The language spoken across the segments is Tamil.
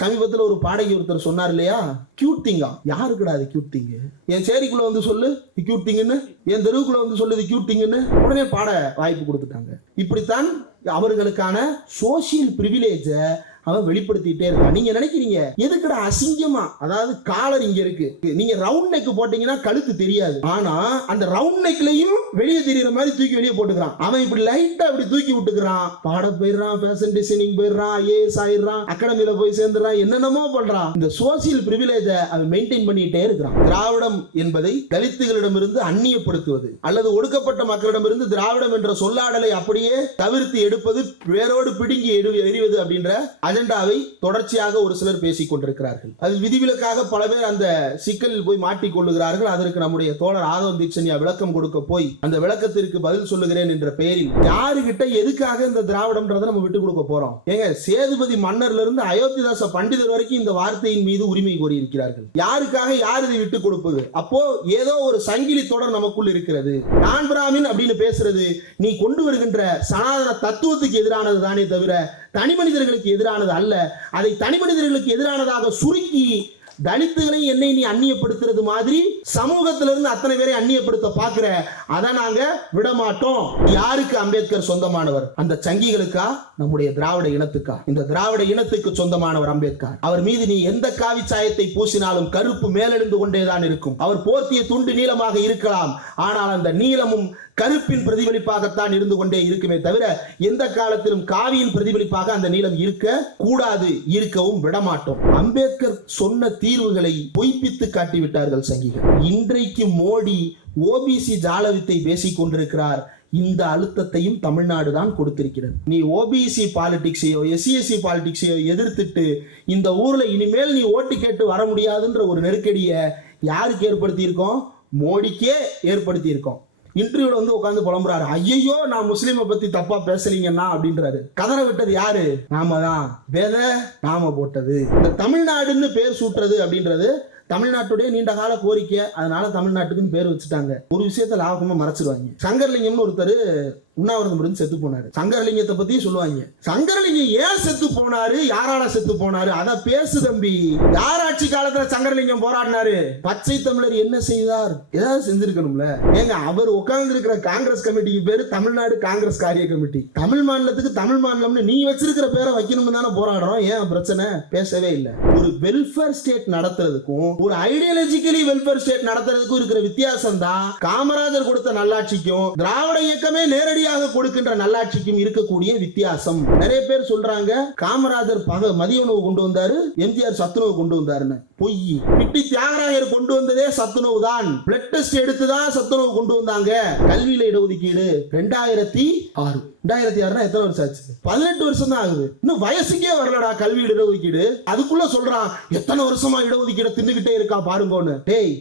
சமீபத்தில் ஒரு பாடகி ஒருத்தர் சொன்னார் இல்லையா, கியூட் திங்கா. யாருக்குடா அது கியூட் திங்கு? என் சேரிக்குள்ள வந்து சொல்லு கியூட் திங்குன்னு, என் தெருவுக்குள்ள வந்து சொல்லுது கியூட் திங்குன்னு, உடனே பாட வாய்ப்பு கொடுத்துட்டாங்க. இப்படித்தான் அவர்களுக்கான சோசியல் பிரிவிலேஜ அவன் வெளிப்படுத்திட்டே இருக்கான். நீங்க நினைக்கிறீங்க எதுக்குடா அசிங்கமா, அதாவது காலர் இங்க இருக்கு, நீங்க ரவுண்ட் நெக் போட்டீங்கன்னா கழுத்து தெரியாது, ஆனா அந்த ரவுண்ட் நெக்லயும் வெளியே தெரியுற மாதிரி தூக்கி வெளியே போட்டுக்கிறான். அவன் இப்படி லைட்டா இப்படி தூக்கி விட்டுக்கிறான், பாட போயிடுறான், ஃபேஷன் டிசைனிங் போயிடுறான், ஐஏஎஸ் ஆயிடுறான், அகாடமியில போய் சேர்ந்துறான், என்னென்னமோ பண்றான். இந்த சோசியல் பிரிவிலேஜ அவன் மெயின்டைன் பண்ணிட்டே இருக்கிறான். திராவிடம் என்பதை தலித்துகளிடமிருந்து அந்நியப்படுத்துவது அல்லது ஒடுக்கப்பட்ட மக்களிடமிருந்து திராவிடம் என்ற சொல்லாடலை அப்படியே தவிர்த்து எடுப்பது, வேரோடு பிடுங்கி எறிவது அப்படின்ற அஜெண்டாவை தொடர்ச்சியாக ஒரு சிலர் பேசிக் கொண்டிருக்கிறார்கள். அதில் விதிவிலக்காக பல பேர் அந்த சிக்கலில் போய் மாட்டிக் கொள்ளுகிறார்கள். அதற்கு நம்முடைய தோழர் ஆதவ் தீட்சண்யா விளக்கம் கொடுக்க போய் அந்த விளக்கத்திற்கு பதில் சொல்லுகிறேன் என்ற பெயரில் யாருகிட்ட எதுக்காக இந்த திராவிடம்ன்றதை நம்ம விட்டு கொடுக்க போறோம்? ஏங்க, சேதுபதி மன்னர்ல இருந்து அயோத்திதாச பண்டிதர் வரைக்கும் இந்த வார்த்தையின் மீது உரிமை கோரி இருக்கிறார்கள். யாருக்காக யார் இதை விட்டு கொடுப்பது? அப்போ ஏதோ ஒரு சங்கிலி தொடர் நமக்குள் இருக்கிறது. நான் பிராமின் அப்படின்னு பேசுறது நீ கொண்டு வருகின்ற சனாதன தத்துவத்துக்கு எதிரானது தானே தவிர தனி மனிதர்களுக்கு எதிரானது அல்ல. அதை தனி மனிதர்களுக்கு எதிரானதாக சுருக்கி தலித்துகளை என்னை நீ அந்நியப்படுத்துறது மாதிரி சமூகத்திலிருந்து அத்தனை பேரை அந்நியப்படுத்த பார்க்கிற, அதை நாங்க விட மாட்டோம். யாருக்கு அம்பேத்கர் சொந்தமானவர்? அந்த சங்கிகளுக்கா, நம்முடைய திராவிட இனத்துக்கா? இந்த திராவிட இனத்துக்கு சொந்தமானவர் அம்பேத்கர். அவர் மீது நீ எந்த காவி சாயத்தை பூசினாலும் கருப்பு மேலெழுந்து கொண்டேதான் இருக்கும். அவர் போர்த்திய துண்டு நீளமாக இருக்கலாம், ஆனால் அந்த நீளமும் கருப்பின் பிரதிபலிப்பாகத்தான் இருந்து கொண்டே இருக்குமே தவிர எந்த காலத்திலும் காவியின் பிரதிபலிப்பாக அந்த நீளம் இருக்க கூடாது, இருக்கவும் விடமாட்டோம். அம்பேத்கர் சொன்ன தீர்வுகளை பொய்ப்பித்து காட்டிவிட்டார்கள் சங்கிகள். இன்றைக்கு மோடி ஓபிசி ஜாலவித்தை பேசிக் கொண்டிருக்கிறார். இந்த அழுத்தத்தையும் தமிழ்நாடு தான் கொடுத்திருக்கிறது. நீ ஓபிசி பாலிடிக்ஸையோ எஸ்சிஎஸ்சி பாலிடிக்ஸையோ எதிர்த்துட்டு இந்த ஊர்ல இனிமேல் நீ ஓட்டு கேட்டு வர முடியாதுன்ற ஒரு நெருக்கடியை யாருக்கு ஏற்படுத்தி இருக்கோம்? மோடிக்கே ஏற்படுத்தி இருக்கோம். இன்டர்வியூல வந்து உட்காந்து புலம்புறாரு, ஐயோ நான் முஸ்லீமை பத்தி தப்பா பேசலீங்கன்னா அப்படின்றாரு. கதற விட்டது யாரு? நாம தான். வேத நாம போட்டது. இந்த தமிழ்நாடுன்னு பேர் சூட்டுறது அப்படின்றது தமிழ்நாட்டுடைய நீண்ட கால கோரிக்கை. அதனால தமிழ்நாட்டுக்குன்னு பேர் வச்சுட்டாங்க. ஒரு விஷயத்த லாபமா மறைச்சிருவாங்க. சங்கர்லிங்கம்னு ஒருத்தர் உண்ணாவிரதம் இருந்து செத்து போனாரு. சங்கரலிங்கத்தை பத்தி சொல்லுவாங்க. சங்கரலிங்கம் ஏன் செத்து போனாரு, யாரால செத்து போனாரு, அத பேசு தம்பி. யார் ஆட்சி காலத்துல சங்கரலிங்கம் போராடினாரு? பச்சை தமிழர் என்ன செய்தார்? ஏதாவது செஞ்சிருக்கணும்ல. ஏங்க, அவர் உட்கார்ந்து இருக்கிற காங்கிரஸ் கமிட்டிக்கு பேரு தமிழ்நாடு காங்கிரஸ் காரிய கமிட்டி. தமிழ் மாநிலத்துக்கு தமிழ் மாநிலம்னு நீ வச்சிருக்கிற பேரை வைக்கணும்னு தானே போராடுறோம். ஏன் பிரச்சனை? பேசவே இல்லை. ஒரு வெல்ஃபேர் ஸ்டேட் நடத்துறதுக்கும் ஒரு ஐடியாலஜிக்கலி வெல்ஃபேர் ஸ்டேட் நடத்துறதுக்கும் இருக்கிற வித்தியாசம் தான் காமராஜர் கொடுத்த நல்லாட்சிக்கும் திராவிட இயக்கமே நேரடி கொடுக்கின்ற நல்லாட்சிக்கும் இருக்கக்கூடிய வித்தியாசம். நிறைய பேர் சொல்றாங்க காமராஜர் மதிய உணவு கொண்டு வந்தாரு, எம்ஜிஆர் சத்துணவு கொண்டு வந்தாருன்னு. பொய். பிட்டி தியாகராயர் கொண்டு வந்ததே சத்துணவு தான். பிளட் டெஸ்ட் எடுத்து தான் சத்துணவு கொண்டு வந்தாங்க. கல்வியில இடஒதுக்கீடு 2006. 2006 எத்தனை வருஷம் ஆச்சு? 18 வருஷம் தான் ஆகுது. இன்னும் வயசுக்கே வரலடா கல்வி இடஒதுக்கீடு. அதுக்குள்ள சொல்றான் எத்தனை வருஷமா இடஒதுக்கீடு தின்னுகிட்டே இருக்கா பாருங்கன்னு. டேய்,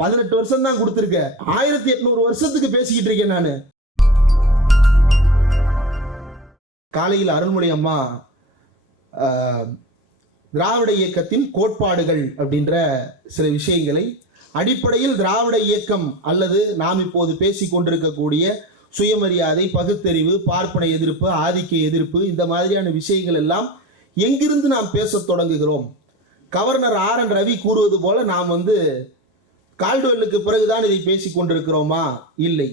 18 வருஷம் தான் கொடுத்திருக்க. 1800 வருஷத்துக்கு பேசிக்கிட்டு இருக்கேன் நானு. காலையில் அருள்மொழி அம்மா திராவிட இயக்கத்தின் கோட்பாடுகள் அப்படின்ற சில விஷயங்களை, அடிப்படையில் திராவிட இயக்கம் அல்லது நாம் இப்போது பேசிக் கொண்டிருக்கக்கூடிய சுயமரியாதை, பகுத்தறிவு, பார்ப்பன எதிர்ப்பு, ஆதிக்க எதிர்ப்பு, இந்த மாதிரியான விஷயங்கள் எல்லாம் எங்கிருந்து நாம் பேச தொடங்குகிறோம்? Governor R. N.. ரவி கூறுவது போல நாம் கால்டுவெல்லுக்கு பிறகுதான் இதை பேசிக் கொண்டிருக்கிறோமா? இல்லை.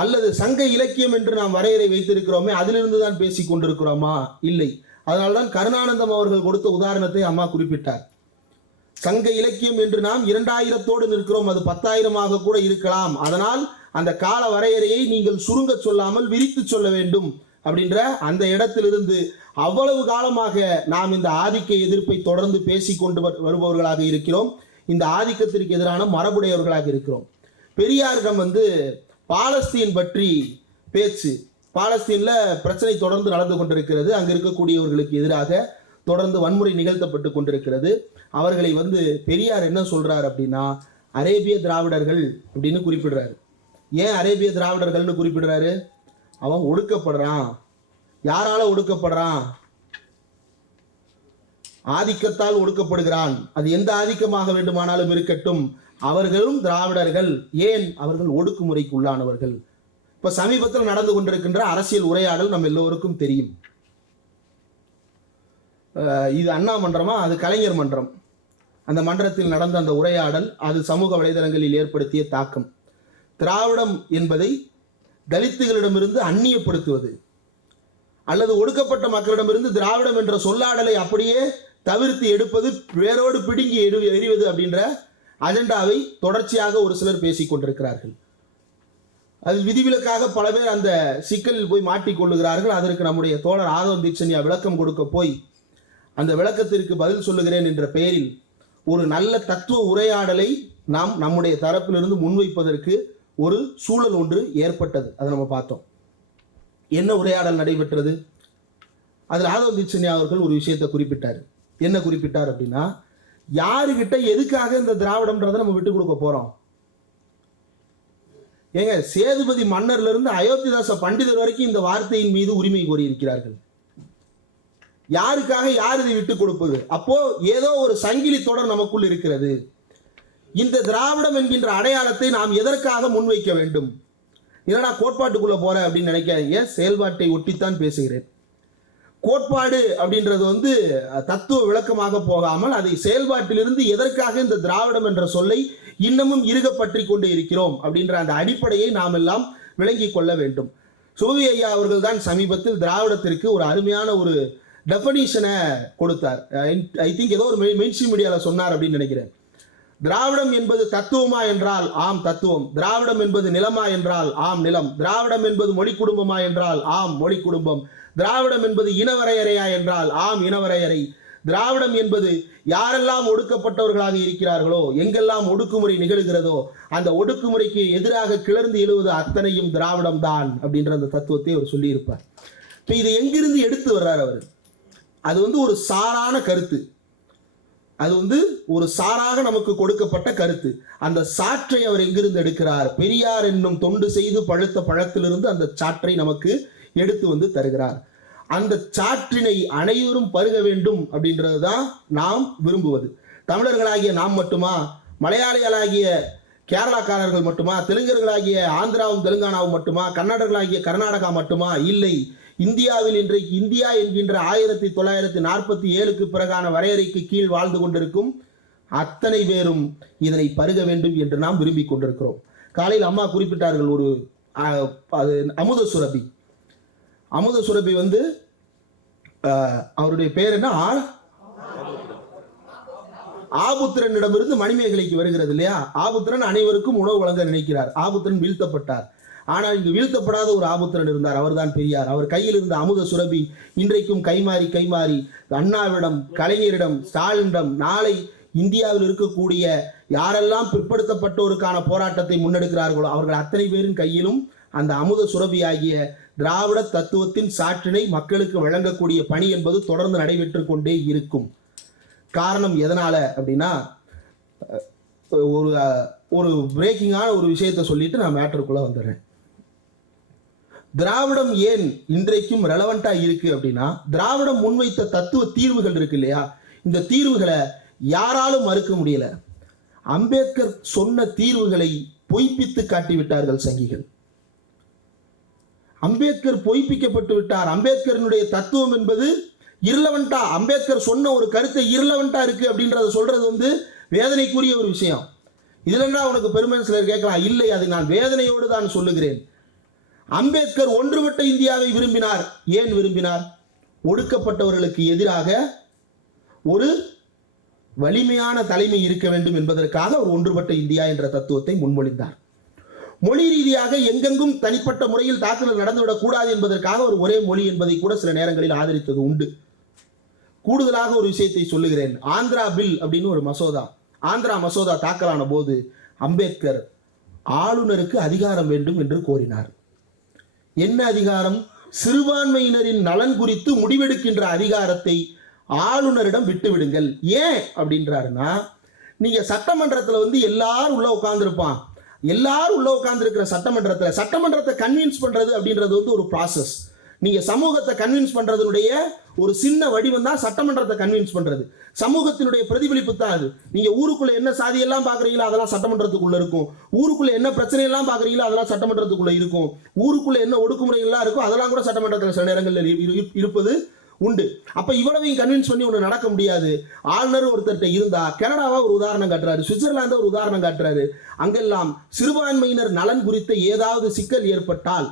அல்லது சங்க இலக்கியம் என்று நாம் வரையறை வைத்திருக்கிறோமே, அதிலிருந்து தான் பேசிக் கொண்டிருக்கிறோமா? இல்லை. அதனால்தான் கருணானந்தம் அவர்கள் கொடுத்த உதாரணத்தை அம்மா குறிப்பிட்டார். சங்க இலக்கியம் என்று நாம் 2000தோடு நிற்கிறோம், அது 10,000 கூட இருக்கலாம். அதனால் அந்த கால வரையறையை நீங்கள் சுருங்க சொல்லாமல் விரித்து சொல்ல வேண்டும் அப்படின்ற அந்த இடத்திலிருந்து அவ்வளவு காலமாக நாம் இந்த ஆதிக்க எதிர்ப்பை தொடர்ந்து பேசிக்கொண்டு வருபவர்களாக இருக்கிறோம். இந்த ஆதிக்கத்திற்கு எதிரான மரபுடையவர்களாக இருக்கிறோம். பெரியாரிடம் பாலஸ்தீன் பற்றி பேச்சு. பாலஸ்தீன்ல பிரச்சனை தொடர்ந்து நடந்து கொண்டிருக்கிறது. அங்க இருக்கக்கூடியவர்களுக்கு எதிராக தொடர்ந்து வன்முறை நிகழ்த்தப்பட்டு கொண்டிருக்கிறது. அவர்களை பெரியார் என்ன சொல்றார் அப்படின்னா, அரேபிய திராவிடர்கள் அப்படின்னு குறிப்பிடுறாரு. ஏன் அரேபிய திராவிடர்கள்னு குறிப்பிடுறாரு? அவன் ஒடுக்கப்படுறான். யாரால ஒடுக்கப்படுறான்? ஆதிக்கத்தால் ஒடுக்கப்படுகிறான். அது எந்த ஆதிக்கமாக வேண்டுமானாலும் இருக்கட்டும், அவர்களும் திராவிடர்கள். ஏன்? அவர்கள் ஒடுக்குமுறைக்கு உள்ளானவர்கள். இப்ப சமீபத்தில் நடந்து கொண்டிருக்கின்ற அரசியல் உரையாடல் நம்ம எல்லோருக்கும் தெரியும். இது அண்ணா மன்றமா, அது கலைஞர் மன்றம். அந்த மன்றத்தில் நடந்த அந்த உரையாடல், அது சமூக வலைதளங்களில் ஏற்படுத்திய தாக்கம். திராவிடம் என்பதை தலித்துகளிடமிருந்து அந்நியப்படுத்துவது அல்லது ஒடுக்கப்பட்ட மக்களிடமிருந்து திராவிடம் என்ற சொல்லாடலை அப்படியே தவிர்த்து எடுப்பது, வேரோடு பிடுங்கி எறிவது அப்படின்ற அஜெண்டாவை தொடர்ச்சியாக ஒரு சிலர் பேசிக் கொண்டிருக்கிறார்கள். அதில் விதிவிலக்காக பல பேர் அந்த சிக்கலில் போய் மாட்டிக்கொள்ளுகிறார்கள். அதற்கு நம்முடைய தோழர் ஆதவன் தீட்சண்யா விளக்கம் கொடுக்க போய் அந்த விளக்கத்திற்கு பதில் சொல்லுகிறேன் என்ற பெயரில் ஒரு நல்ல தத்துவ உரையாடலை நாம் நம்முடைய தரப்பிலிருந்து முன்வைப்பதற்கு ஒரு சூழல் ஒன்று ஏற்பட்டது. அதை நம்ம பார்த்தோம். என்ன உரையாடல் நடைபெற்றது? அதில் ஆதவன் தீட்சண்யா அவர்கள் ஒரு விஷயத்தை குறிப்பிட்டார். என்ன குறிப்பிட்டார் அப்படின்னா, யாருக்கிட்ட எதுக்காக இந்த திராவிடம்ன்றதை நம்ம விட்டு கொடுக்க போறோம்? ஏங்க, சேதுபதி மன்னர்ல இருந்து அயோத்திதாச பண்டிதர் வரைக்கும் இந்த வார்த்தையின் மீது உரிமை கோரியிருக்கிறார்கள். யாருக்காக யார் இதை விட்டுக் கொடுப்பது? அப்போ ஏதோ ஒரு சங்கிலி தொடர் நமக்குள் இருக்கிறது. இந்த திராவிடம் என்கின்ற அடையாளத்தை நாம் எதற்காக முன்வைக்க வேண்டும்? என்னடா கோட்பாட்டுக்குள்ள போற அப்படின்னு நினைக்காதீங்க. செயல்பாட்டை ஒட்டித்தான் பேசுகிறேன். கோட்பாடு அப்படின்றது தத்துவ விளக்கமாக போகாமல் அதை செயல்பாட்டிலிருந்து எதற்காக இந்த திராவிடம் என்ற சொல்லை இன்னமும் இறுக பற்றி கொண்டு இருக்கிறோம் அப்படின்ற அந்த அடிப்படையை நாம் எல்லாம் விளங்கி கொள்ள வேண்டும். சோவி ஐயா அவர்கள் தான் சமீபத்தில் திராவிடத்திற்கு ஒரு அருமையான ஒரு டெஃபனிஷனை கொடுத்தார். ஐ திங்க் ஏதோ ஒரு மெயின்ஸ்ட்ரீம் மீடியாவில் சொன்னார் அப்படின்னு நினைக்கிறேன். திராவிடம் என்பது தத்துவமா என்றால் ஆம் தத்துவம். திராவிடம் என்பது நிலமா என்றால் ஆம் நிலம். திராவிடம் என்பது மொழி குடும்பமா என்றால் ஆம் மொழி குடும்பம். திராவிடம் என்பது இனவரையறையா என்றால் ஆம் இனவரையறை. திராவிடம் என்பது யாரெல்லாம் ஒடுக்கப்பட்டவர்களாக இருக்கிறார்களோ, எங்கெல்லாம் ஒடுக்குமுறை நிகழ்கிறதோ, அந்த ஒடுக்குமுறைக்கு எதிராக கிளர்ந்து எழுவது அத்தனையும் திராவிடம் தான் அப்படின்ற அந்த தத்துவத்தை அவர் சொல்லியிருப்பார். இப்போ இதை எங்கிருந்து எடுத்து வர்றார் அவர்? அது ஒரு சாரான கருத்து. அது ஒரு சாராக நமக்கு கொடுக்கப்பட்ட கருத்து. அந்த சாற்றை அவர் எங்கிருந்து எடுக்கிறார்? பெரியார் என்னும் தொண்டு செய்து பழுத்த பழத்திலிருந்து அந்த சாற்றை நமக்கு எடுத்து தருகிறார். அந்த சாற்றினை அனைவரும் பருக வேண்டும் அப்படின்றதுதான் நாம் விரும்புவது. தமிழர்களாகிய நாம் மட்டுமா? மலையாளிகளாகிய கேரளாக்காரர்கள் மட்டுமா? தெலுங்கர்களாகிய ஆந்திராவும் தெலுங்கானாவும் மட்டுமா? கன்னடர்களாகிய கர்நாடகா மட்டுமா? இல்லை. இந்தியாவில் இன்றைக்கு இந்தியா என்கின்ற 1947க்கு பிறகான வரையறைக்கு கீழ் வாழ்ந்து கொண்டிருக்கும் அத்தனை பேரும் இதனை பருக வேண்டும் என்று நாம் விரும்பிக் கொண்டிருக்கிறோம். காலையில் அம்மா குறிப்பிட்டார்கள் ஒரு அமுத சுரபி. அமுத சுரபி அவருடைய பேர் என்ன? ஆபுத்திரனிடமிருந்து மணிமேகலைக்கு வருகிறது இல்லையா? ஆபுத்திரன் அனைவருக்கும் உணவு வழங்க நினைக்கிறார். ஆபுத்திரன் வீழ்த்தப்பட்டார். ஆனால் இங்கு வீழ்த்தப்படாத ஒரு ஆபுத்திரன் இருந்தார். அவர்தான் பெரியார். அவர் கையில் இருந்த அமுத சுரபி இன்றைக்கும் கைமாறி அண்ணாவிடம், கலைஞரிடம், ஸ்டாலினிடம், நாளை இந்தியாவில் இருக்கக்கூடிய யாரெல்லாம் பிற்படுத்தப்பட்டோருக்கான போராட்டத்தை முன்னெடுக்கிறார்களோ அவர்கள் அத்தனை பேரின் கையிலும் அந்த அமுத சுரபி ஆகிய திராவிட தத்துவத்தின் சாற்றினை மக்களுக்கு வழங்கக்கூடிய பணி என்பது தொடர்ந்து நடைபெற்று கொண்டே இருக்கும். காரணம் எதனால அப்படின்னா, ஒரு பிரேக்கிங்கான ஒரு விஷயத்தை சொல்லிட்டு நான் மேட்டருக்குள்ள வந்துடுறேன். திராவிடம் ஏன் இன்றைக்கும் ரெலவெண்டா இருக்கு அப்படின்னா, திராவிடம் முன்வைத்த தத்துவ தீர்வுகள் இருக்கு இல்லையா? இந்த தீர்வுகளை யாராலும் மறுக்க முடியல. அம்பேத்கர் சொன்ன தீர்வுகளை பொய்ப்பித்து காட்டிவிட்டார்கள் சங்கிகள். அம்பேத்கர் பொய்ப்பிக்கப்பட்டு விட்டார். அம்பேத்கரினுடைய தத்துவம் என்பது இரலவெண்டா, அம்பேத்கர் சொன்ன ஒரு கருத்தை இரலவெண்டா இருக்கு அப்படின்றத சொல்றது வேதனைக்குரிய ஒரு விஷயம். இதுலன்னா உனக்கு பெருமை சிலர் கேட்கலாம். இல்லை, அது நான் வேதனையோடு தான் சொல்லுகிறேன். அம்பேத்கர் ஒன்றுபட்ட இந்தியாவை விரும்பினார். ஏன் விரும்பினார்? ஒடுக்கப்பட்டவர்களுக்கு எதிராக ஒரு வலிமையான தலைமை இருக்க வேண்டும் என்பதற்காக ஒரு ஒன்றுபட்ட இந்தியா என்ற தத்துவத்தை முன்மொழிந்தார். மொழி ரீதியாக எங்கெங்கும் தனிப்பட்ட முறையில் தாக்குதல் நடந்துவிடக் கூடாது என்பதற்காக ஒரு ஒரே மொழி என்பதை கூட சில நேரங்களில் ஆதரித்தது உண்டு. கூடுதலாக ஒரு விஷயத்தை சொல்லுகிறேன். ஆந்திரா பில் அப்படின்னு ஒரு மசோதா, ஆந்திரா மசோதா தாக்கலான போது அம்பேத்கர் ஆளுநருக்கு அதிகாரம் வேண்டும் என்று கோரினார். என்ன அதிகாரம்? சிறுபான்மையினரின் நலன் குறித்து முடிவெடுக்கின்ற அதிகாரத்தை ஆளுநரிடம் விட்டுவிடுங்கள். ஏன் அப்படின்றாருன்னா, நீங்க சட்டமன்றத்தில் எல்லாரும் உள்ள உட்கார்ந்துருப்பான். எல்லாரும் உள்ள உட்கார்ந்து இருக்கிற சட்டமன்றத்தை கன்வின்ஸ் பண்றது அப்படின்றது ஒரு ப்ராசஸ். நீங்க சமூகத்தை கன்வின்ஸ் பண்றதுடைய ஒரு சின்ன வடிவம் தான் சட்டமன்றத்தை கன்வின்ஸ் பண்றது. சமூகத்தினுடைய பிரதிபலிப்பு தான் அது. நீங்க ஊருக்குள்ள என்ன சாதி எல்லாம் பாக்குறீங்களோ அதெல்லாம் சட்டமன்றத்துக்குள்ள இருக்கும். ஊருக்குள்ள என்ன பிரச்சனை எல்லாம் பாக்குறீங்களோ அதெல்லாம் சட்டமன்றத்துக்குள்ள இருக்கும். ஊருக்குள்ள என்ன ஒடுக்குமுறை எல்லாம் இருக்கும் அதெல்லாம் கூட சட்டமன்றத்தில் சில நேரங்களில் இருப்பது உண்டு. அப்ப இவ்வளவையும் கன்வின்ஸ் பண்ணி ஒன்று நடக்க முடியாது. ஆளுநர் ஒருத்தர்கிட்ட இருந்தா, கனடாவா ஒரு உதாரணம் காட்டுறாரு, சுவிட்சர்லாந்து ஒரு உதாரணம் காட்டுறாரு. அங்கெல்லாம் சிறுபான்மையினர் நலன் குறித்த ஏதாவது சிக்கல் ஏற்பட்டால்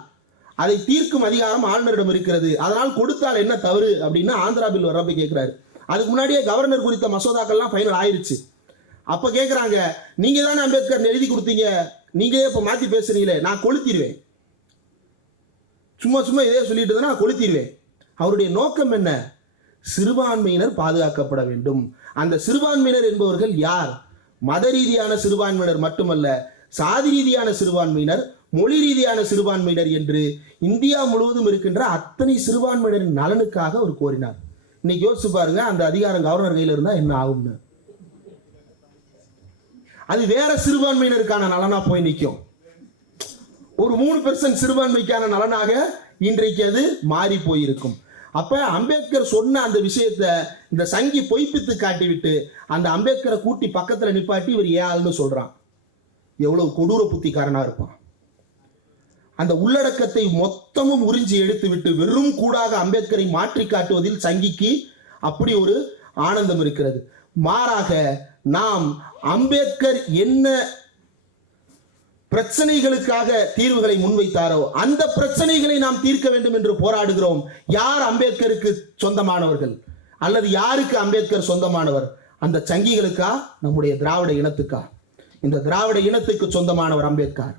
அதை தீர்க்கும் அதிகாரம் ஆளுநரிடம் இருக்கிறது. அதனால் கொடுத்தால் என்ன தவறு அப்படின்னு ஆந்திரா பில் வர்றப்ப கேட்கிறாரு. அதுக்கு முன்னாடியே கவர்னர் குறித்த மசோதாக்கள்லாம் ஃபைனல் ஆயிருச்சு. அப்ப கேட்கிறாங்க, நீங்க தானே அம்பேத்கர் எழுதி கொடுத்தீங்க, நீங்களே இப்ப மாத்தி பேசுறீங்களே, நான் கொளுத்திடுவேன். சும்மா சும்மா இதே சொல்லிட்டு நான் கொளுத்திடுவேன். அவருடைய நோக்கம் என்ன? சிறுபான்மையினர் பாதுகாக்கப்பட வேண்டும். அந்த சிறுபான்மையினர் என்பவர்கள் யார்? மத ரீதியான சிறுபான்மையினர் மட்டுமல்ல, சாதி ரீதியான சிறுபான்மையினர், மொழி ரீதியான சிறுபான்மையினர் என்று இந்தியா முழுவதும் இருக்கின்ற அத்தனை சிறுபான்மையினரின் நலனுக்காக அவர் கோரினார். இன்னைக்கு யோசிச்சு பாருங்க, அந்த அதிகாரம் கவர்னர் கையில் இருந்தா என்ன ஆகும்னு. அது வேற சிறுபான்மையினருக்கான நலனா போய் நிற்கும். ஒரு 3% சிறுபான்மைக்கான நலனாக இன்றைக்கு அது மாறி போயிருக்கும். அப்ப அம்பேத்கர் சொன்ன அந்த விஷயத்தை இந்த சங்கி பொய்ப்பித்து காட்டிவிட்டு அந்த அம்பேத்கரை கூட்டி பக்கத்துல நிப்பாட்டி இவர் ஏஆள்னு சொல்றான். எவ்வளவு கொடூர புத்திக்காரனா இருப்பான். அந்த உள்ளடக்கத்தை மொத்தமும் உறிஞ்சி எடுத்து விட்டு வெறும் கூடாக அம்பேத்கரை மாற்றி காட்டுவதில் சங்கிக்கு அப்படி ஒரு ஆனந்தம் இருக்கிறது. மாறாக நாம் அம்பேத்கர் என்ன பிரச்சனைகளுக்காக தீர்வுகளை முன்வைத்தாரோ அந்த பிரச்சனைகளை நாம் தீர்க்க வேண்டும் என்று போராடுகிறோம். யார் அம்பேத்கருக்கு சொந்தமானவர்கள் அல்லது யாருக்கு அம்பேத்கர் சொந்தமானவர்? அந்த சங்கிகளுக்கா, நம்முடைய திராவிட இனத்துக்கா? இந்த திராவிட இனத்துக்கு சொந்தமானவர் அம்பேத்கர்.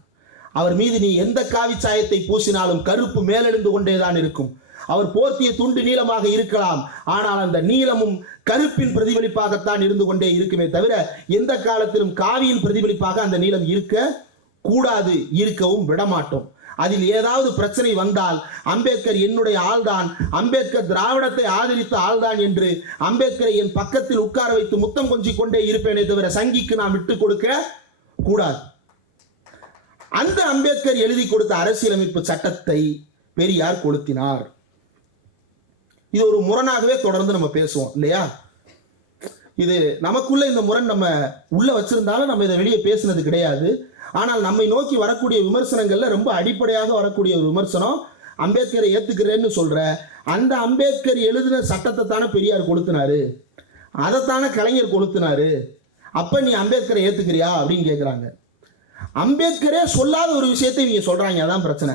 அவர் மீது நீ எந்த காவி சாயத்தை பூசினாலும் கருப்பு மேலெழுந்து கொண்டேதான் இருக்கும். அவர் போர்த்திய துண்டு நீளமாக இருக்கலாம், ஆனால் அந்த நீளமும் கருப்பின் பிரதிபலிப்பாகத்தான் இருந்து கொண்டே இருக்குமே தவிர எந்த காலத்திலும் காவியின் பிரதிபலிப்பாக அந்த நீளம் இருக்க கூடாது, இருக்கவும் விடமாட்டோம். அதில் ஏதாவது பிரச்சனை வந்தால் அம்பேத்கர் என்னுடைய ஆள்தான், அம்பேத்கர் திராவிடத்தை ஆதரித்த ஆள்தான் என்று அம்பேத்கரை என் பக்கத்தில் உட்கார வைத்து முத்தம் கொஞ்சிக் கொண்டே இருப்பேனே தவிர சங்கிக்கு நாம் விட்டுக் கொடுக்க கூடாது. அந்த அம்பேத்கர் எழுதி கொடுத்த அரசியலமைப்பு சட்டத்தை பெரியார் கொளுத்தினார். இது ஒரு முரணாகவே தொடர்ந்து நம்ம பேசுவோம் இல்லையா? இது நமக்குள்ள இந்த முரண் நம்ம உள்ள வச்சிருந்தாலும் நம்ம இதை வெளியே பேசினது கிடையாது. ஆனால் நம்மை நோக்கி வரக்கூடிய விமர்சனங்கள்ல ரொம்ப அடிப்படையாக வரக்கூடிய ஒரு விமர்சனம், அம்பேத்கரை ஏத்துக்கிறேன்னு சொல்ற அந்த அம்பேத்கர் எழுதின சட்டத்தை தானே பெரியார் கொளுத்தினாரு, அதைத்தானே கலைஞர் கொளுத்தினாரு, அப்ப நீ அம்பேத்கரை ஏத்துக்கிறியா அப்படின்னு கேட்கிறாங்க. அம்பேத்கரே சொல்லாத ஒரு விஷயத்தை இவங்க சொல்றாங்க. அதான் பிரச்சனை.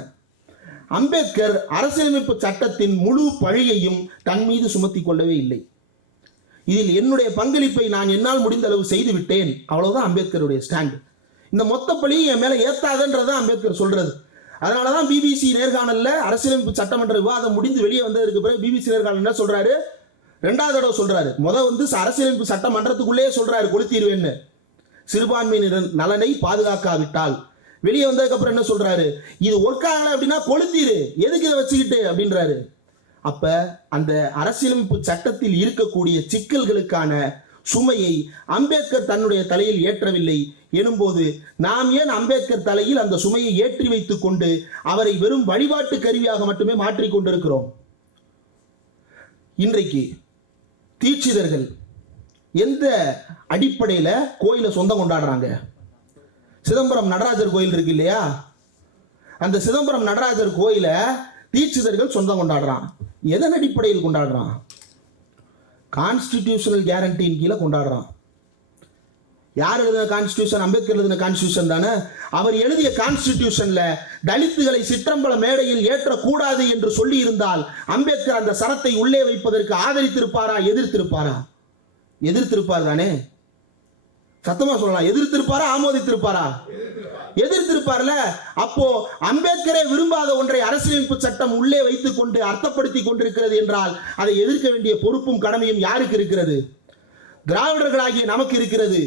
அம்பேத்கர் அரசியலமைப்பு சட்டத்தின் முழு பழியையும் தன் மீது சுமத்தி கொள்ளவே இல்லை. இதில் என்னுடைய பங்களிப்பை நான் என்னால் முடிந்த அளவு செய்து விட்டேன், அவ்வளவுதான் அம்பேத்கருடைய ஸ்டாண்ட். இந்த மொத்த பழியை என் மேல ஏத்தாதன்றதான் அம்பேத்கர் சொல்றது. அதனாலதான் பிபிசி நேர்காணல்ல அரசியலமைப்பு சட்டமன்ற விவாதம் முடிந்து வெளியே வந்ததற்கு பிறகு பிபிசி நேர்காணல் என்ன சொல்றாரு, 2வது தடவை சொல்றாரு. அரசியலமைப்பு சட்டமன்றத்துக்குள்ளே சொல்றாரு கொளுத்திடுவேன்னு, சிறுபான்மையினர் நலனை பாதுகாக்காவிட்டால். வெளியே வந்ததுக்கு அப்புறம் என்ன சொல்றாரு, இது ஒர்க் ஆகல அப்படின்னா கொளுத்திரு, எதுக்கு இதை வச்சுக்கிட்டு அப்படின்றாரு. அப்ப அந்த அரசியலமைப்பு சட்டத்தில் இருக்கக்கூடிய சிக்கல்களுக்கான சுமையை அம்பேத்கர் தன்னுடைய தலையில் ஏற்றவில்லை எனும்போது நாம் ஏன் அம்பேத்கர் தலையில் அந்த சுமையை ஏற்றி வைத்துக் கொண்டு அவரை வெறும் வழிபாட்டு கருவியாக மட்டுமே மாற்றிக் கொண்டிருக்கிறோம்? இன்றைக்கு தீட்சிதர்கள் எந்த அடிப்படையில கோயிலை சொந்தம் கொண்டாடுறாங்க? சிதம்பரம் நடராஜர் கோயில் இருக்கு இல்லையா, அந்த சிதம்பரம் நடராஜர் கோயில தீட்சிதர்கள் சொந்தம் கொண்டாடுறான். எதன் அடிப்படையில் கொண்டாடுறான்? கான்ஸ்டிடியூஷனல் கேரண்டியின் கீழே கொண்டாடுறான். யார் எழுதின கான்ஸ்டிடியூஷன்? அம்பேத்கர் எழுதின கான்ஸ்டிடியூஷன் தானே. அவர் எழுதிய கான்ஸ்டிடியூஷன்ல தலித்துகளை சிற்றம்பல மேடையில் ஏற்றக்கூடாது என்று சொல்லி இருந்தால் அம்பேத்கர் அந்த சரத்தை உள்ளே வைப்பதற்கு ஆதரித்திருப்பாரா, எதிர்த்திருப்பாரா? எதிர்த்திருப்பார் தானே. சத்தமா சொல்லலாம், எதிர்த்திருப்பாரா ஆமோதித்திருப்பாரா? எதிர்த்திருப்பார்ல. அப்போ அம்பேத்கரை விரும்பாத ஒன்றை அரசியலமைப்பு சட்டம் உள்ளே வைத்துக் கொண்டு அர்த்தப்படுத்தி கொண்டிருக்கிறது என்றால் அதை எதிர்க்க வேண்டிய பொறுப்பும் கடமையும் யாருக்கு இருக்கிறது? திராவிடர்களாகிய நமக்கு இருக்கிறது.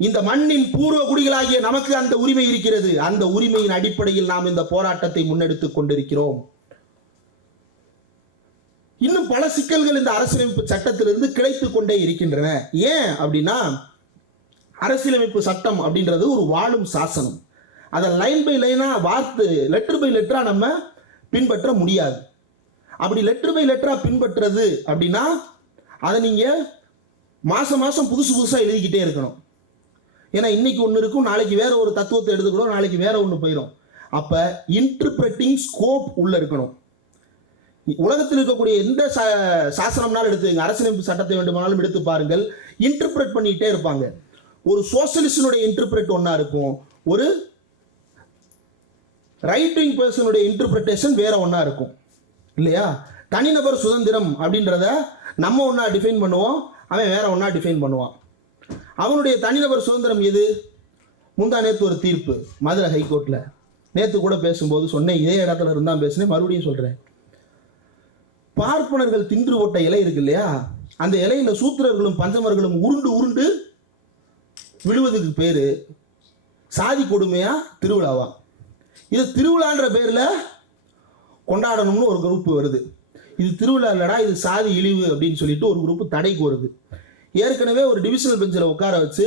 இந்த மண்ணின் பூர்வ குடிகளாகிய நமக்கு அந்த உரிமை இருக்கிறது. அந்த உரிமையின் அடிப்படையில் நாம் இந்த போராட்டத்தை முன்னெடுத்துக் கொண்டிருக்கிறோம். இன்னும் பல சிக்கல்கள் இந்த அரசியலமைப்பு சட்டத்திலிருந்து கிடைத்துக் கொண்டே இருக்கின்றன. ஏன் அப்படின்னா, அரசியலமைப்பு சட்டம் அப்படின்றது ஒரு வாழும் சாசனம். அதை லைன் பை லைனா வார்த்து லெட்டர் பை லெட்டரா நம்ம பின்பற்ற முடியாது. அப்படி லெட்டர் பை லெட்டரா பின்பற்றுறது அப்படின்னா அதை நீங்க மாசம் மாசம் புதுசு புதுசா எழுதிக்கிட்டே இருக்கணும். ஏன்னா இன்னைக்கு ஒன்று இருக்கும், நாளைக்கு வேற ஒரு தத்துவத்தை எடுத்துக்கணும், நாளைக்கு வேற ஒன்று போயிடும். அப்ப இன்டர்பிரட்டிங் ஸ்கோப் உள்ள இருக்கணும். உலகத்தில் இருக்கக்கூடிய எந்த சாசனம்னாலும் எடுத்துங்க, அரசியலமைப்பு சட்டத்தை வேண்டுமானாலும் எடுத்து பாருங்கள், இன்டர்பிரட் பண்ணிட்டே இருப்பாங்க. ஒரு சோசியலிஸ்டினுடைய இன்டர்பிரட் ஒன்னா இருக்கும், ஒரு ரைட் விங் பர்சனுடைய இன்டர்பிரேஷன் வேற ஒன்னா இருக்கும் இல்லையா? தனிநபர் சுதந்திரம் அப்படின்றத நம்ம ஒன்னா டிஃபைன் பண்ணுவோம், அவன் வேற ஒன்னா டிஃபைன் பண்ணுவான். அவனுடைய தனிநபர் சுதந்திரம் எது? முந்தா நேற்று ஒரு தீர்ப்பு மதுரை ஹைகோர்ட்ல, நேற்று கூட பேசும்போது சொன்னேன், இதே இடத்துல இருந்தா பேசுனேன், மறுபடியும் சொல்றேன். பார்ப்பனர்கள் தின்று போட்ட இலை இருக்கு இல்லையா, அந்த இலையில சூத்திரர்களும் பஞ்சமர்களும் உருண்டு உருண்டு விழுவதுக்கு பேரு சாதி கொடுமையா திருவிழாவா? இது திருவிழான்ற பேர்ல கொண்டாடணும்னு ஒரு குரூப் வருது. இது திருவிழா இல்லடா, இது சாதி இழிவு அப்படின்னு சொல்லிட்டு ஒரு குரூப் தடைக்கு வருது. ஏற்கனவே ஒரு டிவிஷனல் பெஞ்சில் உட்கார வச்சு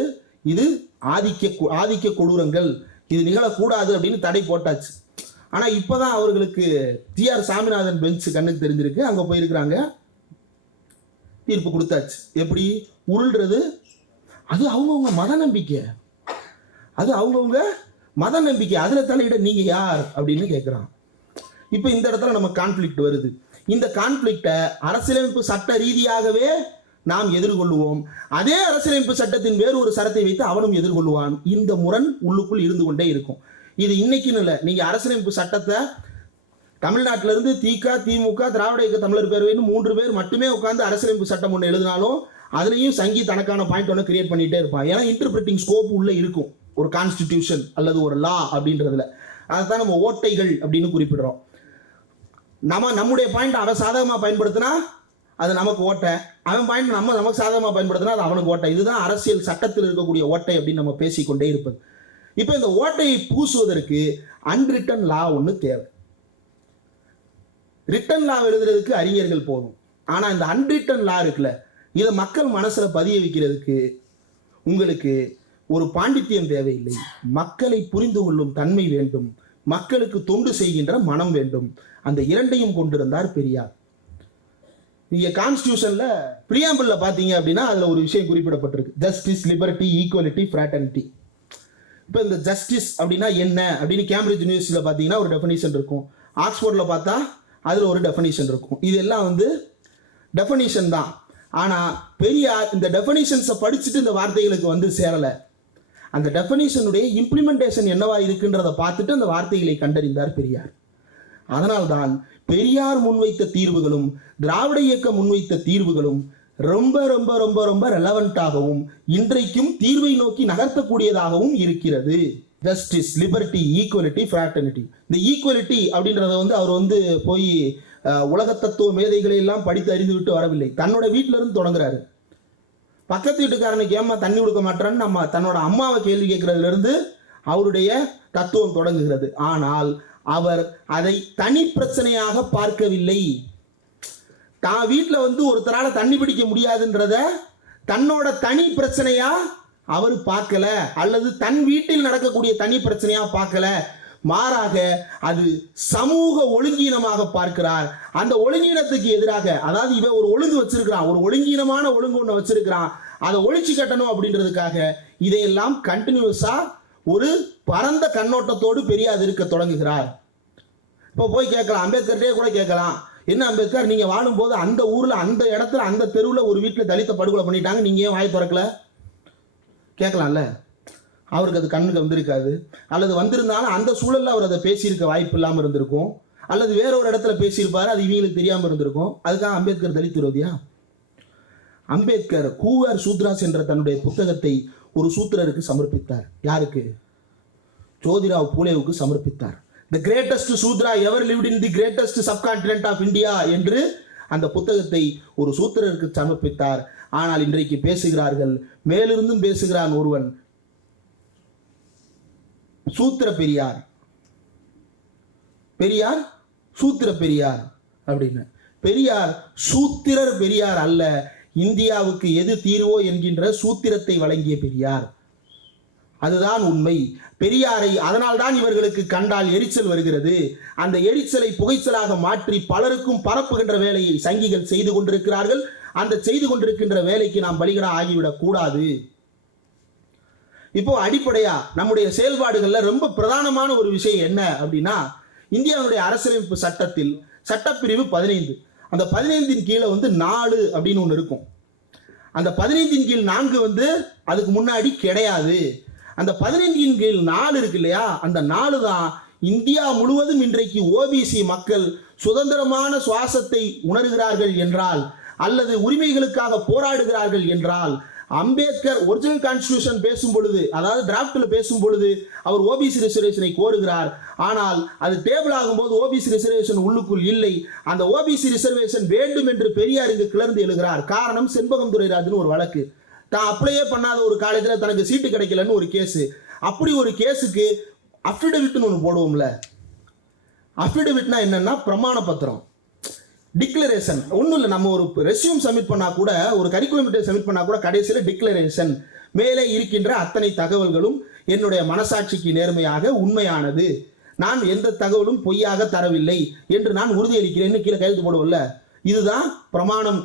இது ஆதிக்க கொடூரங்கள், இது நிகழக்கூடாது அப்படின்னு தடை போட்டாச்சு. ஆனா இப்பதான் அவர்களுக்கு ஜிஆர் சாமிநாதன் பெஞ்ச் கண்ணுக்கு தெரிஞ்சிருக்கு, அங்க போயிருக்கிறாங்க, தீர்ப்பு கொடுத்தாச்சு. எப்படி உருள்றது? அது அவங்கவுங்க மத நம்பிக்கை, அது அவங்கவுங்க மத நம்பிக்கை, அதுல தலையிட நீங்க யார் அப்படின்னு கேட்கிறான். இப்ப இந்த இடத்துல நம்ம கான்ஃபிளிக்ட் வருது. இந்த கான்ஃபிளிக்டை அரசியலமைப்பு சட்ட ரீதியாகவே நாம் எதிர்கொள்ளுவோம். அதே அரசியலமைப்பு சட்டத்தின் வேறு ஒரு சரத்தை வைத்து அவனும் எதிர்கொள்ளுவான். இந்த முரண் உள்ளுக்குள் இருந்து கொண்டே இருக்கும். இது இன்னைக்குன்னு இல்லை, நீங்க அரசியலமைப்பு சட்டத்தை தமிழ்நாட்டில இருந்து திமுக, திராவிட இயக்க தமிழர் பேரவைன்னு 3 பேர் மட்டுமே உட்கார்ந்து அரசியலமைப்பு சட்டம் ஒன்று எழுதினாலும் அதுலயும் சங்கி தனக்கான பாயிண்ட் ஒன்று கிரியேட் பண்ணிட்டே இருப்பான். ஏன்னா இன்டர்பிரட்டிங் ஸ்கோப் உள்ள இருக்கும் ஒரு கான்ஸ்டிடியூஷன் அல்லது ஒரு லா அப்படின்றதுல. அதைத்தான் நம்ம ஓட்டைகள் அப்படின்னு குறிப்பிடுறோம். நம்முடைய பாயிண்ட் அவன் சாதகமாக பயன்படுத்தினா அது நமக்கு ஓட்டை, அவன் பாயிண்ட் நமக்கு சாதகமாக பயன்படுத்தினா அது அவனுக்கு ஓட்டை. இதுதான் அரசியல் சட்டத்தில் இருக்கக்கூடிய ஓட்டை அப்படின்னு நம்ம பேசிக்கொண்டே இருப்பது. இப்போ இந்த ஓட்டையை பூசுவதற்கு அன்ரிட்டன் லா ஒன்று தேவை. ரிட்டன் லா எழுதுறதுக்கு அறிஞர்கள் போதும். ஆனால் இந்த அன்ரிட்டன் லா இருக்குல்ல, இதை மக்கள் மனசுல பதிய வைக்கிறதுக்கு உங்களுக்கு ஒரு பாண்டித்யம் தேவையில்லை, மக்களை புரிந்து கொள்ளும் தன்மை வேண்டும், மக்களுக்கு தொண்டு செய்கின்ற மனம் வேண்டும். அந்த இரண்டையும் கொண்டிருந்தார் பெரியார். நீங்க கான்ஸ்டிடியூஷன்ல பிரியாம்பிள்ல பாத்தீங்க அப்படின்னா அதுல ஒரு விஷயம் குறிப்பிடப்பட்டிருக்கு, ஜஸ்டிஸ், லிபர்ட்டி, ஈக்குவலிட்டி, ஃப்ராட்டர்னிட்டி. இப்போ இந்த ஜஸ்டிஸ் அப்படின்னா என்ன அப்படின்னு கேம்பிரிட்ஜ் யூனிவர்சிட்டியில பார்த்தீங்கன்னா ஒரு டெஃபினிஷன் இருக்கும், ஆக்ஸ்போர்டில் பார்த்தா அதில் ஒரு டெஃபினிஷன் இருக்கும். இதெல்லாம் வந்து டெஃபினிஷன் தான். ஆனால் பெரியார் இந்த டெஃபினிஷன்ஸை படிச்சுட்டு இந்த வார்த்தைகளுக்கு வந்து சேரலை. அந்த டெஃபினிஷனுடைய இம்ப்ளிமெண்டேஷன் என்னவா இருக்குன்றதை பார்த்துட்டு அந்த வார்த்தைகளை கண்டறிந்தார் பெரியார். அதனால்தான் பெரியார் முன்வைத்த தீர்வுகளும் திராவிட இயக்கம் முன்வைத்த தீர்வுகளும் ரொம்ப ரொம்ப ரொம்ப ரொம்ப ரெலவெண்டாகவும் இன்றைக்கும் தீர்வை நோக்கி நகர்த்தக்கூடியதாகவும் இருக்கிறது. Justice, liberty, equality, fraternity. இந்த ஈக்குவலிட்டி அப்படின்றத வந்து அவர் வந்து போய் உலக தத்துவ மேதைகளை எல்லாம் படித்து அறிந்து விட்டு வரவில்லை, தன்னோட வீட்டில இருந்து தொடங்குறாரு. பக்கத்து வீட்டுக்காரனுக்கு ஏமா தண்ணி கொடுக்க மாட்டான்னு நம்ம தன்னோட அம்மாவை கேள்வி கேட்கறதுல இருந்து அவருடைய தத்துவம் தொடங்குகிறது. ஆனால் அவர் அதை தனி பிரச்சனையாக பார்க்கவில்லை. தான் வீட்டில் வந்து ஒருத்தரால தண்ணி பிடிக்க முடியாதுன்றத தன்னோட தனி பிரச்சனையா அவர் பார்க்கல, அல்லது தன் வீட்டில் நடக்கக்கூடிய தனி பிரச்சனையா பார்க்கல. மாறாக அது சமூக ஒழுங்கீனமாக பார்க்கிறார். அந்த ஒழுங்கீனத்துக்கு எதிராக, அதாவது இவன் ஒரு ஒழுங்கு வச்சிருக்கிறான், ஒரு ஒழுங்கீனமான ஒழுங்கு ஒன்று வச்சிருக்கிறான், அதை ஒழிச்சு கட்டணும் அப்படின்றதுக்காக இதையெல்லாம் கண்டினியூஸா ஒரு பரந்த கண்ணோட்டத்தோடு பெரியார் இருக்க தொடங்குகிறார். இப்போ போய் கேட்கலாம், அம்பேத்கர்டே கூட கேட்கலாம், என்ன அம்பேத்கர், நீங்க வாழும்போது அந்த ஊர்ல அந்த இடத்துல அந்த தெருவில் ஒரு வீட்டில் தலித்த படுகொலை பண்ணிட்டாங்க, நீங்க ஏன் வாய் திறக்கல கேட்கலாம்ல. அவருக்கு அது கண்ணுக்கு வந்திருக்காது, அல்லது வந்திருந்தாலும் அந்த சூழல்ல அவர் அதை பேசியிருக்க வாய்ப்பு இல்லாமல் இருந்திருக்கும், அல்லது வேற ஒரு இடத்துல பேசியிருப்பாரு, அது இவங்களுக்கு தெரியாமல் இருந்திருக்கும். அதுக்காக அம்பேத்கர் தலித் விரோதியா? அம்பேத்கர் கூவர் சூத்ராஸ் என்ற தன்னுடைய புத்தகத்தை ஒரு சூத்திரருக்கு சமர்ப்பித்தார். யாருக்கு? ஜோதிராவ் பூலேவுக்கு சமர்ப்பித்தார். The greatest Sudra ever lived in the greatest subcontinent of India என்று அந்த புத்தகத்தை ஒரு சூத்திரருக்கு சமர்ப்பித்தார். ஆனால் இன்றைக்கு பேசுகிறார்கள், மேலிருந்தும் பேசுகிறான் ஒருவன், சூத்திர பெரியார், பெரியார் சூத்திர பெரியார் அப்படின்னு. பெரியார் சூத்திரர் பெரியார் அல்ல, இந்தியாவுக்கு எது தீர்வோ என்கின்ற சூத்திரத்தை வழங்கிய பெரியார். அதுதான் உண்மை. பெரியாரை அதனால்தான் இவர்களுக்கு கண்டால் எரிச்சல் வருகிறது. அந்த எரிச்சலை புகைச்சலாக மாற்றி பலருக்கும் பரப்புகின்ற வேலையை சங்கிகள் செய்து கொண்டிருக்கிறார்கள். அந்த செய்து கொண்டிருக்கின்ற வேலைக்கு நாம் பலிகடா ஆகிவிடக் கூடாது. இப்போ அடிப்படையா நம்முடைய செயல்பாடுகள்ல ரொம்ப பிரதானமான ஒரு விஷயம் என்ன அப்படின்னா, இந்தியாவுடைய அரசியலமைப்பு சட்டத்தில் சட்டப்பிரிவு 15. அந்த 15 கீழே வந்து 4 அப்படின்னு ஒன்று இருக்கும். அந்த 15 கீழ் 4 வந்து அதுக்கு முன்னாடி கிடையாது. அந்த 15 கீழ் 4 இருக்கு இல்லையா, அந்த 4 தான் இந்தியா முழுவதும் இன்றைக்கு ஓபிசி மக்கள் சுதந்திரமான சுவாசத்தை உணர்கிறார்கள் என்றால், அல்லது உரிமைகளுக்காக போராடுகிறார்கள் என்றால், அம்பேத்கர் ஒரிஜினல் கான்ஸ்டிடியூஷன் பேசும் பொழுது, அதாவது டிராப்ட்ல பேசும் பொழுது அவர் ஓபிசி ரிசர்வேஷனை கோருகிறார். ஆனால் அது டேபிள் ஆகும்போது ஓபிசி ரிசர்வேஷன் உள்ளுக்குள் இல்லை. அந்த ஓபிசி ரிசர்வேஷன் வேண்டும் என்று பெரியார் இங்கு கிளர்ந்து எழுகிறார். காரணம், செண்பகம் துரைராஜன் ஒரு வழக்கு, தான் அப்ளையே பண்ணாத ஒரு காலேஜில் தனக்கு சீட்டு கிடைக்கலன்னு ஒரு கேஸு. அப்படி ஒரு கேஸுக்கு அஃபிடவிட்னு ஒன்று போடுவோம்ல. அஃபிடவிட்னா என்னன்னா பிரமாண பத்திரம், டிக்ளரேஷன். ஒன்றும் இல்லை, நம்ம ஒரு ரெஸ்யூம் சப்மிட் பண்ணால் கூட, ஒரு கரிக்குலம் சப்மிட் பண்ணால் கூட கடைசியில் டிக்ளரேஷன், மேலே இருக்கின்ற அத்தனை தகவல்களும் என்னுடைய மனசாட்சிக்கு நேர்மையாக உண்மையானது, நான் எந்த தகவலும் பொய்யாக தரவில்லை என்று நான் உறுதியளிக்கிறேன்னு கீழே கையெழுத்து போடுவோம்ல, இதுதான் பிரமாணம்.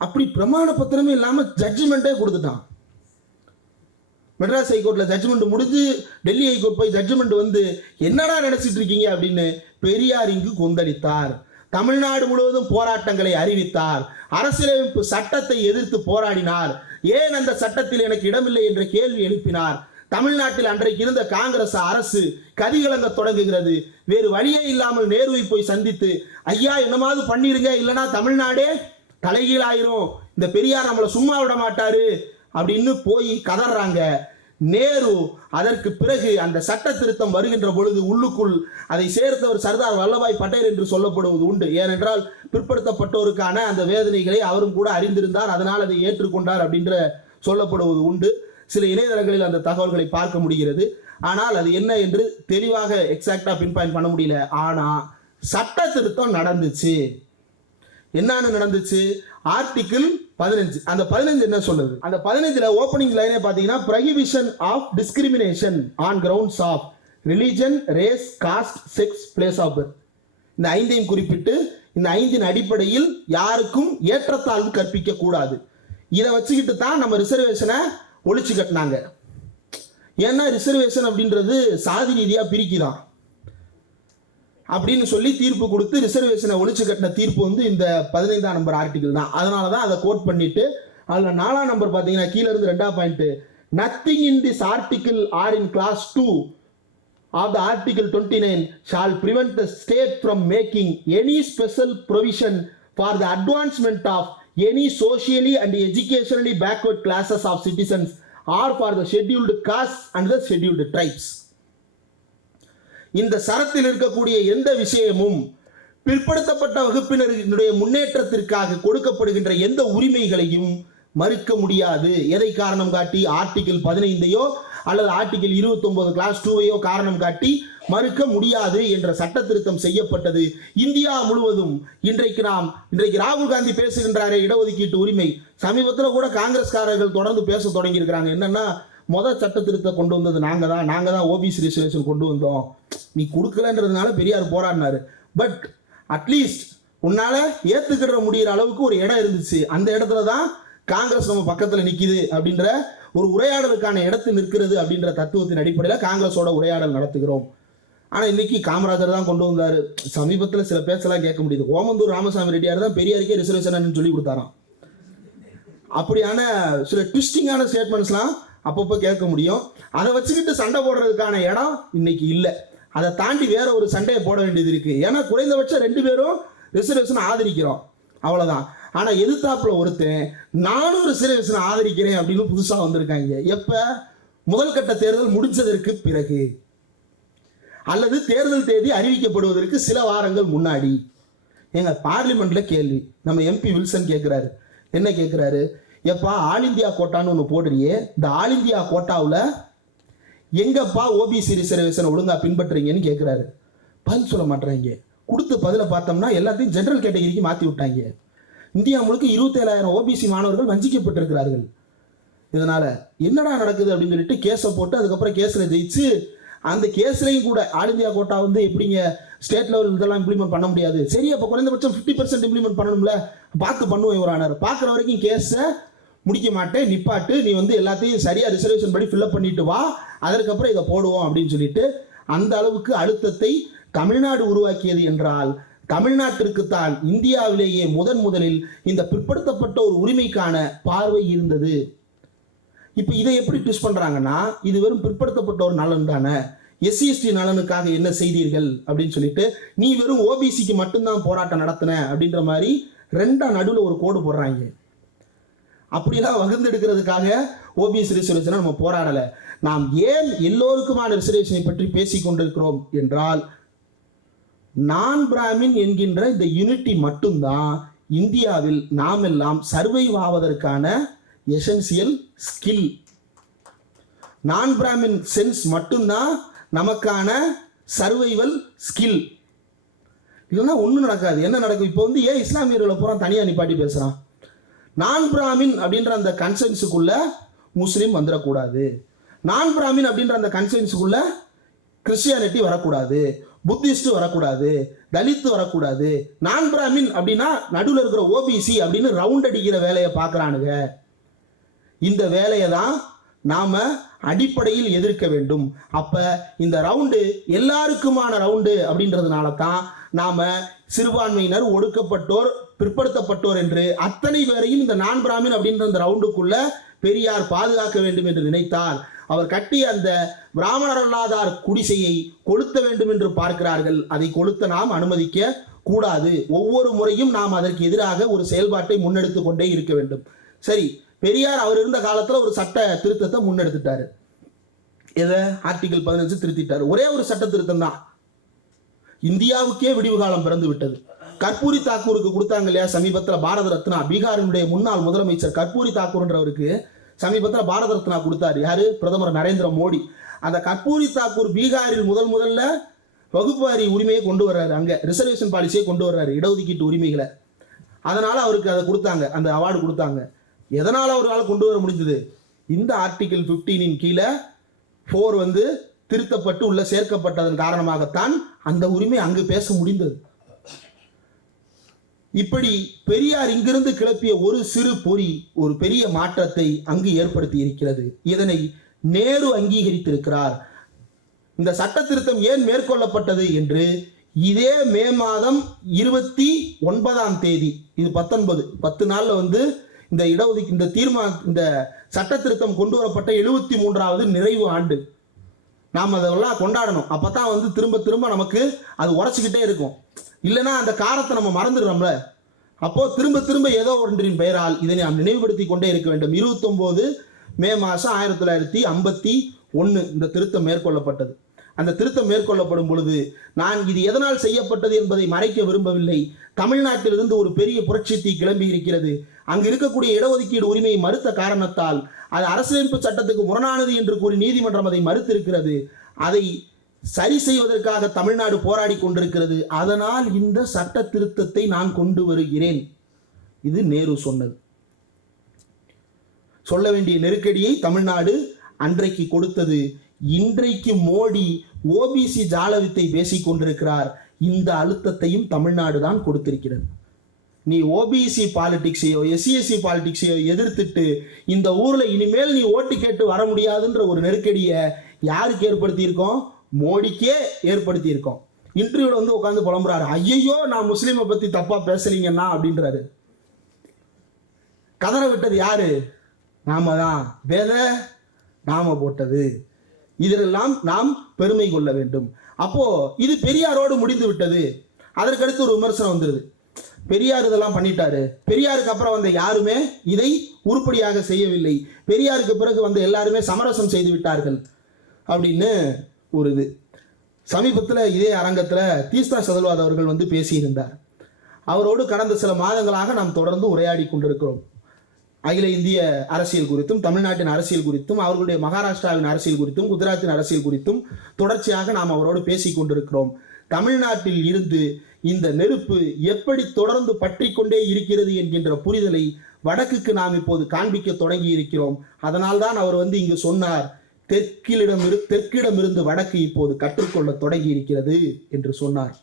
அப்படி பிரமாண பத்திரமே இல்லாமல் ஜட்ஜ்மெண்ட்டே கொடுத்துட்டான். மெட்ராஸ் ஹைகோர்ட்டில் ஜட்ஜ்மெண்ட் முடிஞ்சு டெல்லி ஹைகோர்ட் போய் ஜட்ஜ்மெண்ட் வந்து என்னடா நினைச்சிட்டு இருக்கீங்க அப்படின்னு பெரியார் இங்கு கொந்தளித்தார். தமிழ்நாடு முழுவதும் போராட்டங்களை அறிவித்தார். அரசியலமைப்பு சட்டத்தை எதிர்த்து போராடினார். ஏன் அந்த சட்டத்தில் எனக்கு இடமில்லை என்ற கேள்வி எழுப்பினார். தமிழ்நாட்டில் அன்றைக்கு இருந்த காங்கிரஸ் அரசு கதிகலங்க தொடங்குகிறது. வேறு வழியே இல்லாமல் நேருவை போய் சந்தித்து, ஐயா என்னமாவது பண்ணிருங்க, இல்லைன்னா தமிழ்நாடே தலைகீழாயிரும், இந்த பெரியார் நம்மளை சும்மா விட மாட்டாரு அப்படின்னு போய் கதறாங்க. நேரு அதற்கு பிறகு அந்த சட்ட திருத்தம் வருகின்ற பொழுது உள்ளுக்குள் அதை சேர்த்தவர் சர்தார் வல்லபாய் பட்டேல் என்று சொல்லப்படுவது உண்டு. ஏனென்றால் பிற்படுத்தப்பட்டோருக்கான அந்த வேதனைகளை அவரும் கூட அறிந்திருந்தார், அதனால் அதை ஏற்றுக்கொண்டார் அப்படின்ற சொல்லப்படுவது உண்டு. சில இணையதளங்களில் அந்த தகவல்களை பார்க்க முடிகிறது. ஆனால் அது என்ன என்று தெளிவாக எக்ஸாக்டா பின்பாயிண்ட் பண்ண முடியல. ஆனா சட்ட திருத்தம் நடந்துச்சு. என்னன்னு நடந்துச்சு? ஆர்டிகிள் 15. அந்த 15 என்ன சொல்லுது? அந்த 15ல ஓப்பனிங் லைனே பார்த்தீங்கன்னா, prohibition of discrimination on grounds of religion, race, caste, sex, place of birth. இந்த 5ஐயும் குறிப்பிட்டு, இந்த 5இன் அடிப்படையில் யாருக்கும் ஏற்றத்தாழ்வு கற்பிக்க கூடாது. இதை வச்சுக்கிட்டு தான் நம்ம ரிசர்வேஷனை ஒழிச்சு கட்டினாங்க. ஏன்னா ரிசர்வேஷன் அப்படின்றது சாதி ரீதியாக பிரிக்குதான் அப்படின்னு சொல்லி தீர்ப்பு கொடுத்து ரிசர்வேஷனை ஒழிச்சு கட்டின தீர்ப்பு வந்து இந்த 15ஆம் நம்பர் ஆர்டிகிள் தான். அதனால தான் அதை கோட் பண்ணிட்டு, அதில் 4ஆம் நம்பர் பார்த்தீங்கன்னா கீழே இருந்து 2ஆம் point, nothing in this article or in clause 2 of the article 29 shall prevent the state from making any special provision for the advancement of any socially and educationally backward classes of citizens or for the scheduled castes and the scheduled tribes. இந்த சரத்தில் இருக்கக்கூடிய எந்த விஷயமும் பிற்படுத்தப்பட்ட வகுப்பினருடைய முன்னேற்றத்திற்காக கொடுக்கப்படுகின்ற எந்த உரிமைகளையும் மறுக்க முடியாது. எதை காரணம் காட்டி? ஆர்டிகிள் 15ஐயோ அல்லது ஆர்டிகிள் 29 கிளாஸ் 2ஐயோ காரணம் காட்டி மறுக்க முடியாது என்ற சட்ட திருத்தம் செய்யப்பட்டது. இந்தியா முழுவதும் இன்றைக்கு ராகுல் காந்தி பேசுகின்றாரே இடஒதுக்கீட்டு உரிமை, சமீபத்தில் கூட காங்கிரஸ்காரர்கள் தொடர்ந்து பேச தொடங்கி இருக்கிறாங்க. என்னன்னா, முதல் சட்ட திருத்தம் கொண்டு வந்தது நாங்க தான் ஓபிசி ரிசர்வேஷன் கொண்டு வந்தோம், நீ கொடுக்கலன்றதுனால பெரியார் போராடினாரு. பட் அட்லீஸ்ட் உன்னால ஏத்துக்கிற முடிகிற அளவுக்கு ஒரு இடம் இருந்துச்சு. அந்த இடத்துல தான் காங்கிரஸ் நம்ம பக்கத்தில் நிற்கிது அப்படின்ற ஒரு உரையாடலுக்கான இடத்தில் நிற்கிறது அப்படின்ற தத்துவத்தின் அடிப்படையில் காங்கிரஸோட உரையாடல் நடத்துகிறோம். ஆனால் இன்னைக்கு காமராஜர் தான் கொண்டு வந்தாரு. சமீபத்தில் சில பேச்செல்லாம் கேட்க முடியுது. ஓமந்தூர் ராமசாமி ரெட்டியார் தான் பெரியாருக்கே ரிசர்வேஷன் சொல்லி கொடுத்தாராம். அப்படியான சில ட்விஸ்டிங்கான ஸ்டேட்மெண்ட்ஸ்லாம் அப்பப்போ கேட்க முடியும். அதை வச்சுக்கிட்டு சண்டை போடுறதுக்கான இடம் இன்னைக்கு இல்லை. அதை தாண்டி வேற ஒரு சண்டையை போட வேண்டியது இருக்கு. ஏன்னா குறைந்தபட்சம் 2 பேரும் ரிசர்வேஷனை ஆதரிக்கிறோம், அவ்வளோதான். ஆனால் எதிர்த்தாப்புல ஒருத்தன் நானும் ரிசர்வேஷனை ஆதரிக்கிறேன் அப்படின்னு புதுசாக வந்திருக்காங்க. எப்போ? முதல் கட்ட தேர்தல் முடிஞ்சதற்கு பிறகு, அல்லது தேர்தல் தேதி அறிவிக்கப்படுவதற்கு சில வாரங்கள் முன்னாடி. எங்க பார்லிமெண்ட்ல கேள்வி, நம்ம எம்பி வில்சன் கேட்கிறாரு. என்ன கேட்கிறாரு? எப்பா ஆல் இந்தியா கோட்டான்னு ஒன்று போடுறியே, இந்த ஆல் இந்தியா கோட்டாவில் எங்கப்பா ஓபிசி ரிசர்வேஷன் ஒழுங்கா பின்பற்றுறீங்கன்னு கேட்குறாரு. பதில் சொல்ல மாட்டேறாங்க. கொடுத்து பதிலை பார்த்தோம்னா எல்லாத்தையும் ஜெனரல் கேட்டகரிக்கு மாற்றி விட்டாங்க. இந்தியா முழுக்க 27,000 ஓபிசி மாணவர்கள் வஞ்சிக்கப்பட்டிருக்கிறார்கள். இதனால என்னடா நடக்குது அப்படின்னு சொல்லிட்டு கேஸை போட்டு, அதுக்கப்புறம் கேஸில் ஜெயிச்சு, அந்த கேஸ்லையும் கூட ஆல் இந்தியா கோட்டா வந்து எப்படிங்க ஸ்டேட் லெவல் இதெல்லாம் இம்ப்ளிமெண்ட் பண்ண முடியாது, சரி அப்போ குறைந்தபட்சம் 50% இம்ப்ளிமெண்ட் பண்ணணும்ல, பார்த்து பண்ணுவோம் இவரானார். பார்க்குற வரைக்கும் கேஸை முடிக்க மாட்டேன், நிப்பாட்டு, நீ வந்து எல்லாத்தையும் சரியா ரிசர்வேஷன் படி ஃபில்அப் பண்ணிட்டு வா, அதற்கப்புறம் இதை போடுவோம் அப்படின்னு சொல்லிட்டு அந்த அளவுக்கு அழுத்தத்தை தமிழ்நாடு உருவாக்கியது என்றால் தமிழ்நாட்டிற்குத்தான் இந்தியாவிலேயே முதலில் இந்த பிற்படுத்தப்பட்ட ஒரு உரிமைக்கான பார்வை இருந்தது. இப்ப இதை எப்படி ட்விஸ்ட் பண்றாங்கன்னா, இது வெறும் பிற்படுத்தப்பட்ட ஒரு நலன் தானே, SC/ST நலனுக்காக என்ன செய்தீர்கள் அப்படின்னு சொல்லிட்டு, நீ வெறும் ஓபிசிக்கு மட்டும்தான் போராட்டம் நடத்தின அப்படின்ற மாதிரி ரெண்டா நடுவில் ஒரு கோடு போடுறாங்க. அப்படிலாம் வகுந்தெடுக்கிறதுக்காக ஓபிசி ரிசர்வேஷனை நம்ம போராடல. நாம் ஏன் எல்லோருக்குமான ரிசர்வேஷனை பற்றி பேசிக் கொண்டிருக்கிறோம் என்றால், நான் பிராமின் என்கின்ற இந்த யூனிட்டி மட்டும்தான் இந்தியாவில் நாம் எல்லாம் சர்வைவ் ஆவதற்கான எசென்சியல் ஸ்கில். நான் பிராமின் சென்ஸ் மட்டும்தான் நமக்கான சர்வைவல் ஸ்கில். இல்லைன்னா ஒன்றும் நடக்காது. என்ன நடக்கும்? இப்போ வந்து ஏன் இஸ்லாமியர்களை பூரா தனியாக நிப்பாட்டி பேசுகிறான்? நான் பிராமின் அப்படின்ற அந்த கன்சென்ஸுக்குள்ள முஸ்லீம் வந்துடக்கூடாது, நான் பிராமின் அப்படின்ற அந்த கன்சென்ஸுக்குள்ள கிறிஸ்டியானிட்டி வரக்கூடாது, புத்திஸ்ட் வரக்கூடாது, தலித்து வரக்கூடாது. நான் பிராமின் அப்படின்னா நடுவில் இருக்கிற ஓபிசி அப்படின்னு ரவுண்ட் அடிக்கிற வேலையை பார்க்குறானுங்க. இந்த வேலையை தான் நாம அடிப்படையில் எதிர்க்க வேண்டும். அப்ப இந்த ரவுண்டு எல்லாருக்குமான ரவுண்டு அப்படின்றதுனால தான் நாம சிறுபான்மையினர், ஒடுக்கப்பட்டோர், பிற்படுத்தப்பட்டோர் என்று அத்தனை பேரையும் இந்த நான் பிராமின் அப்படின்ற அந்த ரவுண்டுக்குள்ள பெரியார் பாதுகாக்க வேண்டும் என்று நினைத்தால், அவர் கட்டிய அந்த பிராமணர் அல்லாதார் குடிசையை கொளுத்த வேண்டும் என்று பார்க்கிறார்கள். அதை கொளுத்த நாம் அனுமதிக்க கூடாது. ஒவ்வொரு முறையும் நாம் அதற்கு எதிராக ஒரு செயல்பாட்டை முன்னெடுத்து கொண்டே இருக்க வேண்டும். சரி, பெரியார் அவர் இருந்த காலத்தில் ஒரு சட்ட திருத்தத்தை முன்னெடுத்துட்டாரு. எதை? ஆர்டிகல் 15 திருத்திட்டாரு. ஒரே ஒரு சட்ட திருத்தம் தான். இந்தியாவுக்கே விடிவு காலம் பிறந்து விட்டது. கற்பூரி தாக்கூருக்கு கொடுத்தாங்க இல்லையா சமீபத்தில் பாரத ரத்னா? பீகாரினுடைய முன்னாள் முதலமைச்சர் கற்பூரி தாக்கூர்ன்றவருக்கு சமீபத்தில் பாரத ரத்னா கொடுத்தாரு. யாரு? பிரதமர் நரேந்திர மோடி. அந்த கற்பூரி தாக்கூர் பீகாரில் முதல்ல வகுப்புவாரி உரிமையை கொண்டு வர்றாரு. அங்க ரிசர்வேஷன் பாலிசியை கொண்டு வர்றாரு, இடஒதுக்கீட்டு உரிமைகளை. அதனால அவருக்கு அதை கொடுத்தாங்க, அந்த அவார்டு கொடுத்தாங்க. எதனால அவரால் கொண்டு வர முடிஞ்சது? இந்த ஆர்டிகல் 15 கீழே 4 வந்து திருத்தப்பட்டு உள்ள சேர்க்கப்பட்டதன் காரணமாகத்தான் அந்த உரிமை அங்கு பேச முடிந்தது. இப்படி பெரியார் இங்கிருந்து கிளப்பிய ஒரு சிறு பொறி ஒரு பெரிய மாற்றத்தை அங்கு ஏற்படுத்தி இருக்கிறது. இதனை நேரு அங்கீகரித்திருக்கிறார். இந்த சட்ட திருத்தம் ஏன் மேற்கொள்ளப்பட்டது என்று இதே மே மாதம் 29ஆம் தேதி, இது 19, 10 நாள்ல வந்து இந்த இந்த இந்த சட்ட திருத்தம் கொண்டு வரப்பட்ட 73வது நிறைவு ஆண்டு. நாம் அதெல்லாம் கொண்டாடணும். அப்பதான் வந்து திரும்ப நமக்கு அது உரைச்சிக்கிட்டே இருக்கும். இல்லைன்னா அந்த காரத்தை நம்ம மறந்துடுறோம்ல. அப்போ திரும்ப ஏதோ ஒன்றின் பெயரால் இதை நாம் நினைவுபடுத்தி கொண்டே இருக்க வேண்டும். 29 மே மாதம் 1951 இந்த திருத்தம் மேற்கொள்ளப்பட்டது. அந்த திருத்தம் மேற்கொள்ளப்படும் பொழுது நான் இது எதனால் செய்யப்பட்டது என்பதை மறைக்க விரும்பவில்லை. தமிழ்நாட்டிலிருந்து ஒரு பெரிய புரட்சி தீ கிளம்பி இருக்கிறது. அங்கு இருக்கக்கூடிய இடஒதுக்கீடு உரிமையை மறுத்த காரணத்தால் அது அரசியலமைப்பு சட்டத்துக்கு முரணானது என்று கூறி நீதிமன்றம் அதை மறுத்திருக்கிறது. அதை சரி செய்வதற்காக தமிழ்நாடு போராடி கொண்டிருக்கிறது. அதனால் இந்த சட்ட திருத்தத்தை நான் கொண்டு வருகிறேன். இது நேரு சொன்னது. சொல்ல வேண்டிய நெருக்கடியை தமிழ்நாடு அன்றைக்கு கொடுத்தது. இன்றைக்கு மோடி ஓபிசி ஜாலவித்தை பேசிக் கொண்டிருக்கிறார். இந்த அழுத்தத்தையும் தமிழ்நாடு தான் கொடுத்திருக்கிறது. நீ ஓபிசி பாலிடிக்ஸையோ SC/ST பாலிடிக்ஸையோ எதிர்த்துட்டு இந்த ஊர்ல இனிமேல் நீ ஓட்டு கேட்டு வர முடியாதுன்ற ஒரு நெருக்கடியை யாருக்கு ஏற்படுத்தியிருக்கோம்? மோடிக்கே ஏற்படுத்தியிருக்கோம். இன்டர்வியூல வந்து உட்காந்து புலம்புறாரு, ஐயோ நான் முஸ்லீமை பத்தி தப்பா பேசலீங்கன்னா அப்படின்றாரு. கதற விட்டது யாரு? நாம தான். வேத நாம போட்டது. இதெல்லாம் நாம் பெருமை கொள்ள வேண்டும். அப்போ இது பெரியாரோடு முடிந்து விட்டது. அதற்கடுத்து ஒரு விமர்சனம் வந்துருது. பெரியார் இதெல்லாம் பண்ணிட்டாரு, பெரியாருக்கு அப்புறம் வந்த யாருமே இதை உருப்படியாக செய்யவில்லை, பெரியாருக்கு பிறகு வந்து எல்லாருமே சமரசம் செய்து விட்டார்கள் அப்படின்னு ஒரு இது. சமீபத்தில் இதே அரங்கத்தில் தீஸ்தா சதல்வாத் அவர்கள் வந்து பேசியிருந்தார். அவரோடு கடந்த சில மாதங்களாக நாம் தொடர்ந்து உரையாடி கொண்டிருக்கிறோம். அகில இந்திய அரசியல் குறித்தும், தமிழ்நாட்டின் அரசியல் குறித்தும், அவர்களுடைய மகாராஷ்டிராவின் அரசியல் குறித்தும், குஜராத்தின் அரசியல் குறித்தும் தொடர்ச்சியாக நாம் அவரோடு பேசிக் கொண்டிருக்கிறோம். தமிழ்நாட்டில் இருந்து இந்த நெருப்பு எப்படி தொடர்ந்து பற்றி கொண்டே இருக்கிறது என்கின்ற புரிதலை வடக்குக்கு நாம் இப்போது காண்பிக்க தொடங்கி இருக்கிறோம். அதனால்தான் அவர் வந்து இங்கு சொன்னார், தெற்கிடமிருந்து வடக்கு இப்போது கற்றுக்கொள்ள தொடங்கி இருக்கிறது என்று சொன்னார்.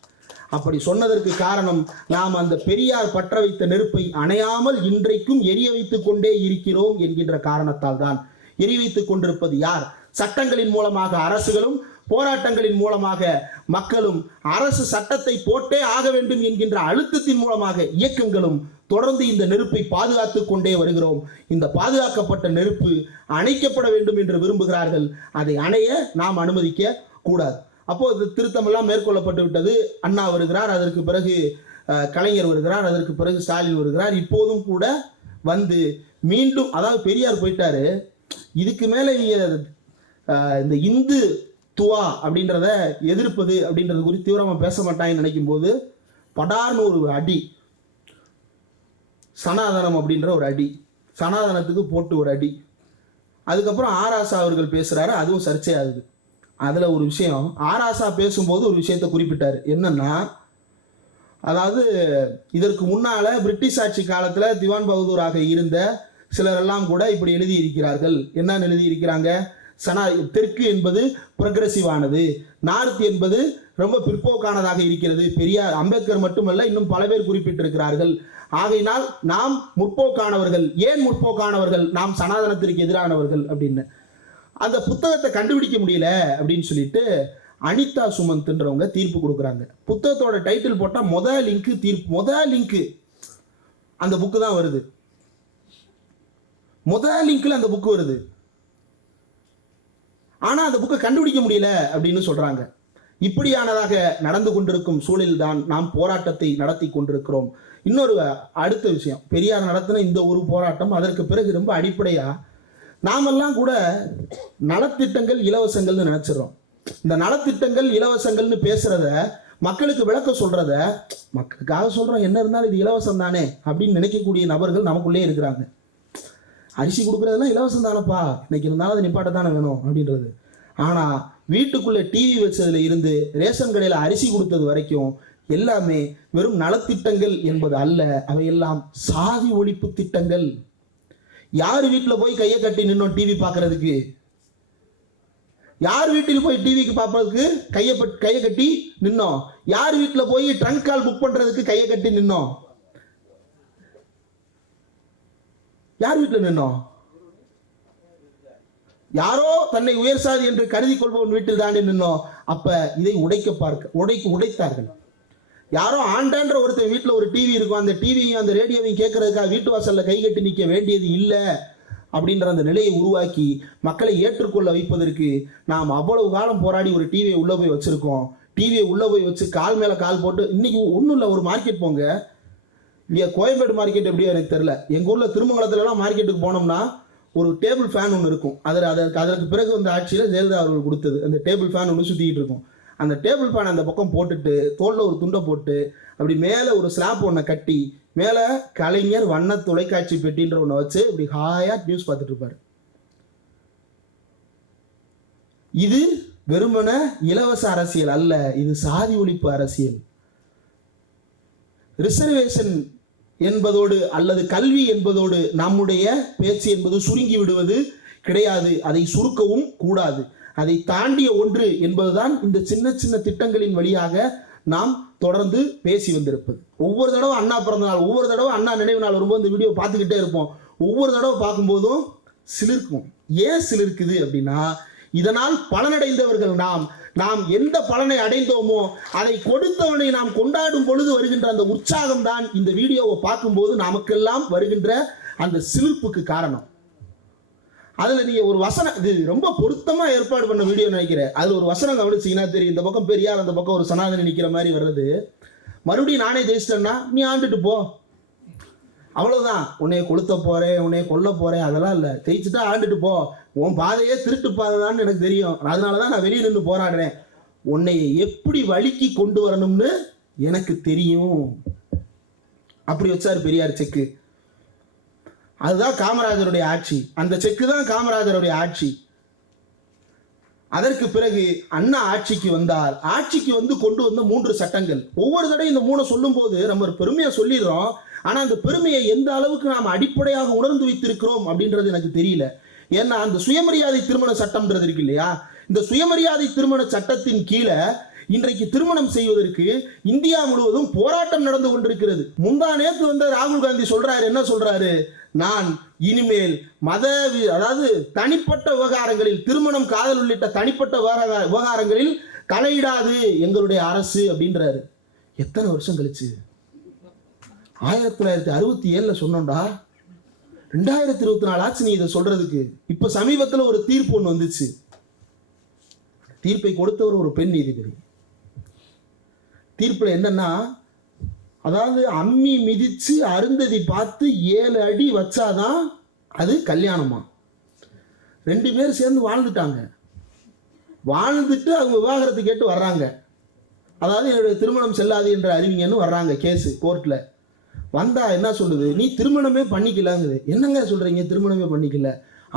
அப்படி சொன்னதற்கு காரணம், நாம் அந்த பெரியார் பற்ற வைத்த நெருப்பை அணையாமல் இன்றைக்கும் எரிய வைத்துக் கொண்டே இருக்கிறோம் என்கின்ற காரணத்தால் தான். எரிய வைத்துக் கொண்டிருப்பது யார்? சட்டங்களின் மூலமாக அரசுகளும் போராட்டங்களின் மூலமாக மக்களும் அரசு சட்டத்தை போட்டே ஆக வேண்டும் என்கின்ற அழுத்தத்தின் மூலமாக இயக்கங்களும் தொடர்ந்து இந்த நெருப்பை பாதுகாத்துக் கொண்டே வருகிறோம். இந்த பாதுகாக்கப்பட்ட நெருப்பு அணைக்கப்பட வேண்டும் என்று விரும்புகிறார்கள். அதை அணைய நாம் அனுமதிக்க கூடாது. அப்போ இது திருத்தம் எல்லாம் மேற்கொள்ளப்பட்டு விட்டது. அண்ணா வருகிறார், அதற்கு பிறகு கலைஞர் வருகிறார், அதற்கு பிறகு ஸ்டாலின் வருகிறார். இப்போதும் கூட வந்து மீண்டும், அதாவது பெரியார் போயிட்டாரு, இதுக்கு மேல இந்த இந்து துவா அப்படின்றத எதிர்ப்பது அப்படின்றது குறித்து தீவிரமா பேச மாட்டாங்கன்னு நினைக்கும் போது படார்னு ஒரு அடி, சனாதனம் அப்படின்ற ஒரு அடி, சனாதனத்துக்கு போட்டு ஒரு அடி. அதுக்கப்புறம் ஆராசா அவர்கள் பேசுறாரு, அதுவும் சர்ச்சையாகுது. அதுல ஒரு விஷயம், ஆராசா பேசும்போது ஒரு விஷயத்தை குறிப்பிட்டாரு. என்னன்னா, அதாவது இதற்கு முன்னால பிரிட்டிஷ் ஆட்சி காலத்துல திவான் பகதூராக இருந்த சிலரெல்லாம் கூட இப்படி எழுதி இருக்கிறார்கள். என்னன்னு எழுதி இருக்கிறாங்க? தெற்கு என்பது புரோகிரசிவானது, நார்த் என்பது ரொம்ப பிற்போக்கானதாக இருக்கிறது. பெரியார், அம்பேத்கர் மட்டுமல்ல, இன்னும் பல பேர் குறிப்பிட்டிருக்கிறார்கள். ஆகையினால் நாம் முற்போக்கானவர்கள். ஏன் முற்போக்கானவர்கள்? நாம் சனாதனத்திற்கு எதிரானவர்கள் அப்படின்னு. அந்த புத்தகத்தை கண்டுபிடிக்க முடியல அப்படின்னு சொல்லிட்டு அனிதா சுமந்த்ன்றவங்க தீர்ப்பு கொடுக்குறாங்க. புத்தகத்தோட டைட்டில் போட்டால் முதல் லிங்க் தீர்ப்பு, முதல் லிங்க் அந்த புக்கு தான் வருது. முதல் லிங்க்ல அந்த புக்கு வருது. ஆனா அந்த புக்கை கண்டுபிடிக்க முடியல அப்படின்னு சொல்றாங்க. இப்படியானதாக நடந்து கொண்டிருக்கும் சூழலில் தான் நாம் போராட்டத்தை நடத்தி கொண்டிருக்கிறோம். இன்னொரு அடுத்த விஷயம், பெரியார் நடத்தின இந்த ஒரு போராட்டம், அதற்கு பிறகு ரொம்ப அடிப்படையா நாமெல்லாம் கூட நலத்திட்டங்கள் இலவசங்கள்னு நினைச்சிடறோம். இந்த நலத்திட்டங்கள் இலவசங்கள்னு பேசுறத, மக்களுக்கு விளக்க சொல்றத, மக்களுக்காக சொல்றோம், என்ன இருந்தாலும் இது இலவசம் தானே அப்படின்னு நினைக்கக்கூடிய நபர்கள் நமக்குள்ளே இருக்கிறாங்க. அரிசி கொடுக்குறதெல்லாம் இலவசம் தானப்பா, இன்னைக்கு இருந்தாலும் அது நிப்பாட்ட தானே வேணும் அப்படின்றது. ஆனா வீட்டுக்குள்ள டிவி வச்சதுல இருந்து ரேஷன் கடையில அரிசி கொடுத்தது வரைக்கும் எல்லாமே வெறும் நலத்திட்டங்கள் என்பது அல்ல, அவையெல்லாம் சாதி ஒழிப்பு திட்டங்கள். யார் வீட்டில் போய் கையை கட்டி நின்னோம் டிவி பார்க்கறதுக்கு? யார் வீட்டில் போய் டிவிக்கு பார்ப்பதற்கு கையை கட்டி நின்னோம்? யார் வீட்டில் போய் ட்ரங்க் கால் புக் பண்றதுக்கு கையை கட்டி நின்னோம்? யார் வீட்டில் நின்னோம்? யாரோ தன்னை உயர் சாதி என்று கருதி கொள்பவன் வீட்டில் தாண்டி நின்னோம். அப்ப இதை உடைத்தார்கள். யாரோ ஆண்டான்ற ஒருத்தர் வீட்டில் ஒரு டிவி இருக்கும், அந்த டிவியும் அந்த ரேடியோவையும் கேட்கறதுக்காக வீட்டு வாசல்ல கை கட்டி நிற்க வேண்டியது இல்லை அப்படின்ற அந்த நிலையை உருவாக்கி மக்களை ஏற்றுக்கொள்ள வைப்பதற்கு நாம் அவ்வளவு காலம் போராடி ஒரு டிவியை உள்ள போய் வச்சிருக்கோம். டிவியை உள்ள போய் வச்சு கால் மேல கால் போட்டு, இன்னைக்கு ஒன்றும் இல்லை, ஒரு மார்க்கெட் போங்க இல்லையா, கோயம்பேடு மார்க்கெட் எப்படியோ எனக்கு தெரியல, எங்க ஊர்ல திருமங்கலத்துலலாம் மார்க்கெட்டுக்கு போனோம்னா ஒரு டேபிள் ஃபேன் ஒன்று இருக்கும். அதற்கு பிறகு வந்த ஆட்சியில் ஜெயலலிதா அவர்கள் கொடுத்தது. அந்த டேபிள் ஃபேன் ஒன்று சுற்றிக்கிட்டு இருக்கும். அந்த டேபிள் ஃபேன் அந்த பக்கம் போட்டுட்டு தோளில் ஒரு துண்டை போட்டு அப்படி மேலே ஒரு ஸ்லாப் ஒன்றை கட்டி மேலே கலைஞர் வண்ண தொலைக்காட்சி பெட்டின்ற ஒன்றை வச்சு இப்படி ஹாயா நியூஸ் பார்த்துட்டு இருப்பாரு. இது வெறுமன இலவச அரசியல் அல்ல, இது சாதி ஒழிப்பு அரசியல். ரிசர்வேஷன் என்பதோடு அல்லது கல்வி என்பதோடு நம்முடைய பேச்சு என்பது சுருங்கி விடுவது கிடையாது. அதை சுருக்கவும் கூடாது. அதை தாண்டிய ஒன்று என்பதுதான் இந்த சின்ன சின்ன திட்டங்களின் வழியாக நாம் தொடர்ந்து பேசி வந்திருப்பது. ஒவ்வொரு தடவை அண்ணா பிறந்த நாள், ஒவ்வொரு தடவை அண்ணா நினைவு நாள் வரும்போது இந்த வீடியோ பார்த்துக்கிட்டே இருப்போம். ஒவ்வொரு தடவை பார்க்கும்போதும் சிலிர்க்கும். ஏன் சிலிர்க்குது அப்படின்னா, இதனால் பலனடைந்தவர்கள் நாம் எந்த பலனை அடைந்தோமோ அதை கொடுத்தவனை நாம் கொண்டாடும் பொழுது வருகின்ற அந்த உற்சாகம் தான் இந்த வீடியோவை பார்க்கும்போது நமக்கெல்லாம் வருகின்ற அந்த சிலிர்ப்புக்கு காரணம். அதுல நீங்க ஒரு வசனம், இது ரொம்ப பொருத்தமா ஏற்பாடு பண்ண வீடியோ நினைக்கிறேன், அதுல ஒரு வசனம் கவனிச்சீங்கன்னா தெரியும். இந்த பக்கம் பெரியார், அந்த பக்கம் ஒரு சனாதனி நிக்கிற மாதிரி வர்றது. மறுபடியும் நானே ஜெயிச்சிட்டேன்னா நீ ஆண்டுட்டு போ, அவ்வளவுதான், உன்னைய கொளுத்த போறேன், உன்னைய கொல்ல போறேன், அதெல்லாம் இல்லை. ஜெயிச்சுட்டா ஆண்டுட்டு போ, உன் பாதையே திருட்டு பாதைதான்னு எனக்கு தெரியும், அதனாலதான் நான் வெளியே நின்று போராடுறேன். உன்னைய எப்படி வழிக்கு கொண்டு வரணும்னு எனக்கு தெரியும். அப்படி வச்சாரு பெரியார் செக்கு. அதுதான் காமராஜருடைய ஆட்சி. அந்த செக்கு தான் காமராஜருடைய ஆட்சி. அதற்கு பிறகு அண்ணா ஆட்சிக்கு வந்தார். ஆட்சிக்கு வந்து கொண்டு வந்த 3 சட்டங்கள். ஒவ்வொரு தடையும் இந்த 3 சொல்லும் போது நம்ம ஒரு பெருமையா சொல்லிடுறோம். ஆனா அந்த பெருமையை எந்த அளவுக்கு நாம் அடிப்படையாக உணர்ந்து வைத்திருக்கிறோம் அப்படின்றது எனக்கு தெரியல. ஏன்னா அந்த சுயமரியாதை திருமண சட்டம்ன்றது இருக்கு இல்லையா, இந்த சுயமரியாதை திருமண சட்டத்தின் கீழே இன்றைக்கு திருமணம் செய்வதற்கு இந்தியா முழுவதும் போராட்டம் நடந்து கொண்டிருக்கிறது. முந்தா நேற்று வந்து ராகுல் காந்தி சொல்றாரு, என்ன சொல்றாரு, நான் இனிமேல் அதாவது தனிப்பட்ட விவகாரங்களில், திருமணம், காதல் உள்ளிட்ட தனிப்பட்ட விவகாரங்களில் தலையிடாது எங்களுடைய அரசு அப்படின்றாரு. எத்தனை வருஷம் கழிச்சு? 1967 சொன்னோம்டா, 2024 ஆச்சு நீ இதை சொல்றதுக்கு. இப்ப சமீபத்தில் ஒரு தீர்ப்பு ஒன்று வந்துச்சு. தீர்ப்பை கொடுத்தவர் ஒரு பெண் நீதிபதி. தீர்ப்புல என்னன்னா, அதாவது அம்மி மிதிச்சு அருந்ததி பார்த்து 7 அடி வச்சாதான் அது கல்யாணமா. 2 பேர் சேர்ந்து வாழ்ந்துட்டாங்க. வாழ்ந்துட்டு அவங்க விவாகரத்து கேட்டு வர்றாங்க. அதாவது என்னுடைய திருமணம் செல்லாது என்று அறிவிங்கன்னு வர்றாங்க கேஸு கோர்ட்டில். வந்தா என்ன சொல்லுது, நீ திருமணமே பண்ணிக்கலாங்குது. என்னங்க சொல்றீங்க திருமணமே பண்ணிக்கல?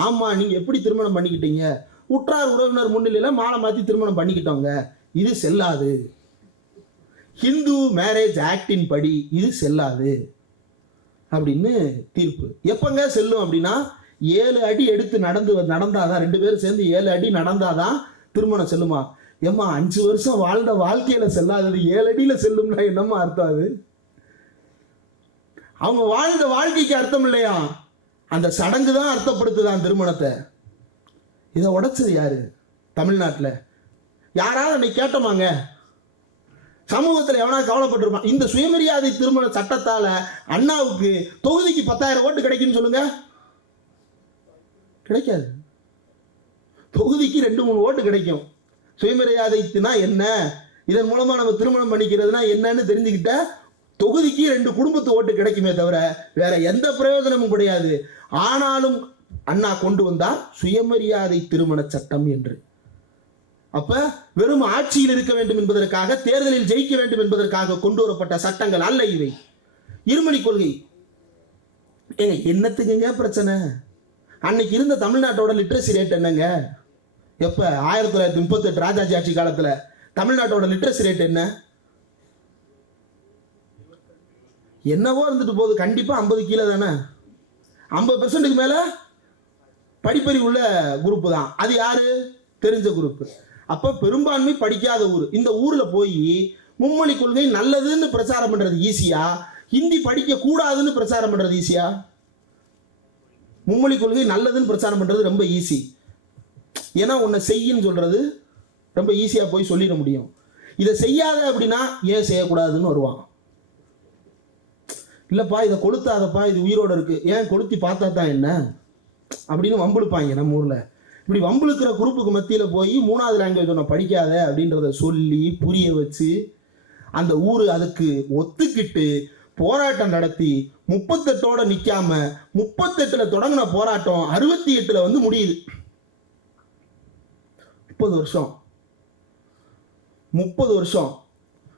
ஆமா, நீங்க எப்படி திருமணம் பண்ணிக்கிட்டீங்க? உற்றார் உறவினர் முன்னிலையில மாலை மாற்றி திருமணம் பண்ணிக்கிட்டோங்க, இது செல்லாது. ஹிந்து மேரேஜ் ஆக்டின் படி இது செல்லாது அப்படின்னு தீர்ப்பு. எப்பங்க செல்லும் அப்படின்னா, 7 அடி எடுத்து நடந்தாதான், 2 பேரும் சேர்ந்து 7 அடி நடந்தாதான் திருமணம் செல்லுமா? ஏம்மா 5 வருஷம் வாழ்ந்த வாழ்க்கையில செல்லாதது 7 அடியில செல்லும்னா என்னம்மா அர்த்தம்? அது அவங்க வாழ்ந்த வாழ்க்கைக்கு அர்த்தம் இல்லையா, அந்த சடங்கு தான் அர்த்தப்படுத்துதான் திருமணத்தை. இதை உடைச்சது யாரு? தமிழ்நாட்டில் யாராவது அன்னைக்கு கேட்டோமாங்க? சமூகத்தில் எவனா கவலைப்பட்டிருப்பான்? இந்த சுயமரியாதை திருமண சட்டத்தால அண்ணாவுக்கு தொகுதிக்கு 10,000 ஓட்டு கிடைக்குன்னு சொல்லுங்க. கிடைக்காது. தொகுதிக்கு 2-3 ஓட்டு கிடைக்கும். சுயமரியாதைனா என்ன, இதன் மூலமா நம்ம திருமணம் பண்ணிக்கிறதுனா என்னன்னு தெரிஞ்சுக்கிட்ட தொகுதிக்கு 2 குடும்பத்து ஓட்டு கிடைக்குமே தவிர வேற எந்த பிரயோஜனமும் கிடையாது. ஆனாலும் அண்ணா கொண்டு வந்தார் சுயமரியாதை திருமண சட்டம் என்று. அப்ப வெறும் ஆட்சியில் இருக்க வேண்டும் என்பதற்காக, தேர்தலில் ஜெயிக்க வேண்டும் என்பதற்காக கொண்டு வரப்பட்ட சட்டங்கள் அல்ல இவை. இருமொழி கொள்கை என்னத்துக்குங்க பிரச்சனை? அன்னைக்கு இருந்த தமிழ்நாட்டோட லிட்ரஸி ரேட் என்னங்க? எப்ப 1938 ராஜாஜி ஆட்சி காலத்துல தமிழ்நாட்டோட லிட்ரஸி ரேட் என்ன? என்னவோ இருந்துட்டு போகுது, கண்டிப்பா 50 கீழே தானே. 50% மேல படிப்பறிவு உள்ள குரூப் தான். அது யாரு? தெரிஞ்ச குரூப். அப்ப பெரும்பான்மை படிக்காத ஊர். இந்த ஊர்ல போய் மும்மொழி கொள்கை நல்லதுன்னு பிரச்சாரம் பண்றது ஈஸியா, ஹிந்தி படிக்க கூடாதுன்னு பிரச்சாரம் பண்றது ஈஸியா? மும்மொழி கொள்கை நல்லதுன்னு பிரச்சாரம் பண்றது ரொம்ப ஈஸி. ஏன்னா உன்னை செய்யின்னு சொல்றது ரொம்ப ஈஸியா போய் சொல்லிட முடியும். இதை செய்யாத அப்படின்னா ஏன் செய்யக்கூடாதுன்னு வருவான். இல்லப்பா இதை கொளுத்தாதப்பா, இது உயிரோட இருக்கு, ஏன் கொளுத்தி பார்த்தா தான் என்ன அப்படின்னு வம்புழுப்பாங்க நம்ம ஊர்ல. இப்படி வம்புழுக்கிற குரூப்புக்கு மத்தியில போய் 3வது லாங்குவேஜ் ஒன்று படிக்காத அப்படின்றத சொல்லி புரிய வச்சு அந்த ஊர் அதுக்கு ஒத்துக்கிட்டு போராட்டம் நடத்தி 38ஓட நிக்காம 38ல் தொடங்கின போராட்டம் 68ல் வந்து முடியுது.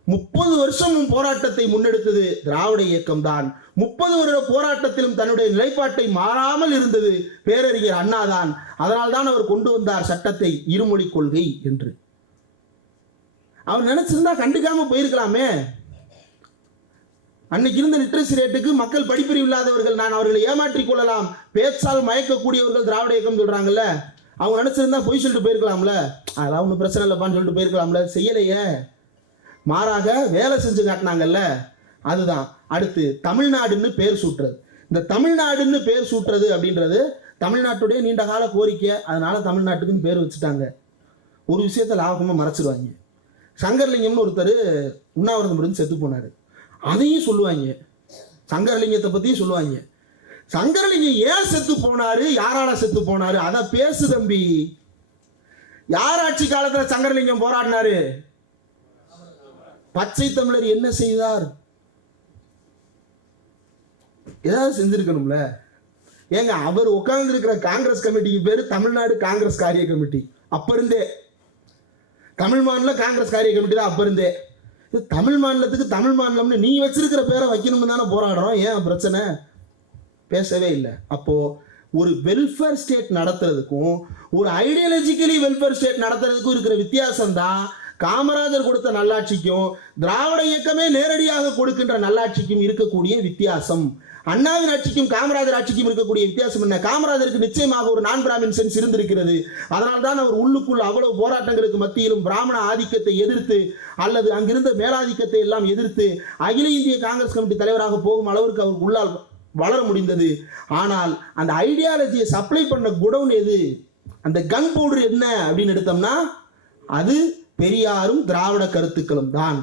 30 வருஷமும் போராட்டத்தை முன்னெடுத்தது திராவிட இயக்கம் தான். 30 வருட போராட்டத்திலும் தன்னுடைய நிலைப்பாட்டை மாறாமல் இருந்தது பேரறிஞர் அண்ணா தான். அதனால்தான் அவர் கொண்டு வந்தார் சட்டத்தை, இருமொழி கொள்கை என்று. அவர் நினைச்சிருந்தா கண்டுக்காம போயிருக்கலாமே. அன்னைக்கு இருந்த லிட்ரஸி ரேட்டுக்கு மக்கள் படிப்பறிவு இல்லாதவர்கள், நான் அவர்களை ஏமாற்றிக் கொள்ளலாம், பேச்சால் மயக்கக்கூடியவர்கள் திராவிட இயக்கம் சொல்றாங்கல்ல, அவங்க நினைச்சிருந்தா பொய் சொல்லிட்டு போயிருக்கலாம்ல, அதெல்லாம் ஒன்றும் பிரச்சனை இல்லைப்பான்னு சொல்லிட்டு போயிருக்கலாம்ல. செய்யலையே, மாறாக வேலை செஞ்சு காட்டினாங்கல்ல. அதுதான் அடுத்து தமிழ்நாடுன்னு பேர் சூட்டுறது. இந்த தமிழ்நாடுன்னு பேர் சூட்டுறது அப்படின்றது தமிழ்நாட்டுடைய நீண்ட கால கோரிக்கை. அதனால தமிழ்நாட்டுக்குன்னு பேர் வச்சுட்டாங்க. ஒரு விஷயத்தை லாபமாக மறைச்சிருவாங்க. சங்கரலிங்கம்னு ஒருத்தர் உண்ணாவிரதம் இருந்து செத்து போனார், அதையும் சொல்லுவாங்க. சங்கரலிங்கத்தை பற்றியும் சொல்லுவாங்க. சங்கரலிங்கம் ஏன் செத்து போனாரு, யாரால செத்து போனாரு, அதை பேசு தம்பி. யார் ஆட்சி காலத்தில் சங்கரலிங்கம் போராடினாரு? பச்சை தமிழர் என்ன செய்தார்? ஏதாவது செஞ்சிருக்கணும்ல. ஏங்க அவர் உட்கார்ந்து இருக்கிற காங்கிரஸ் கமிட்டிக்கு பேரு தமிழ்நாடு காங்கிரஸ் காரிய கமிட்டி. அப்ப இருந்தே தமிழ் மாநில காங்கிரஸ் காரிய கமிட்டி தான் அப்ப இருந்தே. தமிழ் மாநிலத்துக்கு தமிழ் மாநிலம்னு நீ வச்சிருக்கிற பேரை வைக்கணும்னு தானே போராடுறோம். ஏன் பிரச்சனை? பேசவே இல்லை. அப்போ ஒரு வெல்ஃபேர் ஸ்டேட் நடத்துறதுக்கும் ஒரு ஐடியாலஜிக்கலி வெல்ஃபேர் ஸ்டேட் நடத்துறதுக்கும் இருக்கிற வித்தியாசம் தான் காமராஜர் கொடுத்த நல்லாட்சிக்கும் திராவிட இயக்கமே நேரடியாக கொடுக்கின்ற நல்லாட்சிக்கும் இருக்கக்கூடிய வித்தியாசம். அண்ணாவின் ஆட்சிக்கும் காமராஜர் ஆட்சிக்கும் இருக்கக்கூடிய வித்தியாசம் என்ன? காமராஜருக்கு நிச்சயமாக ஒரு நான் பிராமின் சென்ஸ் இருந்திருக்கிறது. அதனால்தான் அவர் உள்ளுக்குள் அவ்வளவு போராட்டங்களுக்கு மத்தியிலும் பிராமண ஆதிக்கத்தை எதிர்த்து அல்லது அங்கிருந்த மேலாதிக்கத்தை எல்லாம் எதிர்த்து அகில இந்திய காங்கிரஸ் கமிட்டி தலைவராக போகும் அளவிற்கு அவருக்கு உள்ளால் வளர முடிந்தது. ஆனால் அந்த ஐடியாலஜியை சப்ளை பண்ண குடவுன் எது, அந்த கன் பவுடர் என்ன அப்படின்னு எடுத்தோம்னா அது பெரியாரும் திராவிட கருத்துக்களும் தான்.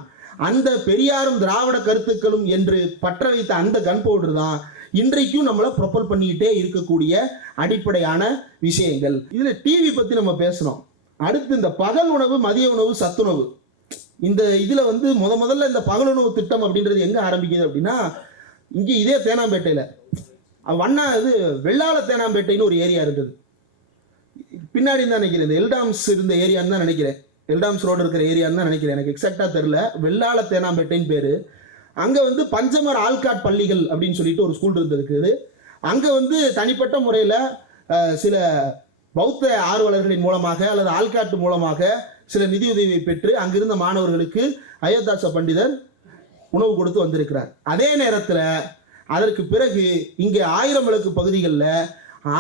அந்த பெரியாரும் திராவிட கருத்துக்களும் என்று பற்ற வைத்த அந்த கன் பவுடர் தான் இன்றைக்கும் நம்மளை ப்ரொபல் பண்ணிக்கிட்டே இருக்கக்கூடிய அடிப்படையான விஷயங்கள். இதில் டிவி பற்றி நம்ம பேசுகிறோம். அடுத்து இந்த பகல் உணவு, மதிய உணவு, சத்துணவு, இந்த இதில் வந்து முதல்ல இந்த பகல் உணவு திட்டம் அப்படின்றது எங்கே ஆரம்பிக்குது அப்படின்னா, இங்கே இதே தேனாம்பேட்டையில் வெள்ளாள தேனாம்பேட்டைன்னு ஒரு ஏரியா இருந்தது. பின்னாடி தான் நினைக்கிறேன், இந்த எல்டாம்ஸ் இருந்த ஏரியான்னு தான் நினைக்கிறேன், எல்டாம்ஸ் ரோடு இருக்கிற ஏரியான்னு தான் நினைக்கிறேன், எனக்கு எக்ஸாக்டாக தெரில. வெள்ளாள தேனாம்பேட்டைன்னு பேர். அங்கே வந்து பஞ்சமர் ஆல்காட் பள்ளிகள் அப்படின்னு சொல்லிட்டு ஒரு ஸ்கூல் இருந்திருக்குது. அங்கே வந்து தனிப்பட்ட முறையில் சில பௌத்த ஆர்வலர்களின் மூலமாக அல்லது ஆல்காட் மூலமாக சில நிதியுதவியை பெற்று அங்கிருந்த மாணவர்களுக்கு அயோத்தாச பண்டிதர் உணவு கொடுத்து வந்திருக்கிறார். அதே நேரத்தில் அதற்கு பிறகு இங்கே 1000 விளக்கு பகுதிகளில்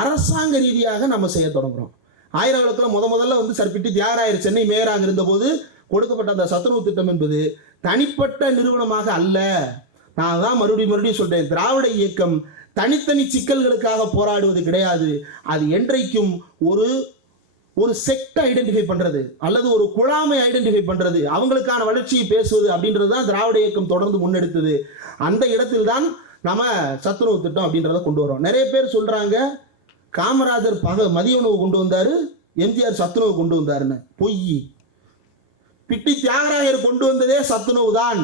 அரசாங்க ரீதியாக நம்ம செய்ய தொடங்குறோம். 1000 விளக்கில் முதல்ல வந்து சர்பிட்டி தியாகராயர் சென்னை மேயராக இருந்தபோது கொடுக்கப்பட்ட அந்த சத்துணவு திட்டம் என்பது தனிப்பட்ட நிறுவனமாக அல்ல. நான் தான் மறுபடியும் சொல்றேன், திராவிட இயக்கம் தனித்தனி சிக்கல்களுக்காக போராடுவது கிடையாது. அது என்றைக்கும் ஒரு செக்ட் ஐடென்டிஃபை பண்றது அல்லது ஒரு குழாமை ஐடென்டிஃபை பண்றது, அவங்களுக்கான வளர்ச்சியை பேசுவது அப்படின்றது தான் திராவிட இயக்கம் தொடர்ந்து முன்னெடுத்தது. அந்த இடத்தில் தான் நம்ம சத்துணவு திட்டம் அப்படின்றத கொண்டு வரோம். நிறைய பேர் சொல்றாங்க காமராஜர் மதிய உணவு கொண்டு வந்தாரு, எம்ஜிஆர் சத்துணவு கொண்டு வந்தாருன்னு. பொய். பிட்டி தியாகராயர் கொண்டு வந்ததே சத்துணவு தான்.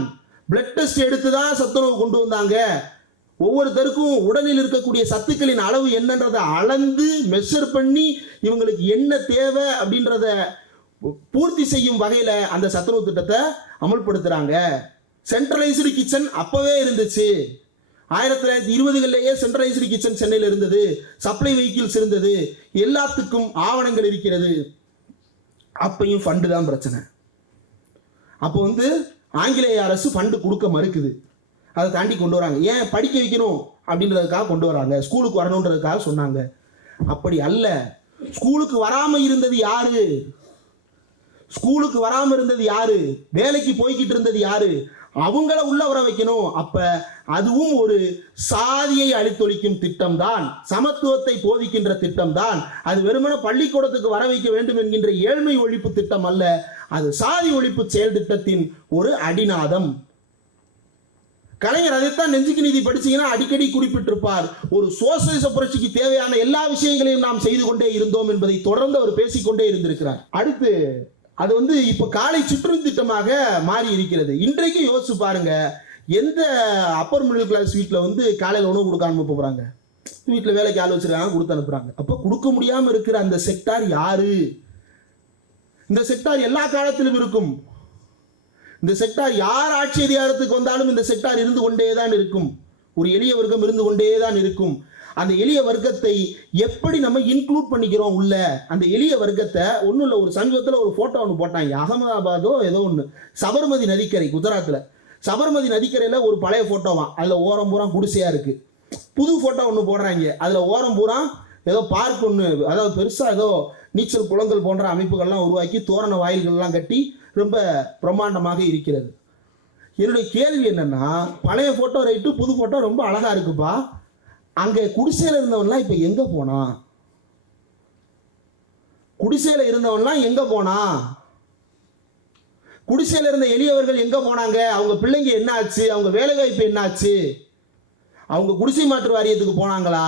பிளட் டெஸ்ட் எடுத்து தான் சத்துணவு கொண்டு வந்தாங்க. ஒவ்வொருத்தருக்கும் உடலில் இருக்கக்கூடிய சத்துக்களின் அளவு என்னன்றதை அளந்து மெஷர் பண்ணி இவங்களுக்கு என்ன தேவை அப்படின்றத பூர்த்தி செய்யும் வகையில் அந்த சத்துணவு திட்டத்தை அமல்படுத்துறாங்க. சென்ட்ரலைஸ்டு கிச்சன் அப்பவே இருந்துச்சு. 1920களிலேயே சென்ட்ரலைஸ்டு கிச்சன் சென்னையில் இருந்தது, சப்ளை வெஹிக்கிள்ஸ் இருந்தது, எல்லாத்துக்கும் ஆவணங்கள் இருக்கிறது. அப்பையும் ஃபண்டு தான் பிரச்சனை. அப்போ வந்து ஆங்கிலேய அரசு ஃபண்டு கொடுக்க மறுக்குது. அதை தாண்டி கொண்டு வராங்க. ஏன்? படிக்க வைக்கணும் அப்படின்றதுக்காக கொண்டு வராங்க, ஸ்கூலுக்கு வரணுன்றதுக்காக சொன்னாங்க. அப்படி அல்ல. ஸ்கூலுக்கு வராமல் இருந்தது யாரு? ஸ்கூலுக்கு வராமல் இருந்தது யாரு? வேலைக்கு போய்கிட்டு இருந்தது யாரு? அவங்கள உள்ள வர வைக்கணும். அப்ப அதுவும் ஒரு சாதியை அழித்தொழிக்கும் திட்டம் தான், சமத்துவத்தை போதிக்கின்ற திட்டம் தான். அது வெறுமனே பள்ளிக்கூடத்துக்கு வர வைக்க வேண்டும் என்கின்ற ஏழ்மை ஒழிப்பு திட்டம் அல்ல. அது சாதி ஒழிப்பு செயல் திட்டத்தின் ஒரு அடிநாதம். கலைஞர் அதைத்தான் நெஞ்சுக்கு நீதி படிச்சீங்கன்னா அடிக்கடி குறிப்பிட்டிருப்பார். ஒரு சோசியலிச புரட்சிக்கு தேவையான எல்லா விஷயங்களையும் நாம் செய்து கொண்டே இருந்தோம் என்பதை தொடர்ந்து அவர் பேசிக்கொண்டே இருந்திருக்கிறார். அடுத்து அது வந்து இப்ப காலை சுற்று திட்டமாக மாறி இருக்கிறது. இன்றைக்கு யோசிச்சு பாருங்க, எந்த அப்பர் மிடில் கிளாஸ் வீட்டில் வந்து காலையில் உணவு கொடுக்க அனுப்ப போறாங்க? வீட்டில் வேலைக்கு ஆள் வச்சிருக்காங்க, கொடுத்து அனுப்புறாங்க. அப்ப கொடுக்க முடியாம இருக்கிற அந்த செக்டார் யாரு? இந்த செக்டார் எல்லா காலத்திலும் இருக்கும். இந்த செக்டார் யார் ஆட்சி அதிகாரத்துக்கு வந்தாலும் இந்த செக்டார் இருந்து கொண்டே தான் இருக்கும். ஒரு எளிய வர்க்கம் இருந்து கொண்டே தான் இருக்கும். அந்த எளிய வர்க்கத்தை எப்படி நம்ம இன்க்ளூட் பண்ணிக்கிறோம் உள்ள? அந்த எளிய வர்க்கத்தை ஒன்றும் இல்லை, ஒரு சமீபத்தில் ஒரு ஃபோட்டோ ஒன்று போட்டாங்க, அகமதாபாதோ ஏதோ ஒன்று, சபர்மதி நதிக்கரை, குஜராத்தில். சபர்மதி நதிக்கரையில் ஒரு பழைய ஃபோட்டோவான், அதில் ஓரம் பூரா குடிசையாக இருக்குது. புது ஃபோட்டோ ஒன்று போடுறாங்க, அதில் ஓரம் பூரா ஏதோ பார்க் ஒன்று, அதாவது பெருசாக ஏதோ நீச்சல் குளங்கள் போன்ற அமைப்புகள்லாம் உருவாக்கி தோரண வாயில்கள்லாம் கட்டி ரொம்ப பிரம்மாண்டமாக இருக்கிறது. என்னுடைய கேள்வி என்னன்னா, பழைய ஃபோட்டோ ரைட்டு, புது ஃபோட்டோ ரொம்ப அழகாக இருக்குப்பா, அங்கே குடிசையில் இருந்தவன்லாம் இப்போ எங்கே போனா? குடிசையில் இருந்தவன்லாம் எங்கே போனா? குடிசையில் இருந்த எளியவர்கள் எங்கே போனாங்க? அவங்க பிள்ளைங்க என்ன ஆச்சு? அவங்க வேலை வாய்ப்பு என்ன ஆச்சு? அவங்க குடிசை மாற்று வாரியத்துக்கு போனாங்களா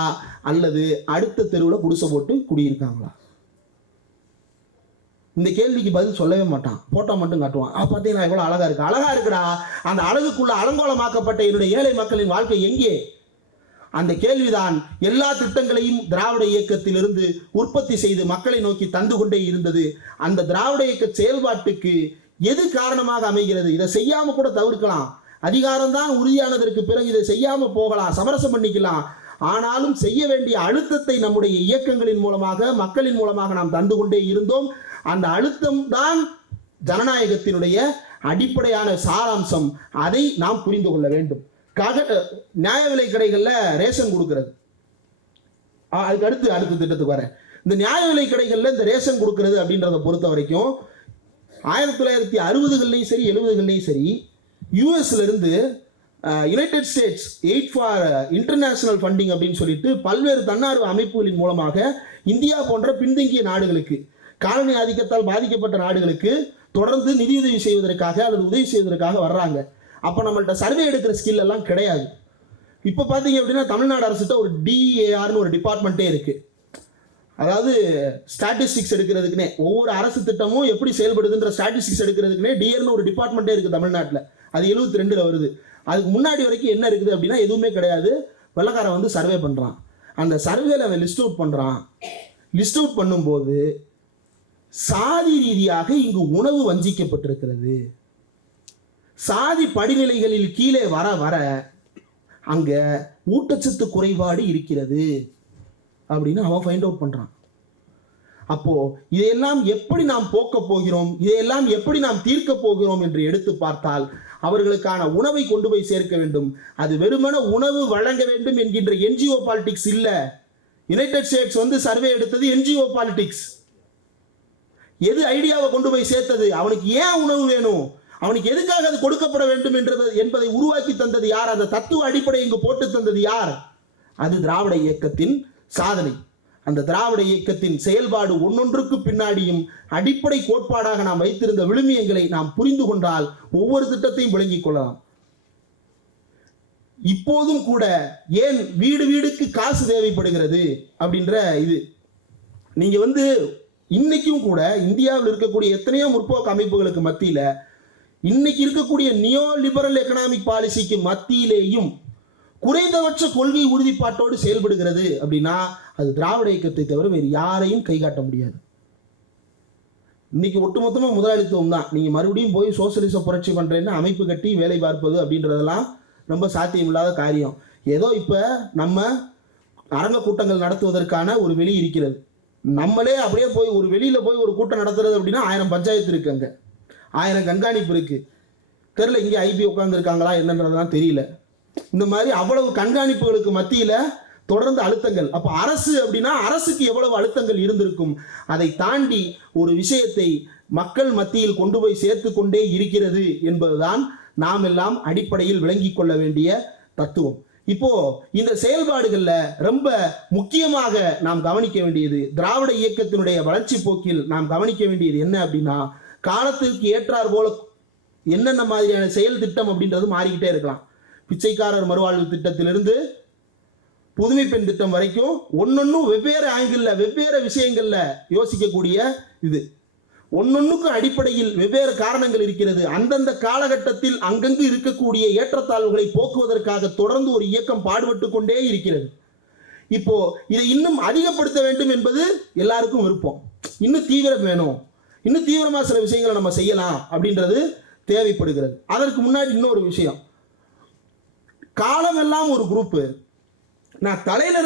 அல்லது அடுத்த தெருவில் குடிசை போட்டு குடியிருக்காங்களா? இந்த கேள்விக்கு பதில் சொல்லவே மாட்டான், போட்டோ மட்டும் காட்டுவான். பார்த்தீங்களா எவ்வளோ அழகா இருக்கு? அழகா இருக்குடா. அந்த அழகுக்குள்ள அலங்கோலமாக்கப்பட்ட என்னுடைய ஏழை மக்களின் வாழ்க்கை எங்கே? அந்த கேள்விதான் எல்லா திட்டங்களையும் திராவிட இயக்கத்திலிருந்து உற்பத்தி செய்து மக்களை நோக்கி தந்து கொண்டே இருந்தது. அந்த திராவிட இயக்க செயல்பாட்டுக்கு எது காரணமாக அமைகிறது? இதை செய்யாம கூட தவிர்க்கலாம். அதிகாரம் தான் உறுதியானதற்கு பிறகு இதை செய்யாம போகலாம், சமரசம் பண்ணிக்கலாம். ஆனாலும் செய்ய வேண்டிய அழுத்தத்தை நம்முடைய இயக்கங்களின் மூலமாக, மக்களின் மூலமாக நாம் தந்து கொண்டே இருந்தோம். அந்த அழுத்தம் தான் ஜனநாயகத்தினுடைய அடிப்படையான சாராம்சம். அதை நாம் புரிந்து கொள்ள வேண்டும். நியாய விலை கடைகளில் ரேஷன் கொடுக்கிறது, அதுக்கு அடுத்த திட்டத்துக்கு வரேன். இந்த நியாய விலை கடைகளில் இந்த ரேஷன் கொடுக்கிறது அப்படின்றத பொறுத்த வரைக்கும் 1960களிலையும் சரி 70களிலையும் சரி யூஎஸ்ல இருந்து United states eight for international funding அப்படின்னு சொல்லிட்டு பல்வேறு தன்னார்வ அமைப்புகளின் மூலமாக இந்தியா போன்ற பின்தங்கிய நாடுகளுக்கு, காலனி ஆதிக்கத்தால் பாதிக்கப்பட்ட நாடுகளுக்கு தொடர்ந்து நிதியுதவி செய்வதற்காக அல்லது உதவி செய்வதற்காக வர்றாங்க. அப்போ நம்மள்ட்ட சர்வே எடுக்கிற ஸ்கில் எல்லாம் கிடையாது. இப்போ பார்த்தீங்க அப்படின்னா தமிழ்நாடு அரசுகிட்ட ஒரு DARனு ஒரு டிபார்ட்மெண்ட்டே இருக்குது. அதாவது ஸ்டாட்டிஸ்டிக்ஸ் எடுக்கிறதுக்குனே ஒவ்வொரு அரசு திட்டமும் எப்படி செயல்படுதுன்ற ஸ்டாட்டிஸ்டிக்ஸ் எடுக்கிறதுக்குனே டிஆர்னு ஒரு டிபார்ட்மெண்ட்டே இருக்குது தமிழ்நாட்டில். அது 72ல் வருது. அதுக்கு முன்னாடி வரைக்கும் என்ன இருக்குது அப்படின்னா எதுவுமே கிடையாது. வெள்ளக்காரன் வந்து சர்வே பண்ணுறான். அந்த சர்வேல அவன் லிஸ்ட் அவுட் பண்ணுறான். லிஸ்ட் அவுட் பண்ணும்போது சாதி ரீதியாக இங்கு உணவு வஞ்சிக்கப்பட்டிருக்கிறது. சாதி படிநிலைகளில் கீழே வர வர அங்க ஊட்டச்சத்து குறைபாடு இருக்கிறது அப்படின்னு அவன் ஃபைண்ட் அவுட் பண்றான். அப்போ இதையெல்லாம் எப்படி நாம் போக்க போகிறோம், இதையெல்லாம் எப்படி நாம் தீர்க்க போகிறோம் என்று எடுத்து பார்த்தால் அவர்களுக்கான உணவை கொண்டு போய் சேர்க்க வேண்டும். அது வெறுமன உணவு வழங்க வேண்டும் என்கின்ற NGO பாலிடிக்ஸ் இல்ல. யுனைடெட் ஸ்டேட்ஸ் வந்து சர்வே எடுத்தது NGO பாலிடிக்ஸ். எது ஐடியாவை கொண்டு போய் சேர்த்தது, அவனுக்கு ஏன் உணவு வேணும், அவனுக்கு எதுக்காக அது கொடுக்கப்பட வேண்டும் என்பதை உருவாக்கி தந்தது யார், அந்த தத்துவ அடிப்படை இங்கு போட்டு தந்தது யார்? அது திராவிட இயக்கத்தின் சாதனை. அந்த திராவிட இயக்கத்தின் செயல்பாடு ஒன்னொன்றுக்கு பின்னாடியும் அடிப்படை கோட்பாடாக நாம் வைத்திருந்த விழுமியங்களை நாம் புரிந்து கொண்டால் ஒவ்வொரு திட்டத்தையும் விளங்கிக் கொள்ளலாம். இப்போதும் கூட ஏன் வீடு வீடுக்கு காசு தேவைப்படுகிறது அப்படின்ற இது நீங்க வந்து இன்னைக்கும் கூட இந்தியாவில் இருக்கக்கூடிய எத்தனையோ முற்போக்கு அமைப்புகளுக்கு மத்தியில இன்னைக்கு இருக்கக்கூடிய நியோ லிபரல் எக்கனாமிக் பாலிசிக்கு மத்தியிலேயும் குறைந்தபட்ச கொள்கை உறுதிப்பாட்டோடு செயல்படுகிறது அப்படின்னா அது திராவிட இயக்கத்தை தவிர வேறு யாரையும் கை காட்ட முடியாது. இன்னைக்கு ஒட்டுமொத்தமா முதலாளித்துவம் தான். நீங்க மறுபடியும் போய் சோசியலிச புரட்சி பண்றேன்னு அமைப்பு கட்டி வேலை பார்ப்பது அப்படின்றதெல்லாம் ரொம்ப சாத்தியமில்லாத காரியம். ஏதோ இப்ப நம்ம அரங்க கூட்டங்கள் நடத்துவதற்கான ஒரு வெளி இருக்கிறது. நம்மளே அப்படியே போய் ஒரு வெளியில போய் ஒரு கூட்டம் நடத்துறது அப்படின்னா 1000 பஞ்சாயத்து இருக்கு, அங்க 1000 கண்காணிப்பு இருக்கு. தெரியல இங்கே ஐபி உட்கார்ந்து இருக்காங்களா என்னன்றதுலாம் தெரியல. இந்த மாதிரி அவ்வளவு கண்காணிப்புகளுக்கு மத்தியில தொடர்ந்து அழுத்தங்கள். அப்ப அரசு அப்படின்னா அரசுக்கு எவ்வளவு அழுத்தங்கள் இருந்திருக்கும். அதை தாண்டி ஒரு விஷயத்தை மக்கள் மத்தியில் கொண்டு போய் சேர்த்து கொண்டே இருக்கிறது என்பதுதான் நாம் எல்லாம் அடிப்படையில் விளங்கிக் கொள்ள வேண்டிய தத்துவம். இப்போ இந்த செயல்பாடுகள்ல ரொம்ப முக்கியமாக நாம் கவனிக்க வேண்டியது, திராவிட இயக்கத்தினுடைய வளர்ச்சி போக்கில் நாம் கவனிக்க வேண்டியது என்ன அப்படின்னா, காலத்திற்கு ஏற்றார் போல என்னென்ன மாதிரியான செயல் திட்டம் அப்படின்றது மாறிக்கிட்டே இருக்கலாம். பிச்சைக்காரர் மறுவாழ்வு திட்டத்திலிருந்து புதுமை பெண் திட்டம் வரைக்கும் ஒன்னொன்னும் வெவ்வேறு ஆங்கிள் வெவ்வேறு விஷயங்கள்ல யோசிக்கக்கூடிய இது. ஒன்னொன்னுக்கும் அடிப்படையில் வெவ்வேறு காரணங்கள் இருக்கிறது. அந்தந்த காலகட்டத்தில் அங்கங்கு இருக்கக்கூடிய ஏற்றத்தாழ்வுகளை போக்குவதற்காக தொடர்ந்து ஒரு இயக்கம் பாடுபட்டு கொண்டே இருக்கிறது. இப்போ இதை இன்னும் அதிகப்படுத்த வேண்டும் என்பது எல்லாருக்கும் விருப்பம். இன்னும் தீவிரம் வேணும், இன்னும் தீவிரமா சில விஷயங்களை நம்ம செய்யலாம் அப்படின்றது தேவைப்படுகிறது. அதற்கு முன்னாடி இன்னொரு விஷயம், காலம் எல்லாம் ஒரு குரூப் நான் தலையில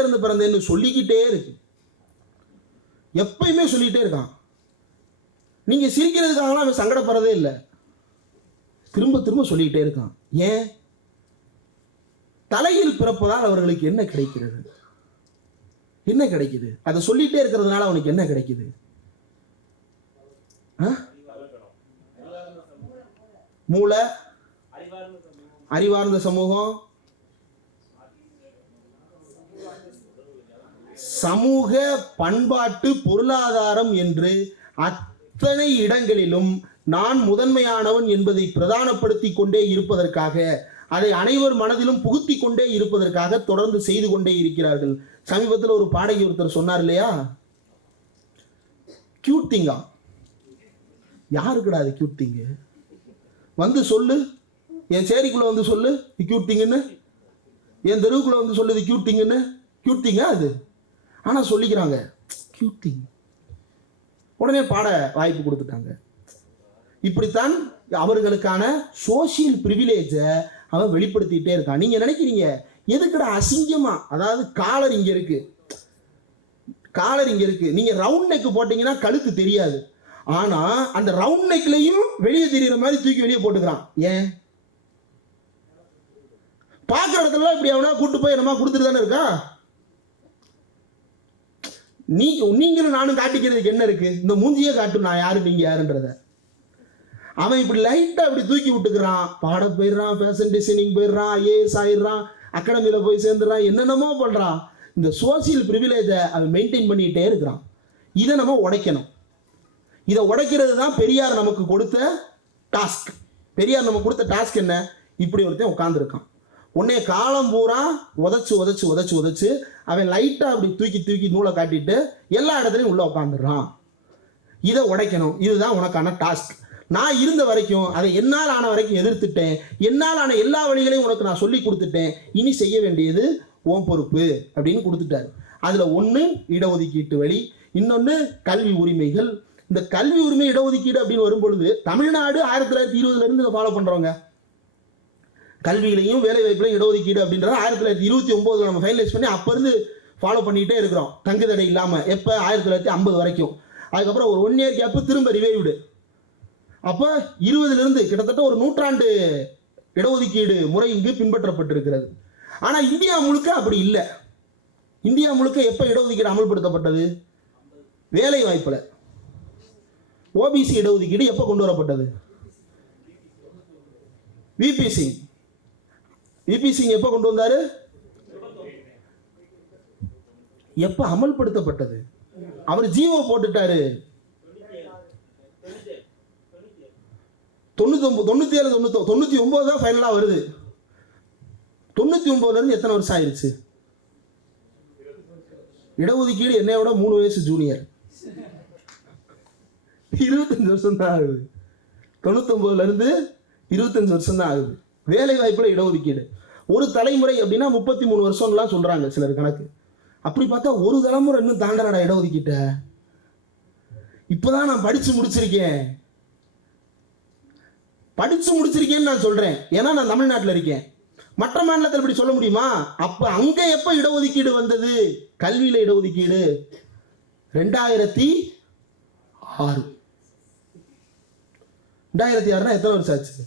இருந்து பிறந்தேன்னு சொல்லிக்கிட்டே இருக்கு. எப்பயுமே சொல்லிட்டே இருக்கான். நீங்க சிரிக்கிறதுக்காகலாம் அவன் சங்கடப்படுறதே இல்லை, திரும்ப திரும்ப சொல்லிக்கிட்டே இருக்கான். ஏன்? தலையில் பிறப்பதால் அவர்களுக்கு என்ன கிடைக்கிறது? என்ன கிடைக்குது? அதை சொல்லிட்டே இருக்கிறதுனால அவனுக்கு என்ன கிடைக்குது? மூளை, அறிவார்ந்த சமூகம், சமூக பண்பாட்டு பொருளாதாரம் என்று அத்தனை இடங்களிலும் நான் முதன்மையானவன் என்பதை பிரதானப்படுத்தி கொண்டே இருப்பதற்காக, அதை அனைவர் மனதிலும் புகுத்தி கொண்டே இருப்பதற்காக தொடர்ந்து செய்து கொண்டே இருக்கிறார்கள். சமீபத்தில் ஒரு பாடகி ஒருத்தர் சொன்னார் இல்லையா, கியூட் திங்கா. யாருக்குடா அது கியூட் திங்கு? வந்து சொல்லு, என் சேரிக்குள்ள வந்து சொல்லு கியூட் திங்குன்னு, என் தெருவுக்குள்ள வந்து சொல்லுது கியூட் திங்குன்னு. கியூட் திங்கா அது? ஆனா சொல்லிக்கிறாங்க கியூட் திங். உடனே பாட வாய்ப்பு கொடுத்துட்டாங்க. இப்படித்தான் அவர்களுக்கான சோசியல் பிரிவிலேஜை அவன் வெளிப்படுத்திட்டே இருக்கான். நீங்க நினைக்கிறீங்க எதுக்குடா அசிங்கமா, அதாவது காலர் இங்க இருக்கு, காலர் இங்க இருக்கு, நீங்க ரவுண்ட் நெக் போட்டீங்கன்னா கழுத்து தெரியாது. ஆனா அந்த ரவுண்ட் நெக்லையும் வெளியே தெரியுற மாதிரி தூக்கி வெளியே போட்டுக்கிறான். ஏன்? பார்க்குற இடத்துல இப்படி அவனா கூட்டு போய் என்னமா கொடுத்துட்டு தானே இருக்கா. நீங்களும் நானும் காட்டிக்கிறதுக்கு என்ன இருக்கு? இந்த மூஞ்சியே காட்டும் நான் யாரு நீங்க யாருன்றத. அவன் இப்படி லைட்டாக இப்படி தூக்கி விட்டுக்கிறான், பாட போயிடுறான், ஃபேஷன் டிசைனிங் போயிடுறான், ஐஏஎஸ் ஆயிடுறான், அகாடமியில் போய் சேர்ந்துடுறான், என்னென்னமோ பண்ணுறான். இந்த சோசியல் ப்ரிவிலேஜை அவன் மெயின்டைன் பண்ணிக்கிட்டே இருக்கிறான். இதை நம்ம உடைக்கணும். இதை உடைக்கிறது தான் பெரியார் நமக்கு கொடுத்த டாஸ்க். பெரியார் நமக்கு கொடுத்த டாஸ்க் என்ன? இப்படி ஒருத்தன் உட்காந்துருக்கான், உன்னைய காலம் பூரா உதச்சு உதச்சு உதச்சு உதச்சு அவன் லைட்டாக அப்படி தூக்கி தூக்கி நூலை காட்டிட்டு எல்லா இடத்துலையும் உள்ளே உட்காந்துடுறான். இதை உடைக்கணும். இதுதான் உனக்கான டாஸ்க். நான் இருந்த வரைக்கும் அதை என்னால் ஆன வரைக்கும் எதிர்த்துட்டேன், என்னால் ஆன எல்லா வழிகளையும் உனக்கு நான் சொல்லி கொடுத்துட்டேன், இனி செய்ய வேண்டியது ஓம் பொறுப்பு அப்படின்னு கொடுத்துட்டாரு. அதில் ஒன்று இடஒதுக்கீட்டு வழி, இன்னொன்று கல்வி உரிமைகள். இந்த கல்வி உரிமை இடஒதுக்கீடு அப்படின்னு வரும்பொழுது தமிழ்நாடு 1920 இதை ஃபாலோ பண்ணுறவங்க. கல்வியிலையும் வேலை வாய்ப்புலையும் இடஒதுக்கீடு அப்படின்றத 1929 நம்ம ஃபைனலைஸ் பண்ணி அப்போ இருந்து ஃபாலோ பண்ணிகிட்டே இருக்கிறோம், தங்கு தடை இல்லாமல். எப்போ? 1950 வரைக்கும். அதுக்கப்புறம் ஒரு 1 இயர் கேப்பு திரும்ப ரிவைவ்டு. அப்போ 20 கிட்டத்தட்ட ஒரு நூற்றாண்டு இடஒதுக்கீடு முறை இங்கு பின்பற்றப்பட்டிருக்கிறது. ஆனால் இந்தியா முழுக்க அப்படி இல்லை. இந்தியா முழுக்க எப்போ இடஒதுக்கீடு அமல்படுத்தப்பட்டது? வேலை வாய்ப்பில். ஓபிசி இடஒதுக்கீடு எப்போ கொண்டு வரப்பட்டது? விபி சிங். விபி சிங் எப்போ கொண்டு வந்தாரு? எப்போ அமல்படுத்தப்பட்டது? அவர் ஜீவோ போட்டுட்டாரு. 97 99 தான் ஃபைனலாக வருது. 99 எத்தனை வருஷம் ஆயிடுச்சு? இடஒதுக்கீடு என்னையோட 3 வயசு ஜூனியர். 25 வருஷம் தான் ஆகுது. 99 25 வருஷம் தான் ஆகுது. வேலை வாய்ப்புல இடஒதுக்கீடு ஒரு தலைமுறை அப்படின்னா 33 வருஷம்லாம் சொல்றாங்க சிலர் கணக்கு. அப்படி பார்த்தா ஒரு தலைமுறை இன்னும் தாண்டறடா இடஒதுக்கீட்ட. இப்பதான் நான் படிச்சு முடிச்சிருக்கேன்னு நான் சொல்றேன். ஏன்னா நான் தமிழ்நாட்டில் இருக்கேன். மற்ற மாநிலத்தில் இப்படி சொல்ல முடியுமா? அப்ப அங்க எப்ப இடஒதுக்கீடு வந்தது? கல்வியில இடஒதுக்கீடு 2006. 2006 எத்தனை வருஷம் ஆச்சு?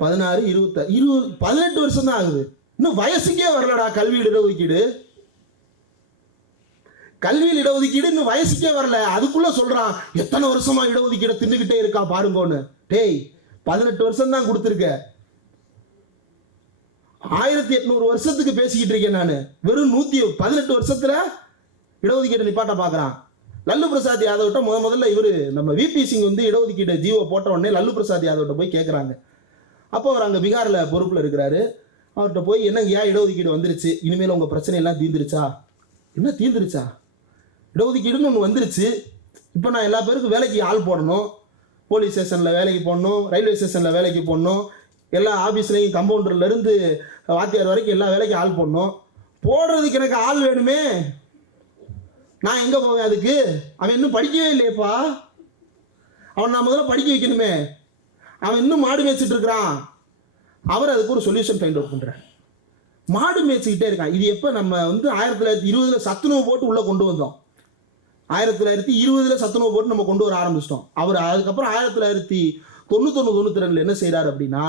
16 20 18 வருஷம் தான் ஆகுது. இன்னும் வயசுக்கே வரலடா கல்வியில் இடஒதுக்கீடு. கல்வியில் இடஒதுக்கீடு இன்னும் வயசுக்கே வரல. அதுக்குள்ள சொல்றான் எத்தனை வருஷமா இடஒதுக்கீடு தின்னுகிட்டே இருக்கா பாருங்கன்னு. டேய், 18 வருஷம் தான் கொடுத்துருக்க. 1800 வருஷத்துக்கு பேசிக்கிட்டு இருக்கேன் நான். வெறும் 118 வருஷத்துல இடஒதுக்கீடு நிப்பாட்ட பாக்குறான். லல்லு பிரசாத் யாதவ்ட்ட முதல்ல இவரு நம்ம விபி சிங் வந்து இடஒதுக்கீடு ஜீவோ போட்ட உடனே லல்லு பிரசாத் யாதவ்ட்ட போய் கேட்குறாங்க. அப்போ அவர் அங்கே பீகாரில் பொறுப்பில் இருக்கிறாரு. அவர்கிட்ட போய் என்னங்கய்யா இடஒதுக்கீடு வந்துருச்சு, இனிமேல் உங்கள் பிரச்சனை எல்லாம் தீர்ந்துருச்சா? என்ன தீர்ந்துருச்சா? இடஒதுக்கீடுன்னு ஒன்று வந்துருச்சு. இப்போ நான் எல்லா பேருக்கும் வேலைக்கு ஆள் போடணும், போலீஸ் ஸ்டேஷனில் வேலைக்கு போடணும், ரயில்வே ஸ்டேஷனில் வேலைக்கு போடணும், எல்லா ஆஃபீஸ்லையும் கம்பவுண்டர்லேருந்து வாத்தியார் வரைக்கும் எல்லா வேலைக்கும் ஆள் போடணும். போடுறதுக்கு எனக்கு ஆள் வேணுமே, நான் எங்கே போவேன் அதுக்கு? அவன் இன்னும் படிக்கவே இல்லையப்பா. அவன் நான் முதல்ல படிக்க வைக்கணுமே. அவன் இன்னும் மாடு மேய்ச்சிட்டு இருக்கிறான். அவர் அதுக்கு ஒரு சொல்யூஷன் ஃபைண்ட் அவுட் பண்ணுறார். மாடு மேய்ச்சிக்கிட்டே இருக்கான். இது எப்போ? நம்ம வந்து 1920 சத்துணவு போட்டு உள்ளே கொண்டு வந்தோம். 1920 சத்துணவு போட்டு நம்ம கொண்டு வர ஆரம்பிச்சிட்டோம். அவர் அதுக்கப்புறம் 1991-92 என்ன செய்கிறார் அப்படின்னா,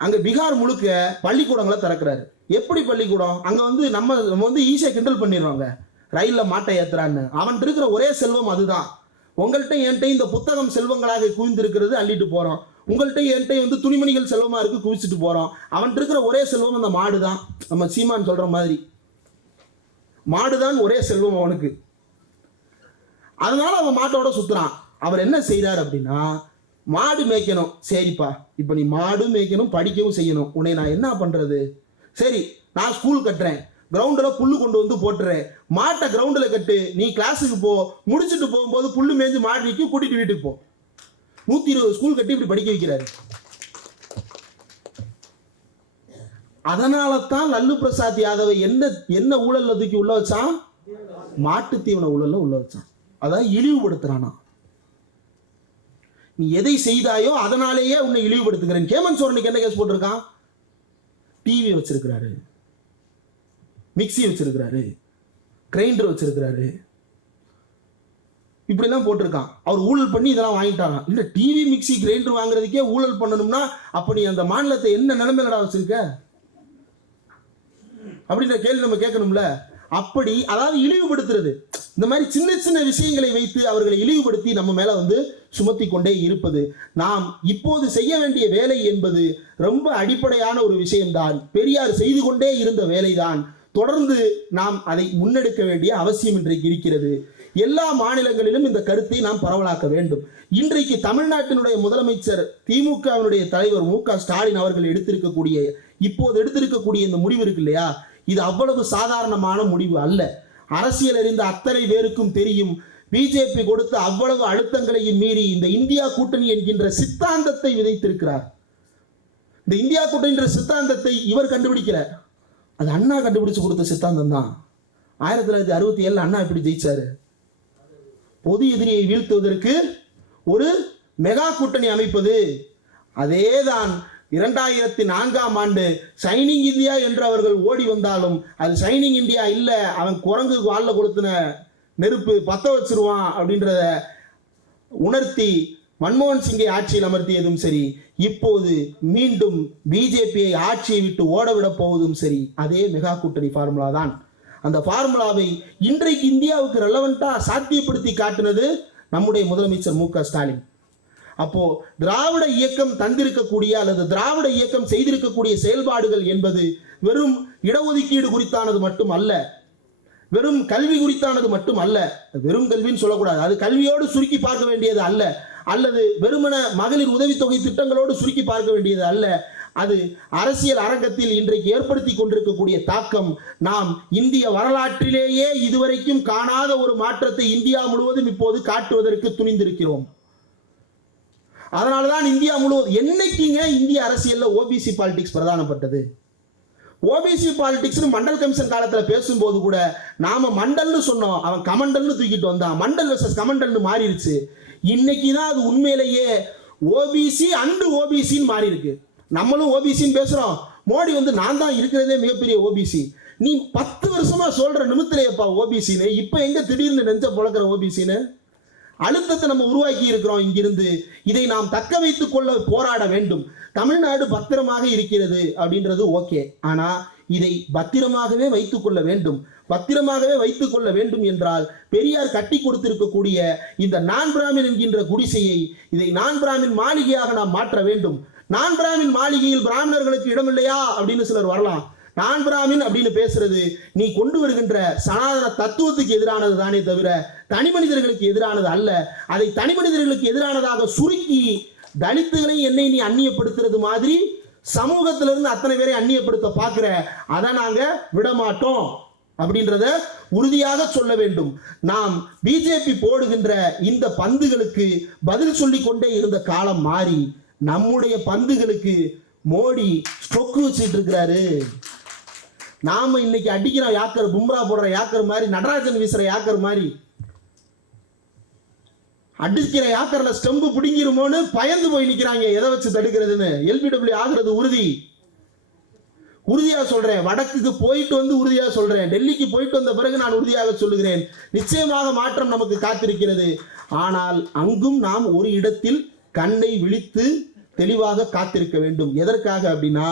அங்கே பீகார் முழுக்க பள்ளிக்கூடங்களை திறக்கிறாரு. எப்படி பள்ளிக்கூடம்? அங்கே வந்து நம்ம வந்து ஈஸியாக கிண்டல் பண்ணிடுவாங்க, ரயிலில் மாட்டை ஏற்றுறான்னு. அவன் இருக்கிற ஒரே செல்வம் அதுதான். உங்கள்கிட்ட என்கிட்ட இந்த புத்தகம் செல்வங்களாக குவிந்திருக்கிறது, அள்ளிட்டு போகிறோம். உங்கள்கிட்ட என்கிட்ட வந்து துணிமணிகள் செல்வமாக இருக்குது, குவிச்சிட்டு போகிறோம். அவன் இருக்கிற ஒரே செல்வம் அந்த மாடு தான். நம்ம சீமான் சொல்கிற மாதிரி மாடுதான் ஒரே செல்வம் அவனுக்கு. அதனால அவன் மாட்டோட சுற்றுறான். அவர் என்ன செய்கிறார் அப்படின்னா, மாடு மேய்க்கணும். சரிப்பா, இப்போ நீ மாடு மேய்க்கணும், படிக்கவும் செய்யணும். உன்னை நான் என்ன பண்ணுறது? சரி, நான் ஸ்கூல் கட்டுறேன், கிரவுண்டில் புல்லு கொண்டு வந்து போட்டுறேன். மாட்டை கிரவுண்டில் கட்டு, நீ கிளாஸுக்கு போ. முடிச்சுட்டு போகும்போது புல்லு மேய்ஞ்சு மாடு நிற்கும், கூட்டிகிட்டு வீட்டுக்கு போ. 120 ஸ்கூல் கட்டி இப்படி படிக்க வைக்கிறாரு. அதனால தான் லல்லு பிரசாத் யாதவை என்ன ஊழல்ல தூக்கி உள்ள வச்சான்? மாட்டு தீவன ஊழல்ல உள்ள வச்சான். அதான் இழிவுபடுத்துறானா. நீ எதை செய்தாயோ அதனாலேயே உன்னை இழிவுபடுத்துகிறேன். ஹேமந்த் சோரனுக்கு என்ன கேஸ் போட்டிருக்கான்? டிவி வச்சிருக்கிறாரு, மிக்சி வச்சிருக்கிறாரு, கிரைண்டர் வச்சிருக்கிறாரு, இப்படிலாம் போட்டிருக்கான். அவர் ஊழல் பண்ணி இதெல்லாம் வாங்கிட்டாங்க. இல்லை, டிவி மிக்சி கிரைண்டர் வாங்குறதுக்கே ஊழல் பண்ணணும்னா அப்ப நீ அந்த மாநிலத்தை என்ன நிலைமையிலடா வச்சிருக்க அப்படின்ற கேள்வி நம்ம கேட்கணும்ல. அப்படி அதாவது இழிவுபடுத்துறது. இந்த மாதிரி சின்ன சின்ன விஷயங்களை வைத்து அவர்களை இழிவுபடுத்தி நம்ம மேல வந்து சுமத்தி கொண்டே இருப்பது. நாம் இப்போது செய்ய வேண்டிய வேலை என்பது ரொம்ப அடிப்படையான ஒரு விஷயம்தான். பெரியார் செய்து கொண்டே இருந்த வேலைதான். தொடர்ந்து நாம் அதை முன்னெடுக்க வேண்டிய அவசியம் இன்றைக்கு இருக்கிறது. எல்லா மாநிலங்களிலும் இந்த கருத்தை நாம் பரவலாக்க வேண்டும். இன்றைக்கு தமிழ்நாட்டினுடைய முதலமைச்சர் திமுகவினுடைய தலைவர் மு.க. ஸ்டாலின் அவர்கள் இப்போது எடுத்திருக்கக்கூடிய இந்த முடிவு இருக்கு இல்லையா, இது அவ்வளவு சாதாரணமான முடிவு அல்ல. அரசியல் அறிந்த அத்தனை பேருக்கும் தெரியும், பிஜேபி கொடுத்த அவ்வளவு அழுத்தங்களையும் மீறி இந்த இந்தியா கூட்டணி என்கின்ற சித்தாந்தத்தை விதைத்திருக்கிறார். இந்த இந்தியா கூட்டணி என்ற சித்தாந்தத்தை இவர் கண்டுபிடிக்கல, அது அண்ணா கண்டுபிடிச்சு கொடுத்த சித்தாந்தம் தான். 1967 அண்ணா எப்படி ஜெயிச்சாரு? பொது எதிரியை வீழ்த்துவதற்கு ஒரு மெகா கூட்டணி அமைப்பது. அதேதான் 2004ஆம் ஆண்டு ஷைனிங் இந்தியா என்று அவர்கள் ஓடி வந்தாலும் அது ஷைனிங் இந்தியா இல்ல, அவன் குரங்கு வால்ல கொடுத்தின நெருப்பு பத்த வச்சிருவான் அப்படின்றத உணர்த்தி மன்மோகன் சிங்கை ஆட்சியில் அமர்த்தியதும் சரி, இப்போது மீண்டும் பிஜேபியை ஆட்சியை விட்டு ஓடவிட போவதும் சரி, அதே மெகா கூட்டணி ஃபார்முலா தான். அந்த ஃபார்முலாவை இன்றைக்கு இந்தியாவுக்கு ரெலவெண்டா சாத்தியப்படுத்தி காட்டினது நம்முடைய முதலமைச்சர் மு.க. ஸ்டாலின். அப்போ திராவிட இயக்கம் தந்திருக்கக்கூடிய அல்லது திராவிட இயக்கம் செய்திருக்கக்கூடிய செயல்பாடுகள் என்பது வெறும் இடஒதுக்கீடு குறித்தானது மட்டும் அல்ல, வெறும் கல்வி குறித்தானது மட்டும் அல்ல. வெறும் கல்வின்னு சொல்லக்கூடாது, அது கல்வியோடு சுருக்கி பார்க்க வேண்டியது அல்ல, அல்லது வெறுமன மகளிர் உதவித்தொகை திட்டங்களோடு சுருக்கி பார்க்க வேண்டியது அல்ல. அது அரசியல் அரங்கத்தில் இன்றைக்கு ஏற்படுத்தி கொண்டிருக்கக்கூடிய தாக்கம் நாம் இந்திய வரலாற்றிலேயே இதுவரைக்கும் காணாத ஒரு மாற்றத்தை இந்தியா முழுவதும் இப்போது காட்டுவதற்கு துணிந்திருக்கிறோம். அதனாலதான் இந்தியா முழுவதும் என்னைக்குங்க இந்திய அரசியல்ல ஓபிசி பாலிடிக்ஸ் பிரதானப்பட்டது. ஓபிசி பாலிடிக்ஸ் மண்டல் கமிஷன் காலத்துல பேசும்போது கூட நாம மண்டல்னு சொன்னோம், அவன் கமண்டல்னு தூக்கிட்டு வந்தான், மண்டல் வெர்சஸ் கமண்டல்னு மாறிடுச்சு. இன்னைக்கு தான் அது உண்மையிலேயே ஓபிசி அண்ட் ஓபிசின்னு மாறி இருக்கு. நம்மளும் ஓபிசின்னு பேசுறோம், மோடி வந்து நான் தான் இருக்கிறதே மிகப்பெரிய ஓபிசி, நீ 10 வருஷமா சொல்ற நிமித்திலேயப்பா ஓபிசின்னு, இப்ப எங்க திடீர்னு நெஞ்ச பொழக்கிற ஓபிசின்னு அழுத்தத்தை நம்ம உருவாக்கி இருக்கிறோம். இங்கிருந்து இதை நாம் தக்க வைத்துக் கொள்ள போராட வேண்டும். தமிழ்நாடு பத்திரமாக இருக்கிறது அப்படின்றது ஓகே, ஆனா இதை பத்திரமாகவே வைத்துக் கொள்ள வேண்டும். பத்திரமாகவே வைத்துக் கொள்ள வேண்டும் என்றால் பெரியார் கட்டி கொடுத்திருக்கக்கூடிய இந்த நான் பிராமின் என்கின்ற குடிசையை இதை நான் பிராமின் மாளிகையாக நாம் மாற்ற வேண்டும். நான் பிராமின் மாளிகையில் பிராமணர்களுக்கு இடம் இல்லையா அப்படின்னு சிலர் வரலாம். நான் பிராமின் அப்படின்னு பேசுறது நீ கொண்டு வருகின்ற சனாதன தத்துவத்துக்கு எதிரானது தானே தவிர தனி மனிதர்களுக்கு எதிரானது அல்ல. அதை தனி மனிதர்களுக்கு எதிரானதாக சுருக்கி தலித்துகளை என்னை நீ அந்நியப்படுத்துறது மாதிரி சமூகத்திலிருந்து அத்தனை பேரை அந்நியப்படுத்த பார்க்கிற, அதை நாங்க விடமாட்டோம் அப்படின்றத உறுதியாக சொல்ல வேண்டும். நாம் பிஜேபி போடுகின்ற இந்த பந்துகளுக்கு பதில் சொல்லிக் கொண்டே இருந்த காலம் மாறி நம்முடைய பந்துகளுக்கு மோடி ஸ்டொக்கு வச்சுட்டு இருக்கிறாரு. நாம இன்னைக்கு அடிக்கிறோம் யாக்கர், பும்ரா போடுற யாக்கர் மாதிரி, நடராஜன் வீசுற யாக்கர் மாதிரி அடிக்கிற யாக்கர்ல ஸ்டெம்பு பிடிங்கிருமோன்னு பயந்து போய் நிக்கிறாங்க. எதை வச்சு தடுக்கிறதுன்னு எல்பிடபிள்யூ ஆகிறது உறுதி. உறுதியா சொல்றேன், வடக்குக்கு போயிட்டு வந்து உறுதியா சொல்றேன், டெல்லிக்கு போயிட்டு வந்த பிறகு நான் உறுதியாக சொல்லுகிறேன், நிச்சயமாக மாற்றம் நமக்கு காத்திருக்கிறது. ஆனால் அங்கும் நாம் ஒரு இடத்தில் கண்ணை விழித்து தெளிவாக காத்திருக்க வேண்டும். எதற்காக அப்படின்னா,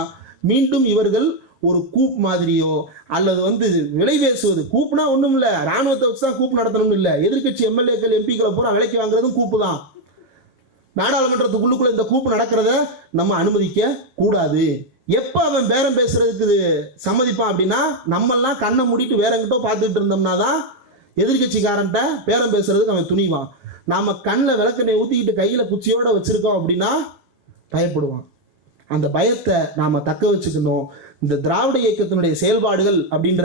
மீண்டும் இவர்கள் ஒரு கூப் மாதிரியோ அல்லது வந்து விலை பேசுவது, கூப்புனா ஒண்ணும் இல்ல, ராணுவத்தை வச்சுதான் கூப்பு நடத்தணும் இல்ல, எதிர்கட்சி எம்எல்ஏக்கள் எம்பிக்களை பூரா விலைக்கு வாங்குறதும் கூப்பு தான். நாடாளுமன்றத்துக்குள்ளுக்குள்ள இந்த கூப்பு நடக்கிறத நம்ம அனுமதிக்க கூடாது. எப்ப அவன் பேரம் பேசுறதுக்கு சம்மதிப்பான் அப்படின்னா, நம்ம எல்லாம் கண்ணை மூடிட்டு வேற எங்கிட்ட பார்த்துட்டு இருந்தோம்னா தான் எதிர்கட்சிக்காரன்ட்ட பேரம் பேசுறதுக்கு அவன் துணிவான். நாம கண்ணில் விளக்கெண்ணெய் ஊத்திக்கிட்டு கையில குச்சியோட வச்சிருக்கோம் அப்படின்னா பயப்படுவான். அந்த பயத்தை நாம தக்க வச்சுக்கணும். இந்த திராவிட இயக்கத்தினுடைய செயல்பாடுகள் அப்படின்ற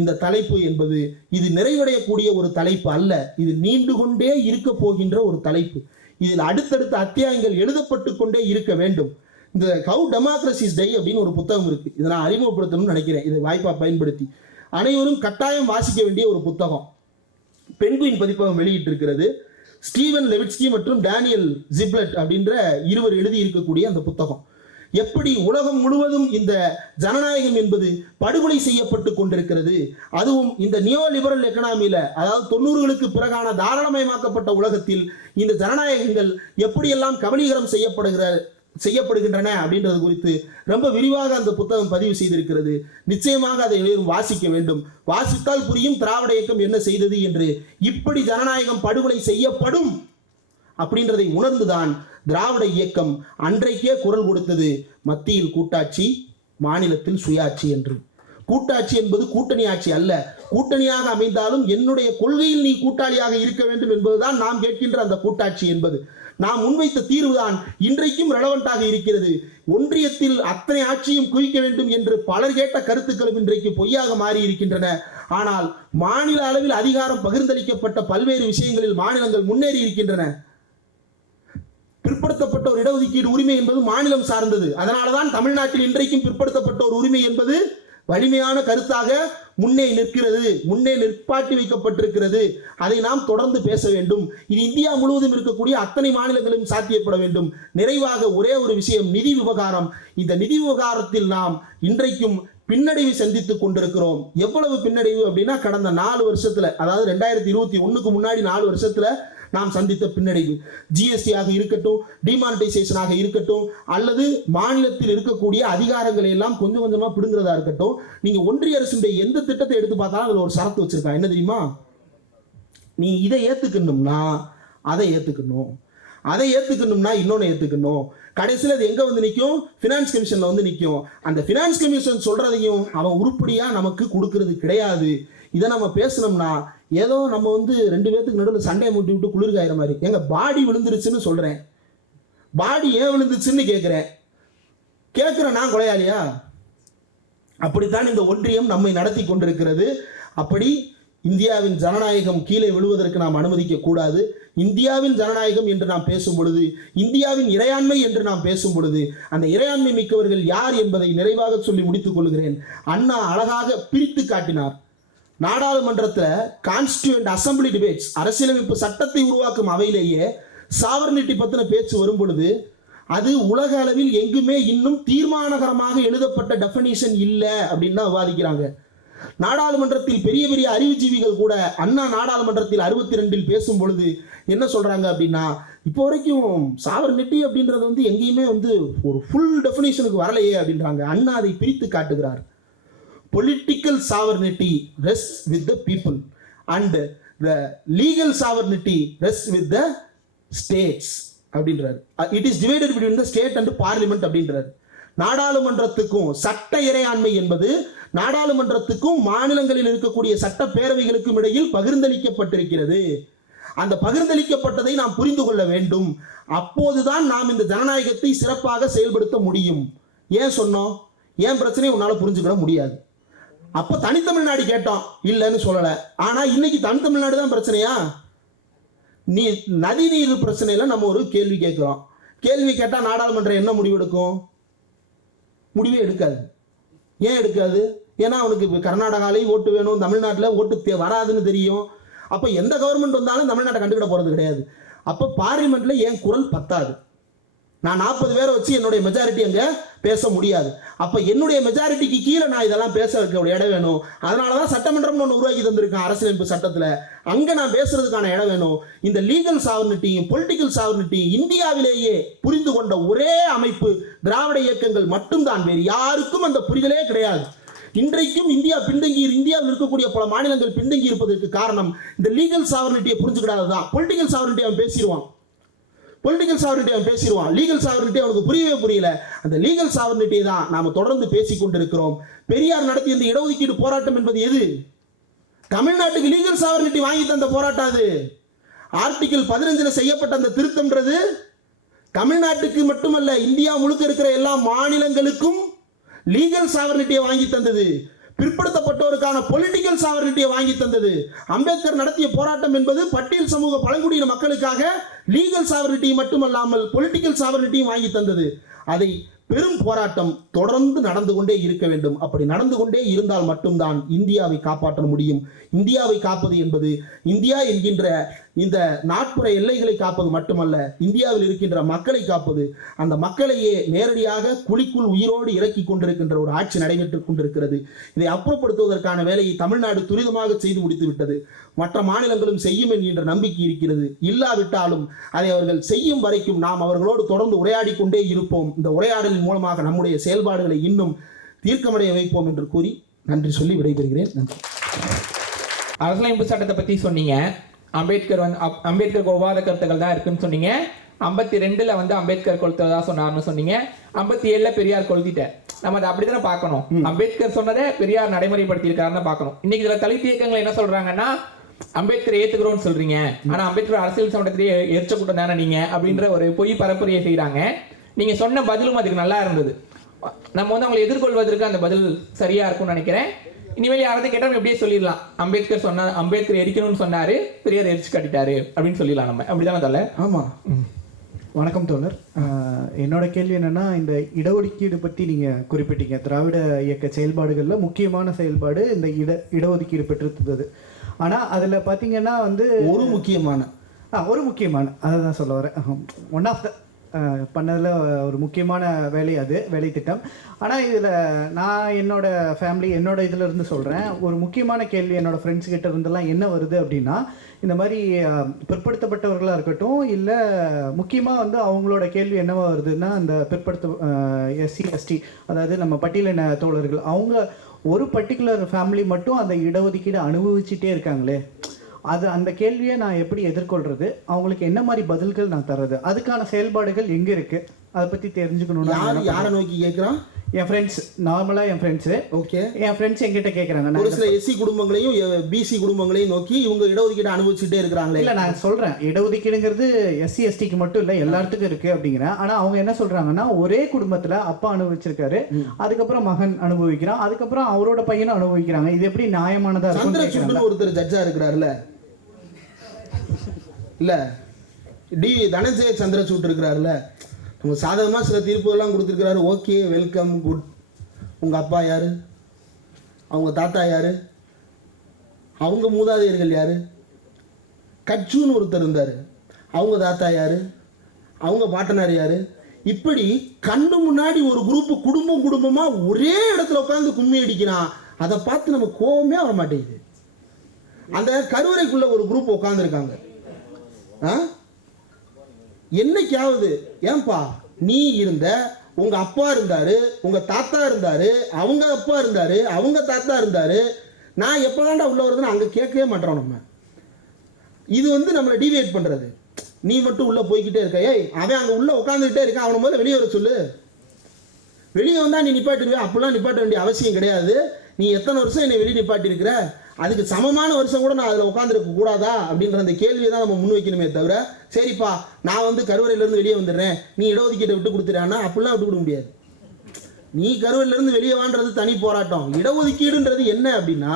இந்த தலைப்பு என்பது இது நிறைவடையக்கூடிய ஒரு தலைப்பு அல்ல, இது நீண்டு கொண்டே இருக்க போகின்ற ஒரு தலைப்பு. இதில் அடுத்தடுத்த அத்தியாயங்கள் எழுதப்பட்டு கொண்டே இருக்க வேண்டும். இந்த ஹவு டெமோக்ரசிஸ் டை அப்படின்னு ஒரு புத்தகம் இருக்கு, இதை நான் அறிமுகப்படுத்தணும்னு நினைக்கிறேன். இதை வாய்ப்பா பயன்படுத்தி அனைவரும் கட்டாயம் வாசிக்க வேண்டிய ஒரு புத்தகம். பென்குயின் பதிப்பகம் வெளியிட்டு இருக்கிறது. ஸ்டீவன் லெவிட்ஸ்கி மற்றும் டேனியல் ஜிப்லட் அப்படின்ற இருவர் எழுதி இருக்கக்கூடிய அந்த புத்தகம். எப்படி உலகம் முழுவதும் இந்த ஜனநாயகம் என்பது படுகொலை செய்யப்பட்டு கொண்டிருக்கிறது, அதுவும் இந்த நியோ லிபரல் எக்கனாமியில, அதாவது 90களுக்கு பிறகான தாராளமயமாக்கப்பட்ட உலகத்தில் இந்த ஜனநாயகங்கள் எப்படியெல்லாம் கபலீகரம் செய்யப்படுகின்றன அப்படின்றது குறித்து ரொம்ப விரிவாக அந்த புத்தகம் பதிவு செய்திருக்கிறது. நிச்சயமாக அதை வாசிக்க வேண்டும். வாசித்தால் புரியும் திராவிட இயக்கம் என்ன செய்தது என்று. இப்படி ஜனநாயகம் படுகொலை செய்யப்படும் அப்படின்றதை உணர்ந்துதான் திராவிட இயக்கம் அன்றைக்கே குரல் கொடுத்தது, மத்தியில் கூட்டாட்சி, மாநிலத்தில் சுயாட்சி என்று. கூட்டாட்சி என்பது கூட்டணி ஆட்சி அல்ல. கூட்டணியாக அமைந்தாலும் என்னுடைய கொள்கையில் நீ கூட்டாளியாக இருக்க வேண்டும் என்பதுதான் நாம் கேட்கின்ற அந்த கூட்டாட்சி என்பது. நாம் முன்வைத்த தீர்வுதான் இன்றைக்கும் ரெலவெண்டாக இருக்கிறது. ஒன்றியத்தில் அத்தனை ஆட்சியும் குவிக்க வேண்டும் என்று பலர் கேட்ட கருத்துக்களும் இன்றைக்கு பொய்யாக மாறி இருக்கின்றன. ஆனால் மாநில அளவில் அதிகாரம் பகிர்ந்தளிக்கப்பட்ட பல்வேறு விஷயங்களில் மாநிலங்கள் முன்னேறி இருக்கின்றன. பிற்படுத்தப்பட்ட ஒரு இடஒதுக்கீடு உரிமை என்பது மாநிலம் சார்ந்தது. அதனாலதான் தமிழ்நாட்டில் இன்றைக்கும் பிற்படுத்தப்பட்ட ஒரு உரிமை என்பது வலிமையான கருத்தாக முன்னே நிற்கிறது, முன்னே நிற்பாட்டி வைக்கப்பட்டிருக்கிறது. அதை நாம் தொடர்ந்து பேச வேண்டும். இது இந்தியா முழுவதும் இருக்கக்கூடிய அத்தனை மாநிலங்களும் சாத்தியப்பட வேண்டும். நிறைவாக ஒரே ஒரு விஷயம், நிதி விவகாரம். இந்த நிதி விவகாரத்தில் நாம் இன்றைக்கும் பின்னடைவு சந்தித்துக் கொண்டிருக்கிறோம். எவ்வளவு பின்னடைவு அப்படின்னா, கடந்த 4 வருஷத்துல, அதாவது 2021க்கு முன்னாடி 4 வருஷத்துல நாம் சந்தித்த பின்னடைவு. ஜிஎஸ்டி ஆக இருக்கட்டும், டிமானிட்டைசேஷனாக இருக்கட்டும், அல்லது மாநிலத்தில் இருக்கக்கூடிய அதிகாரங்களை எல்லாம் கொஞ்சம் கொஞ்சமா பிடுங்கிறதா இருக்கட்டும். நீங்க ஒன்றிய அரசுடைய எந்த திட்டத்தை எடுத்து பார்த்தாலும் அதுல ஒரு சரத்து வச்சிருக்காங்க. என்ன தெரியுமா? நீ இதை ஏத்துக்கணும்னா அதை ஏத்துக்கணும், அதை ஏத்துக்கணும்னா இன்னொன்னு ஏத்துக்கணும். கடைசியில் அது எங்க வந்து நிற்கும்? ஃபினான்ஸ் கமிஷன்ல வந்து நிற்கும். அந்த ஃபினான்ஸ் கமிஷன் சொல்றதையும் அவன் உருப்படியா நமக்கு கொடுக்கறது கிடையாது. இதை நம்ம பேசணும்னா ஏதோ நம்ம வந்து 2 பேத்துக்கு நடுவில் சண்டையை மூட்டி விட்டு குளிர்காயிற மாதிரி, எங்க பாடி விழுந்துருச்சுன்னு சொல்றேன், பாடி ஏன் விழுந்துச்சுன்னு கேட்கிறேன் நான் கொலையாளியா? அப்படித்தான் இந்த ஒன்றியம் நம்மை நடத்தி கொண்டிருக்கிறது. அப்படி இந்தியாவின் ஜனநாயகம் கீழே விழுவதற்கு நாம் அனுமதிக்க கூடாது. இந்தியாவின் ஜனநாயகம் என்று நாம் பேசும் பொழுது, இந்தியாவின் இறையாண்மை என்று நாம் பேசும் பொழுது, அந்த இறையாண்மை மிக்கவர்கள் யார் என்பதை நிறைவாக சொல்லி முடித்துக் கொள்கிறேன். அண்ணா அழகாக பிரித்து காட்டினார். நாடாளுமன்றத்தில் கான்ஸ்டியூண்ட் அசம்பிளி டிபேட்ஸ், அரசியலமைப்பு சட்டத்தை உருவாக்கும் அவையிலேயே சாவர்னிட்டி பற்றின பேச்சு வரும் பொழுது, அது உலக அளவில் எங்குமே இன்னும் தீர்மானகரமாக எழுதப்பட்ட டெஃபினிஷன் இல்லை அப்படின்னு தான் விவாதிக்கிறாங்க. நாடாளுமன்றத்தில் பெரிய பெரிய அறிவுஜீவிகள் கூட அண்ணா நாடாளுமன்றத்தில் 62 பேசும் பொழுது என்ன சொல்றாங்க அப்படின்னா, இப்போ வரைக்கும் சாவர்னிட்டி அப்படின்றது வந்து எங்கேயுமே வந்து ஒரு ஃபுல் டெஃபினிஷனுக்கு வரலையே அப்படின்றாங்க. அண்ணா அதை பிரித்து காட்டுகிறார். Political sovereignty rests with the people and the legal sovereignty rests with the states அப்படின்றார். It is divided between the state and parliament அப்படின்றார். நாடாளுமன்றத்துக்கும் சட்ட இறையாண்மை என்பது நாடாளுமன்றத்துக்கும் மாநிலங்களில் இருக்கக்கூடிய சட்ட பேரவைகளுக்கும் இடையில் பகிர்ந்தளிக்கப்பட்டிருக்கிறது. அந்த பகிர்ந்தளிக்கப்பட்டதை நாம் புரிந்து கொள்ள வேண்டும். அப்போதுதான் நாம் இந்த ஜனநாயகத்தை சிறப்பாக செயல்படுத்த முடியும். ஏன் சொன்னோம்? ஏன் பிரச்சனையை உன்னால புரிஞ்சுக்கிட முடியாது. அப்போ தனித்தமிழ்நாடு கேட்டோம், இல்லைன்னு சொல்லலை. ஆனா இன்னைக்கு தனித்தமிழ்நாடு தான் பிரச்சனையா? நீ நதி நீர் பிரச்சனையில நம்ம ஒரு கேள்வி கேட்கிறோம். கேள்வி கேட்டா நாடாளுமன்றம் என்ன முடிவு எடுக்கும்? முடிவே எடுக்காது. ஏன் எடுக்காது? ஏன்னா அவனுக்கு கர்நாடகாலையும் ஓட்டு வேணும், தமிழ்நாட்டில் ஓட்டு வராதுன்னு தெரியும். அப்போ எந்த கவர்மெண்ட் வந்தாலும் தமிழ்நாட்டை கண்டுக்கிட போறது கிடையாது. அப்போ பார்லிமெண்ட்ல ஏன் குரல் பத்தாது? நான் 40 பேரை வச்சு என்னுடைய மெஜாரிட்டி அங்கே பேச முடியாது. அப்போ என்னுடைய மெஜாரிட்டிக்கு கீழே நான் இதெல்லாம் பேச வைக்க இடம் வேணும். அதனால தான் சட்டமன்றம் ஒன்று உருவாக்கி தந்திருக்கேன் அரசியலமைப்பு சட்டத்தில். அங்கே நான் பேசுறதுக்கான இடம் வேணும். இந்த லீகல் சாவர்னிட்டியும் பொலிட்டிக்கல் சாவர்னிட்டியும் இந்தியாவிலேயே புரிந்து கொண்ட ஒரே அமைப்பு திராவிட இயக்கங்கள் மட்டும்தான். வேறு யாருக்கும் அந்த புரிதலே கிடையாது. இன்றைக்கும் இந்தியாவில் இருக்கக்கூடிய பல மாநிலங்கள் பின்தங்கி இருப்பதற்கு காரணம் இந்த லீகல் சாவர்னிட்டியை புரிஞ்சுக்கிடாததான். பொலிட்டிக்கல் சாவர்னிட்டி அவன் பேசிடுவான், லீகல் சாவர்னிட்டி அவனுக்கு புரியவே புரியல. அந்த லீகல் சாவர்னிட்டியை தான் நாம தொடர்ந்து பேசிக் கொண்டிருக்கிறோம். பெரியார் நடத்திய இந்த இடஒதுக்கீடு போராட்டம் என்பது எது? தமிழ்நாட்டுக்கு லீகல் சாவர்னிட்டி வாங்கி தந்த போராட்டம். அது ஆர்டிகிள் 15 செய்யப்பட்ட அந்த திருத்தம்ன்றது தமிழ்நாட்டுக்கு மட்டுமல்ல, இந்தியா முழுக்க இருக்கிற எல்லா மாநிலங்களுக்கும் லீகல் சாவர்னிட்டியை வாங்கி தந்தது. பிற்படுத்தப்பட்டோருக்கான பொலிட்டிக்கல் சாவர்னிட்டியை வாங்கி தந்தது. அம்பேத்கர் நடத்திய போராட்டம் என்பது பட்டியல் சமூக பழங்குடியின மக்களுக்காக லீகல் சாவர்னிட்டி மட்டுமல்லாமல் பொலிட்டிக்கல் சாவர்னிட்டியும் வாங்கி தந்தது. அதை பெரும் போராட்டம் தொடர்ந்து நடந்து கொண்டே இருக்க வேண்டும். அப்படி நடந்து கொண்டே இருந்தால் மட்டும்தான் இந்தியாவை காப்பாற்ற முடியும். இந்தியாவை காப்பது என்பது இந்தியா என்கின்ற இந்த நாட்புற எல்லைகளை காப்பது மட்டுமல்ல, இந்தியாவில் இருக்கின்ற மக்களை காப்பது, அந்த மக்களையே நேரடியாக குழிக்குள் உயிரோடு இறக்கி கொண்டிருக்கின்ற ஒரு ஆட்சி நடைபெற்றுக் கொண்டிருக்கிறது. இதை அப்புறப்படுத்துவதற்கான வேலையை தமிழ்நாடு துரிதமாக செய்து முடித்து விட்டது. மற்ற மாநிலங்களும் செய்யும் என்கின்ற நம்பிக்கை இருக்கிறது. இல்லாவிட்டாலும் அதை அவர்கள் செய்யும் வரைக்கும் நாம் அவர்களோடு தொடர்ந்து உரையாடி கொண்டே இருப்போம். இந்த உரையாடலின் மூலமாக நம்முடைய செயல்பாடுகளை இன்னும் தீர்க்கமடைய வைப்போம் என்று கூறி நன்றி சொல்லி விடைபெறுகிறேன். நன்றி. அரசியலமைப்பு சட்டத்தை பற்றி சொன்னீங்க. அம்பேத்கர் கோவாத கருத்துக்கள் தான் இருக்குன்னு சொன்னீங்க. 52ல் அம்பேத்கர் கொளுத்துறதா சொன்னார்னு சொன்னீங்க. 57ல் பெரியார் கொளுத்திட்டார். நம்ம அதை அப்படித்தானே பார்க்கணும். அம்பேத்கர் சொன்னதை பெரியார் நடைமுறைப்படுத்தி இருக்காருன்னு பார்க்கணும். இன்னைக்கு இதுல தலித் இயக்கங்கள் என்ன சொல்றாங்கன்னா, அம்பேத்கர் ஏத்துக்கிறோம்னு சொல்றீங்க, ஆனா அம்பேத்கர் அரசியல் சட்டத்திலேயே எரிச்ச கூட்டம் தானே நீங்க அப்படின்ற ஒரு பொய் பரப்புரையை செய்யறாங்க. நீங்க சொன்ன பதிலும் அதுக்கு நல்லா இருந்தது. நம்ம அவங்களை எதிர்கொள்வதற்கு அந்த பதில் சரியா இருக்கும்னு நினைக்கிறேன். இனிமேல் யாராவது கேட்டால் எப்படியே சொல்லிடலாம், அம்பேத்கர் எரிக்கணும்னு சொன்னாரு, பெரியார் எரிச்சு கட்டிட்டாரு அப்படின்னு சொல்லிடலாம். நம்ம அப்படிதானே தோல? ஆமா. வணக்கம் தோழர். என்னோட கேள்வி என்னன்னா, இந்த இடஒதுக்கீடு பற்றி நீங்கள் குறிப்பிட்டீங்க. திராவிட இயக்க செயல்பாடுகளில் முக்கியமான செயல்பாடு இந்த இடஒதுக்கீடு பெற்றிருந்தது. ஆனால் அதில் பார்த்தீங்கன்னா ஒரு முக்கியமான அதை தான் சொல்ல வரேன். ஒன் ஆஃப் த பண்ணதில் ஒரு முக்கியமான வேலை, அது வேலை திட்டம். ஆனால் இதில் நான் என்னோட ஃபேமிலி என்னோட இதில் இருந்து சொல்கிறேன். ஒரு முக்கியமான கேள்வி என்னோடய ஃப்ரெண்ட்ஸ் கிட்ட இருந்தெல்லாம் என்ன வருது அப்படின்னா, இந்த மாதிரி பிற்படுத்தப்பட்டவர்களாக இருக்கட்டும், இல்லை முக்கியமாக அவங்களோட கேள்வி என்னவா வருதுன்னா, இந்த எஸ்சி எஸ்டி, அதாவது நம்ம பட்டியலின தோழர்கள், அவங்க ஒரு பர்டிகுலர் ஃபேமிலி மட்டும் அந்த இடஒதுக்கீடு அனுபவிச்சுட்டே இருக்காங்களே, அந்த கேள்வியை நான் எப்படி எதிர்கொள்றது, அவங்களுக்கு என்ன மாதிரி பதில்கள் நான் தர்றது, அதுக்கான செயல்பாடுகள் எங்க இருக்கு, அதை பத்தி தெரிஞ்சுக்கணும். யாரை நோக்கி கேட்கிறான்? என் ஃப்ரெண்ட்ஸ், நார்மலா என் ஃப்ரெண்ட்ஸ். ஓகே. என் ஃப்ரெண்ட்ஸ் என்கிட்ட கேட்கறாங்க. ஒரு சில எஸ்சி குடும்பங்களையும் பிசி குடும்பங்களையும் நோக்கி இவங்க இடஒதுக்கீடு அனுபவிச்சுட்டே இருக்கிறாங்களே. இல்ல, நான் சொல்றேன், இடஒதுக்கீடுங்கிறது எஸ்சி எஸ்டிக்கு மட்டும் இல்ல, எல்லாத்துக்கும் இருக்கு அப்படிங்கிறேன். ஆனா அவங்க என்ன சொல்றாங்கன்னா, ஒரே குடும்பத்துல அப்பா அனுபவிச்சிருக்காரு, அதுக்கப்புறம் மகன் அனுபவிக்கிறான், அதுக்கப்புறம் அவரோட பையனும் அனுபவிக்கிறாங்க. இது எப்படி நியாயமானதா இருக்கும்? ஒருத்தர் ஜட்ஜா இருக்கிறாருல, இல்ல டி தனஞ்சய சந்திரசூட் இருக்கிறாருல, உங்க சாதகமா சில தீர்ப்புகள்லாம் கொடுத்துருக்கிறாரு. Okay, welcome, good. உங்க அப்பா யாரு? அவங்க தாத்தா யாரு? அவங்க மூதாதையர்கள் யாரு? கட்சுன்னு ஒருத்தர் இருந்தாரு, அவங்க தாத்தா யாரு? அவங்க பாட்டனார் யாரு? இப்படி கண்ணு முன்னாடி ஒரு குரூப் குடும்பமா ஒரே இடத்துல உட்காந்து கும்மி அடிக்கிறான். அதை பார்த்து நம்ம கோபமே வர மாட்டேங்குது. அந்த கருவறைக்குள்ள ஒரு குரூப் உட்கார்ந்து இருக்காங்க. என்னைக்காவது ஏன்பா நீ இருந்த, உங்க அப்பா இருந்தாரு, உங்க தாத்தா இருந்தாரு, அவங்க அப்பா இருந்தாரு, அவங்க தாத்தா இருந்தாரு, நான் எப்பதான்டா உள்ள வருதுன்னு அங்க கேட்கவே மாட்டோம். நம்ம இது நம்மளை டிவியேட் பண்றது. நீ மட்டும் உள்ள போய்கிட்டே இருக்க, ஏய் அவன் அங்க உள்ள உட்காந்துக்கிட்டே இருக்கான், அவனை முதல்ல வெளியே வர சொல்லு. வெளியே வந்தா நீ நிப்பாட்டிருவே. அப்படிலாம் நிப்பாட்ட வேண்டிய அவசியம் கிடையாது. நீ எத்தனை வருஷம் என்னை வெளியே நிப்பாட்டி இருக்கிற, அதுக்கு சமமான வருஷம் கூட நான் அதில் உட்காந்துருக்க கூடாதா அப்படின்ற அந்த கேள்வியை தான் நம்ம முன்வைக்கணுமே தவிர, சரிப்பா நான் கருவறையிலேருந்து வெளியே வந்துடுறேன், நீ இடஒதுக்கீட்டை விட்டு கொடுத்துறான்னா அப்படிலாம் விட்டு கொடுக்க முடியாது. நீ கருவறையிலேருந்து வெளியே வான்றது தனி போராட்டம். இடஒதுக்கீடுன்றது என்ன அப்படின்னா,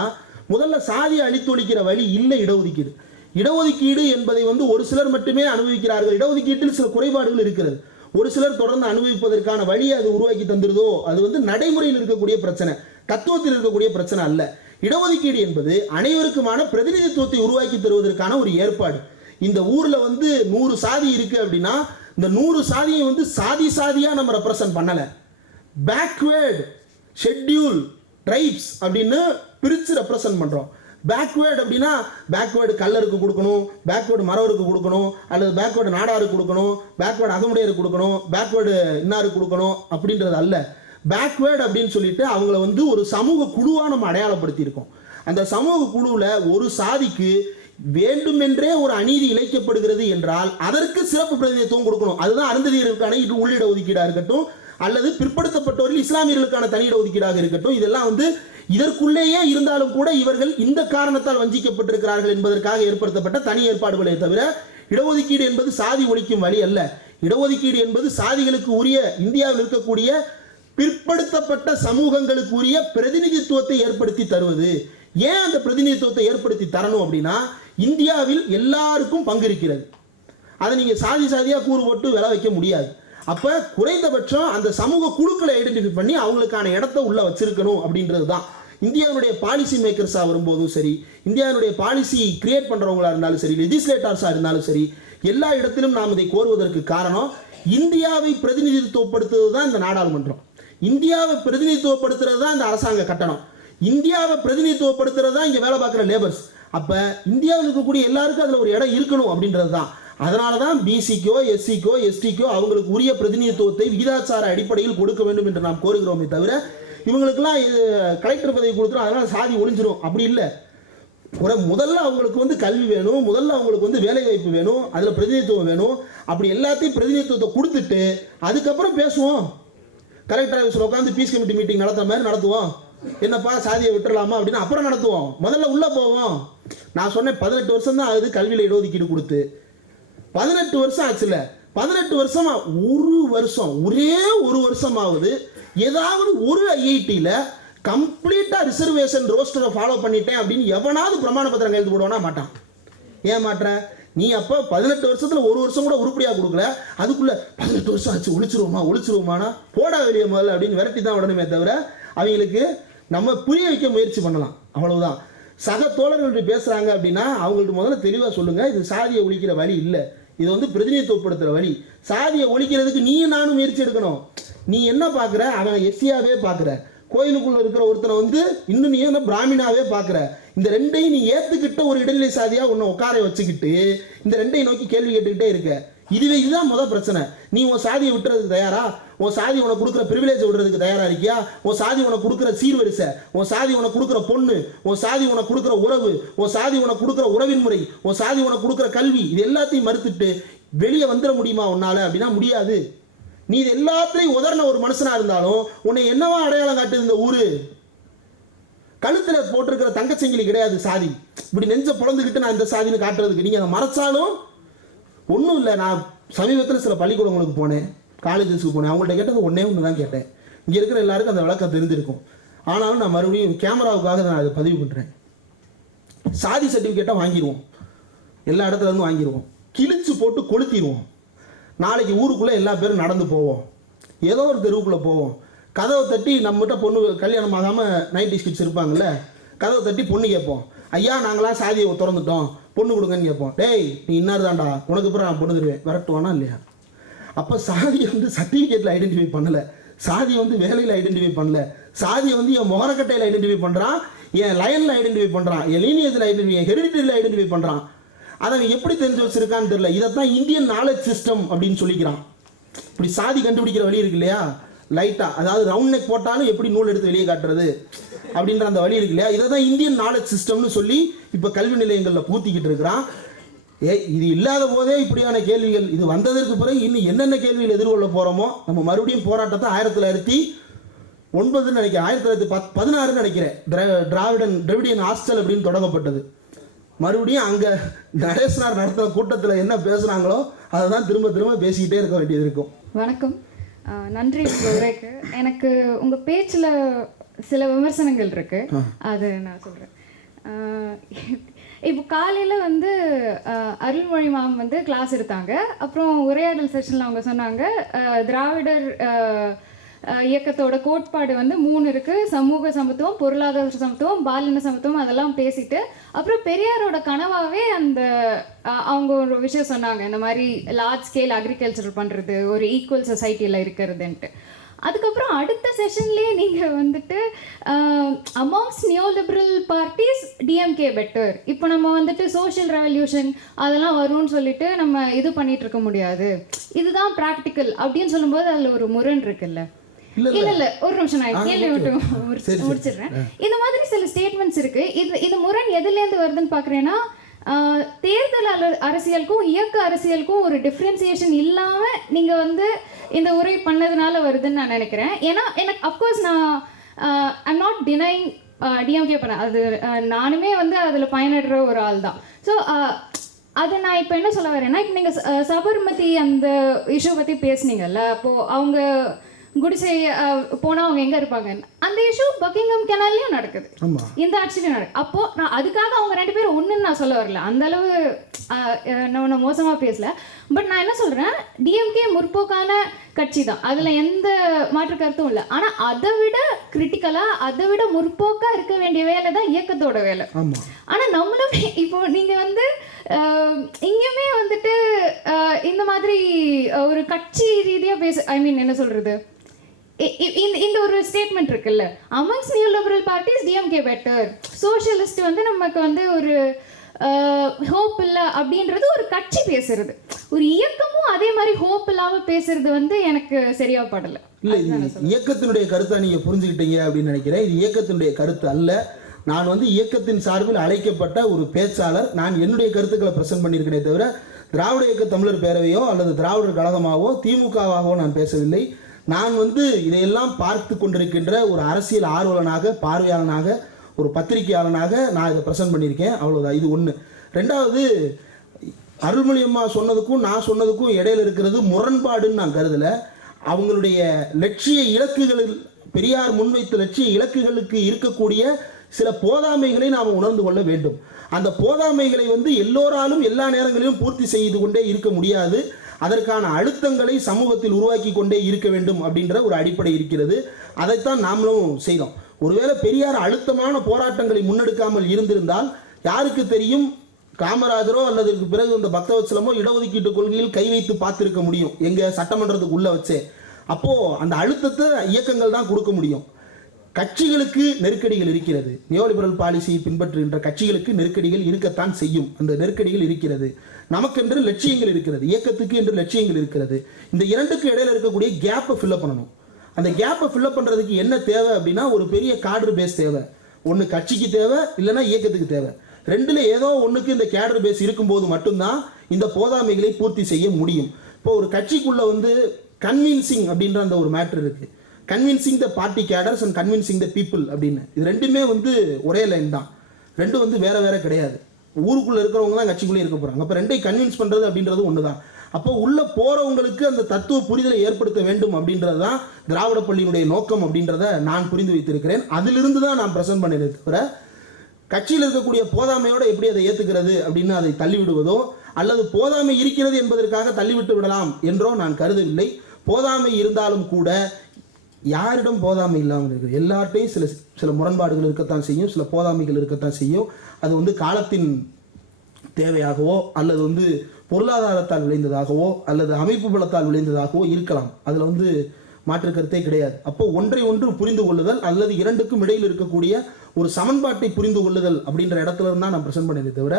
முதல்ல சாதியை அழித்தொழிக்கிற வழி இல்லை இடஒதுக்கீடு. இடஒதுக்கீடு என்பதை ஒரு சிலர் மட்டுமே அனுபவிக்கிறார்கள். இடஒதுக்கீட்டில் சில குறைபாடுகள் இருக்கிறது. ஒரு சிலர் தொடர்ந்து அனுபவிப்பதற்கான வழியை அது உருவாக்கி தந்துருதோ, அது நடைமுறையில் இருக்கக்கூடிய பிரச்சனை, தத்துவத்தில் இருக்கக்கூடிய பிரச்சனை அல்ல. இடஒதுக்கீடு என்பது அனைவருக்குமான பிரதிநிதித்துவத்தை உருவாக்கி தருவதற்கான ஒரு ஏற்பாடு. இந்த ஊர்ல 100 சாதி இருக்கு அப்படின்னா, இந்த 100 சாதியை சாதி சாதியா நம்ம ரெப்ரசன்ட் பண்ணல, பேக்வேர்டு ஷெட்யூல் ட்ரைப்ஸ் அப்படின்னு பிரிச்சு ரெப்ரசன்ட் பண்றோம். பேக்வேர்டு அப்படின்னா பேக்வேர்டு கல்லருக்கு கொடுக்கணும், பேக்வேர்டு மறவருக்கு கொடுக்கணும், அல்லது பேக்வேர்டு நாடாருக்கு கொடுக்கணும், பேக்வேர்டு அகமுடையருக்கு கொடுக்கணும், பேக்வேர்டு இன்னாருக்கு கொடுக்கணும் அப்படின்றது அல்ல. பேக்வேர்டு அப்படின்னு சொல்லிட்டு அவங்கள ஒரு சமூக குழுவா நம்ம அடையாளப்படுத்தி இருக்கோம். அந்த சமூக குழுவில் ஒரு சாதிக்கு வேண்டுமென்றே ஒரு அநீதி இழைக்கப்படுகிறது என்றால் அதற்கு சிறப்பு பிரதிநிதித்துவம் கொடுக்கணும். அதுதான் அருந்ததியர்களுக்கான உள்ளிட ஒதுக்கீடாக இருக்கட்டும், அல்லது பிற்படுத்தப்பட்டவர்கள் இஸ்லாமியர்களுக்கான தனியிட ஒதுக்கீடாக இருக்கட்டும். இதெல்லாம் இதற்குள்ளேயே இருந்தாலும் கூட இவர்கள் இந்த காரணத்தால் வஞ்சிக்கப்பட்டிருக்கிறார்கள் என்பதற்காக ஏற்படுத்தப்பட்ட தனி ஏற்பாடுகளே தவிர, இடஒதுக்கீடு என்பது சாதி ஒழிக்கும் வழி அல்ல. இடஒதுக்கீடு என்பது சாதிகளுக்கு உரிய, இந்தியாவில் இருக்கக்கூடிய பிற்படுத்தப்பட்ட சமூகங்களுக்கு உரிய பிரதிநிதித்துவத்தை ஏற்படுத்தி தருவது. ஏன் அந்த பிரதிநிதித்துவத்தை ஏற்படுத்தி தரணும் அப்படின்னா, இந்தியாவில் எல்லாருக்கும் பங்கு இருக்கிறது. அதை நீங்க சாதி சாதியா கூறு போட்டு விலை வைக்க முடியாது. அப்ப குறைந்தபட்சம் அந்த சமூக குழுக்களை ஐடென்டிஃபை பண்ணி அவங்களுக்கான இடத்தை உள்ள வச்சிருக்கணும் அப்படின்றது தான். இந்தியாவுடைய பாலிசி மேக்கர்ஸாக வரும்போதும் சரி, இந்தியாவுடைய பாலிசி கிரியேட் பண்ணுறவங்களா இருந்தாலும் சரி, லெஜிஸ்லேட்டர்ஸாக இருந்தாலும் சரி, எல்லா இடத்திலும் நாம் இதை கோருவதற்கு காரணம் இந்தியாவை பிரதிநிதித்துவப்படுத்துவது தான் இந்த நாடாளுமன்றம், இந்தியாவை பிரதிநிதித்துவப்படுத்துறது தான் இந்த அரசாங்க கட்டணம், இந்தியாவை பிரதிநிதித்துவப்படுத்துறது தான் இங்கே வேலை பார்க்குற லேபர்ஸ். அப்போ இந்தியாவில் இருக்கக்கூடிய எல்லாருக்கும் அதில் ஒரு இடம் இருக்கணும் அப்படின்றது தான். அதனால தான் பிசிக்கோ எஸ்சிக்கோ எஸ்டிக்கோ அவங்களுக்கு உரிய பிரதிநிதித்துவத்தை விகிதாச்சார அடிப்படையில் கொடுக்க வேண்டும் என்று நாம் கோருகிறோமே தவிர இவங்களுக்கெல்லாம் கலெக்டர் பதவி கொடுத்துரும் அதனால சாதி ஒழிஞ்சிரும் அப்படி இல்லை. முதல்ல அவங்களுக்கு வந்து கல்வி வேணும், முதல்ல அவங்களுக்கு வந்து வேலை வாய்ப்பு வேணும், அதில் பிரதிநிதித்துவம் வேணும். அப்படி எல்லாத்தையும் பிரதிநிதித்துவத்தை கொடுத்துட்டு அதுக்கப்புறம் பேசுவோம். கலெக்டர் ஆஃபீஸில் உட்காந்து பீஸ் கமிட்டி மீட்டிங் நடத்துற மாதிரி நடத்துவோம். என்னப்பா சாதியை விட்டுறலாமா அப்படின்னு அப்புறம் நடத்துவோம். முதல்ல உள்ளே போவோம். நான் சொன்னேன் 18 வருஷம் தான் ஆகுது கல்வியில் இடஒதுக்கீடு கொடுத்து. 18 வருஷம் ஆச்சுல, 18 வருஷமா ஒரே ஒரு வருஷமாவது ஏதாவது ஒரு ஐஐடியில் கம்ப்ளீட்டாக ரிசர்வேஷன் ரோஸ்டரை ஃபாலோ பண்ணிட்டேன் அப்படின்னு எவனாவது பிரமாண பத்திரம் கையெழுத்து போடுவானா? மாட்டான். ஏன் மாற்ற? நீ அப்போ 18 வருஷத்தில் ஒரு வருஷம் கூட உருப்படியாக கொடுக்கல, அதுக்குள்ளே 18 வருஷம் ஆச்சு ஒழிச்சிருவோமானா போடா வெளியே முதல்ல அப்படின்னு விரட்டி தான் விடணுமே தவிர அவங்களுக்கு நம்ம புரிய வைக்க முயற்சி பண்ணலாம், அவ்வளவுதான். சக தோழர்கள் பேசுகிறாங்க அப்படின்னா அவங்களுக்கு முதல்ல தெளிவாக சொல்லுங்கள், இது சாதியை ஒழிக்கிற வழி இல்லை, இது வந்து பிரதிநிதித்துவப்படுத்துகிற வழி. சாதியை ஒழிக்கிறதுக்கு நீயும் நானும் முயற்சி எடுக்கணும். நீ என்ன பார்க்குற? அவன் எஸ்சியாவே பார்க்குற, கோயிலுக்குள்ளே இருக்கிற ஒருத்தனை வந்து இன்னும் நீ என்ன பிராமினாவே பார்க்குற. இந்த ரெண்டையும் நீ ஏற்றுக்கிட்ட ஒரு இடைநிலை சாதியாக உன்னை உட்கார வச்சுக்கிட்டு இந்த ரெண்டையும் நோக்கி கேள்வி கேட்டுக்கிட்டே இருக்க. இதுதான் முதல் பிரச்சனை. நீ உன் சாதியை விட்டுறதுக்கு தயாரா? உன் சாதி உனக்கு கொடுக்குற ப்ரிவிலேஜை விடுறதுக்கு தயாரா இருக்கியா? உன் சாதி உனக்கு கொடுக்குற சீர்வரிசை, உன் சாதி உனக்கு கொடுக்குற பொண்ணு, உன் சாதி உனக்கு கொடுக்குற உறவு, உன் சாதி உனக்கு கொடுக்குற உறவின் முறை, உன் சாதி உனக்கு கொடுக்குற கல்வி, இது எல்லாத்தையும் மறுத்துட்டு வெளியே வந்துட முடியுமா உன்னால? அப்படின்னா முடியாது. நீ இது எல்லாத்தையும் உதறின ஒரு மனுஷனா இருந்தாலும் உன்னை என்னவா அடையாளம் காட்டுது இந்த ஊரு? கழுத்துல போட்டிருக்கிற தங்கச்சங்கிலி கிடையாது சாதி. இப்படி நெஞ்ச புலந்துக்கிட்டு நான் இந்த சாதின்னு காட்டுறதுக்கு நீங்க அதை மறைச்சாலும் ஒன்றும் இல்லை. நான் சமீபத்தில் சில பள்ளிக்கூடங்களுக்கு போனேன், காலேஜஸ்க்கு போனேன். அவங்கள்ட்ட கேட்டது ஒன்றே ஒன்று தான் கேட்டேன். இங்கே இருக்கிற எல்லாருக்கும் அந்த விளக்கம் தெரிஞ்சிருக்கும். ஆனாலும் நான் மறுபடியும் கேமராவுக்காக நான் அதை பதிவு பண்ணுறேன். சாதி சர்டிஃபிகேட்டை வாங்கிடுவோம், எல்லா இடத்துல இருந்து வாங்கிடுவோம், கிழிச்சு போட்டு கொளுத்திடுவோம். நாளைக்கு ஊருக்குள்ளே எல்லா பேரும் நடந்து போவோம், ஏதோ ஒரு தெருவுக்குள்ளே போவோம். கதவை தட்டி நம்மகிட்ட பொண்ணு கல்யாணம் ஆகாமல் 90s கிட்ஸ் இருப்பாங்கள்ல, கதவை தட்டி பொண்ணு கேட்போம். ஐயா நாங்களாம் சாதியை திறந்துட்டோம், பொண்ணு கொடுங்கன்னு கேட்போம். டேய் நீ இன்னார் தான்டா, உனக்கு அப்புறம் நான் பொண்ணு தருவேன், விரட்டுவானா இல்லையா? அப்போ சாதியை வந்து சர்டிஃபிகேட்டில் ஐடென்டிஃபை பண்ணலை, சாதியை வந்து வேலையில் ஐடென்டிஃபை பண்ணல, சாதியை வந்து என் முகரக்கட்டையில் ஐடென்டிஃபை பண்ணுறான், என் லைனில் ஐடென்டிஃபை பண்ணுறான், என் லீனியேஜில் ஐடென்டிஃபை, என் ஹெரிடிட்டியில் ஐடென்டிஃபை பண்ணுறான். அதை எப்படி தெரிஞ்சு வச்சிருக்கான்னு தெரியல. இதைத்தான் இந்தியன் நாலேஜ் சிஸ்டம் அப்படின்னு சொல்லிக்கிறான். இப்படி சாதி கண்டுபிடிக்கிற வழி இருக்கு இல்லையா, லைட்டாக, அதாவது ரவுண்ட் நெக் போட்டாலும் எப்படி நூல் எடுத்து வெளியே காட்டுறது அப்படின்ற அந்த வழி இருக்கு இல்லையா, இதை தான் இந்தியன் நாலேஜ் சிஸ்டம்னு சொல்லி இப்போ கல்வி நிலையங்களில் பூத்திக்கிட்டு இருக்கிறான். இது இல்லாத போதே இப்படியான கேள்விகள், இது வந்ததற்கு பிறகு இன்னும் என்னென்ன கேள்விகள் எதிர்கொள்ள போகிறோமோ. நம்ம மறுபடியும் போராட்டத்தை 1909 நினைக்கிறேன், 1916 நினைக்கிறேன், திராவிடியன் ஹாஸ்டல் அப்படின்னு தொடங்கப்பட்டது. மறுபடியும் அங்கே நடேசனார் நடத்துகிற கூட்டத்தில் என்ன பேசுகிறாங்களோ அதை தான் திரும்ப திரும்ப பேசிக்கிட்டே இருக்க வேண்டியது இருக்கும். வணக்கம், நன்றி உங்கள் உரைக்கு. எனக்கு உங்கள் பேச்சில் சில விமர்சனங்கள் இருக்கு, அது நான் சொல்கிறேன். இப்போ காலையில் வந்து அருள்மொழி மேம் வந்து கிளாஸ் எடுத்தாங்க. அப்புறம் உரையாடல் செஷனில் அவங்க சொன்னாங்க திராவிடர் இயக்கத்தோட கோட்பாடு வந்து 3 இருக்கு: சமூக சமத்துவம், பொருளாதார சமத்துவம், பாலின சமத்துவம். அதெல்லாம் பேசிட்டு அப்புறம் பெரியாரோட கனவாவே அந்த அவங்க ஒரு விஷயம் சொன்னாங்க, இந்த மாதிரி லார்ஜ் ஸ்கேல் அக்ரிகல்ச்சர் பண்ணுறது, ஒரு ஈக்குவல் சொசைட்டியில் இருக்கிறதுன்ட்டு. அதுக்கப்புறம் அடுத்த செஷன்லேயே நீங்கள் வந்துட்டு amongst neo liberal parties DMK better, இப்போ நம்ம வந்துட்டு சோஷியல் ரெவல்யூஷன் அதெல்லாம் வரும்னு சொல்லிட்டு நம்ம இது பண்ணிட்டு இருக்க முடியாது, இதுதான் ப்ராக்டிக்கல் அப்படின்னு சொல்லும்போது அதில் ஒரு முரண் இருக்குல்ல? இல்ல ஒரு நிமிஷம், நான் கேள்வி மட்டும் முடிச்சிடுறேன். இந்த மாதிரி சில ஸ்டேட்மெண்ட்ஸ் இருக்கு. இது முரண் எதுலேருந்து வருதுன்னு பார்க்குறேன்னா, தேர்தல் அரசியலுக்கும் இயக்க அரசியலுக்கும் ஒரு டிஃப்ரென்சியேஷன் இல்லாமல் நீங்கள் வந்து இந்த உரை பண்ணதுனால வருதுன்னு நான் நினைக்கிறேன். ஏன்னா எனக்கு அஃப்கோர்ஸ் நான் ஐம் நாட் டினைங் டிஎம்கே பண்ண, அது நானுமே வந்து அதில் பயனடுற ஒரு ஆள் தான். ஸோ அதை நான் இப்போ என்ன சொல்ல வரேன்னா, இப்போ நீங்கள் சபர்மதி அந்த இஷ்யூ பற்றி பேசுனீங்கல்ல, அப்போது அவங்க குடிசை போனால் அவங்க எங்கே இருப்பாங்க, அந்த இஷ்யூ பக்கிங்ஹாம் கெனால்லையும் நடக்குது, ஆமா இந்த ஆட்சிலையும் நடக்குது. அப்போ நான் அதுக்காக அவங்க 2 பேரும் ஒன்றுன்னு நான் சொல்ல வரல, அந்த அளவு நான் மோசமாக பேசல. பட் நான் என்ன சொல்கிறேன், டிஎம்கே முற்போக்கான கட்சி தான், அதில் எந்த மாற்று கருத்தும் இல்லை. ஆனால் அதை விட கிரிட்டிக்கலாக, அதை விட முற்போக்காக இருக்க வேண்டிய வேலை தான் இயக்கத்தோட வேலை. ஆமா ஆனால் நம்மளும் இப்போ நீங்கள் வந்து இங்கேயுமே வந்துட்டு இந்த மாதிரி ஒரு கட்சி ரீதியாக ஐ மீன் என்ன சொல்கிறது, இந்த ஒரு ஸ்டேட்மெண்ட் இருக்குல்ல, amongst new liberal parties DMK better, socialist வந்து நமக்கு வந்து ஒரு ஹோப் இல்லை அப்படின்றது ஒரு கட்சி பேசுறது. ஒரு இயக்கமும் அதே மாதிரி ஹோப் இல்லாமல் பேசுறது வந்து எனக்கு சரியா படலை. இல்லை, இது இயக்கத்தினுடைய கருத்தை நீங்கள் புரிஞ்சுக்கிட்டீங்க அப்படின்னு நினைக்கிறேன். இது இயக்கத்தினுடைய கருத்து அல்ல. நான் வந்து இயக்கத்தின் சார்பில் அழைக்கப்பட்ட ஒரு பேச்சாளர். நான் என்னுடைய கருத்துக்களை ப்ரெசென்ட் பண்ணியிருக்கிறேன் தவிர திராவிட இயக்க தமிழர் பேரவையோ அல்லது திராவிடர் கழகமாகவோ திமுகவாகவோ நான் பேசவில்லை. நான் வந்து இதையெல்லாம் பார்த்து கொண்டிருக்கின்ற ஒரு அரசியல் ஆர்வலனாக, பார்வையாளனாக, ஒரு பத்திரிகையாளனாக நான் இதை ப்ரெசென்ட் பண்ணியிருக்கேன், அவ்வளோதான். இது ஒன்று. ரெண்டாவது, அருள்மொழி அம்மா சொன்னதுக்கும் நான் சொன்னதுக்கும் இடையில இருக்கிறது முரண்பாடுன்னு நான் கருதலை. அவங்களுடைய லட்சிய இலக்குகளில், பெரியார் முன்வைத்த லட்சிய இலக்குகளுக்கு இருக்கக்கூடிய சில போதாமைகளை நாம் உணர்ந்து கொள்ள வேண்டும். அந்த போதாமைகளை வந்து எல்லோராலும் எல்லா நேரங்களிலும் பூர்த்தி செய்து கொண்டே இருக்க முடியாது. அதற்கான அழுத்தங்களை சமூகத்தில் உருவாக்கி கொண்டே இருக்க வேண்டும் அப்படின்ற ஒரு அடிப்படை இருக்கிறது. அதைத்தான் நாமளும் செய்தோம். ஒருவேளை பெரியார் அழுத்தமான போராட்டங்களை முன்னெடுக்காமல் இருந்திருந்தால் யாருக்கு தெரியும், காமராஜரோ அல்லது பிறகு இந்த பக்தவத்சலமோ இடஒதுக்கீட்டு கொள்கையில் கை வைத்து பார்த்திருக்க முடியும், எங்க சட்டமன்றத்துக்கு உள்ள வச்சே. அப்போ அந்த அழுத்தத்தை இயக்கங்கள் தான் கொடுக்க முடியும். கட்சிகளுக்கு நெருக்கடிகள் இருக்கிறது. நியோலிபரல் பாலிசியை பின்பற்றுகின்ற கட்சிகளுக்கு நெருக்கடிகள் இருக்கத்தான் செய்யும். அந்த நெருக்கடிகள் இருக்கிறது. நமக்கென்று லட்சியங்கள் இருக்கிறது, இயக்கத்துக்கு என்று லட்சியங்கள் இருக்கிறது. இந்த இரண்டுக்கு இடையில இருக்கக்கூடிய கேப்பை ஃபில்அப் பண்ணணும். அந்த கேப்பை ஃபில்அப் பண்ணுறதுக்கு என்ன தேவை அப்படின்னா, ஒரு பெரிய காடர் பேஸ் தேவை. ஒன்று கட்சிக்கு தேவை, இல்லைன்னா இயக்கத்துக்கு தேவை. ரெண்டுல ஏதோ ஒன்றுக்கு இந்த கேடர் பேஸ் இருக்கும்போது மட்டும்தான் இந்த போதாமைகளை பூர்த்தி செய்ய முடியும். இப்போ ஒரு கட்சிக்குள்ள வந்து கன்வின்சிங் அப்படின்ற அந்த ஒரு மேட்ரு இருக்கு. Convincing the party cadres and convincing the people அப்படின்னு. இது ரெண்டுமே வந்து ஒரே லைன் தான். ரெண்டும் வந்து வேற வேற கிடையாது. ஊருக்குள்ளே இருக்கிறவங்க தான் கட்சிக்குள்ளே இருக்க போகிறாங்க. அப்போ ரெண்டையும் கன்வின்ஸ் பண்ணுறது அப்படின்றது ஒன்று தான். அப்போ உள்ளே போகிறவங்களுக்கு அந்த தத்துவ புரிதலை ஏற்படுத்த வேண்டும் அப்படின்றது தான் திராவிட பள்ளியினுடைய நோக்கம் அப்படின்றத நான் புரிந்து வைத்திருக்கிறேன். அதிலிருந்து தான் நான் ப்ரெசென்ட் பண்ணினே தவிர கட்சியில் இருக்கக்கூடிய போதாமையோடு எப்படி அதை ஏற்றுக்கிறது அப்படின்னு அதை தள்ளிவிடுவதோ அல்லது போதாமை இருக்கிறது என்பதற்காக தள்ளிவிட்டு விடலாம் என்றோ நான் கருதவில்லை. போதாமை இருந்தாலும் கூட யாரிடம் போதாமை இல்லாமல் இருக்குது? எல்லார்ட்டையும் சில சில முரண்பாடுகள் இருக்கத்தான் செய்யும், சில போதாமைகள் இருக்கத்தான் செய்யும். அது வந்து காலத்தின் தேவையாகவோ அல்லது வந்து பொருளாதாரத்தால் விளைந்ததாகவோ அல்லது அமைப்பு பலத்தால் விளைந்ததாகவோ இருக்கலாம். அதில் வந்து மாற்று கருத்தே கிடையாது. அப்போ ஒன்றை ஒன்று புரிந்து கொள்ளுதல் அல்லது இரண்டுக்கும் இடையில் இருக்கக்கூடிய ஒரு சமன்பாட்டை புரிந்து கொள்ளுதல் அப்படின்ற இடத்துல இருந்தால் நான் ப்ரெசென்ட் பண்ணதை தவிர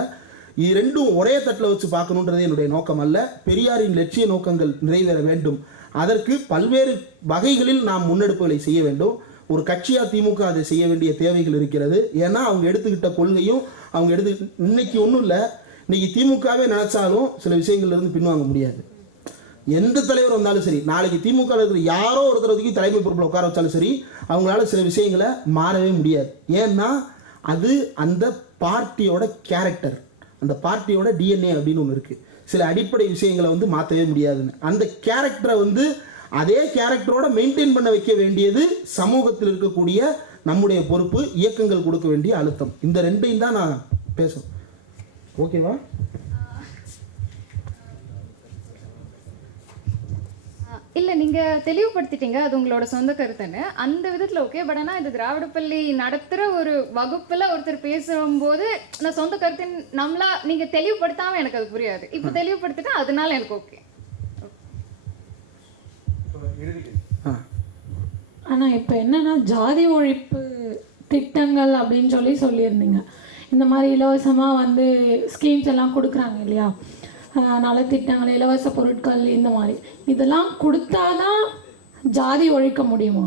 இது ரெண்டும் ஒரே தட்டில் வச்சு பார்க்கணுன்றதே என்னுடைய நோக்கம் அல்ல. பெரியாரின் லட்சிய நோக்கங்கள் நிறைவேற வேண்டும். அதற்கு பல்வேறு வகைகளில் நாம் முன்னெடுப்புகளை செய்ய வேண்டும். ஒரு கட்சியாக திமுக அதை செய்ய வேண்டிய தேவைகள் இருக்கிறது. ஏன்னா அவங்க எடுத்துக்கிட்ட கொள்கையும் அவங்க இன்னைக்கு ஒன்றும் இல்லை. இன்னைக்கு திமுகவே நினைச்சாலும் சில விஷயங்கள்லேருந்து பின்வாங்க முடியாது. எந்த தலைவர் வந்தாலும் சரி, நாளைக்கு திமுக இருக்கிற யாரோ ஒருத்தரதுக்கு தலைமை பொறுப்பில் உட்கார வச்சாலும் சரி, அவங்களால சில விஷயங்களை மாறவே முடியாது. ஏன்னா அது அந்த பார்ட்டியோட கேரக்டர், அந்த பார்ட்டியோட டிஎன்ஏ அப்படின்னு ஒன்று இருக்குது. சில அடிப்படை விஷயங்களை வந்து மாற்றவே முடியாதுன்னு. அந்த கேரக்டரை வந்து அதே கேரக்டரோட மெயின்டைன் பண்ண வைக்க வேண்டியது சமூகத்தில் இருக்கக்கூடிய நம்முடைய பொறுப்பு, இயக்கங்கள் கொடுக்க வேண்டிய அழுத்தம். இந்த ரெண்டையும் தான் நான் பேசுகிறேன். ஓகேவா? இல்லை, நீங்கள் தெளிவுபடுத்திட்டீங்க அது உங்களோட சொந்த கருத்துன்னு, அந்த விதத்தில் ஓகே. பட் ஆனால் இது திராவிட பள்ளி நடத்துகிற ஒரு வகுப்பில் ஒருத்தர் பேசும்போது நான் சொந்த கருத்துன்னு நம்மளா நீங்கள் தெளிவுபடுத்தாமல் எனக்கு அது புரியாது. இப்போ தெளிவுபடுத்திட்டா அதனால எனக்கு ஓகே. ஆனால் இப்போ என்னன்னா, ஜாதி ஒழிப்பு திட்டங்கள் அப்படின்னு சொல்லியிருந்தீங்க. இந்த மாதிரி இலவசமாக வந்து ஸ்கீம்ஸ் எல்லாம் கொடுக்குறாங்க இல்லையா, நலத்திட்டங்கள், இலவச பொருட்கள், இந்த மாதிரி இதெல்லாம் கொடுத்தாதான் ஜாதி ஒழிக்க முடியுமா?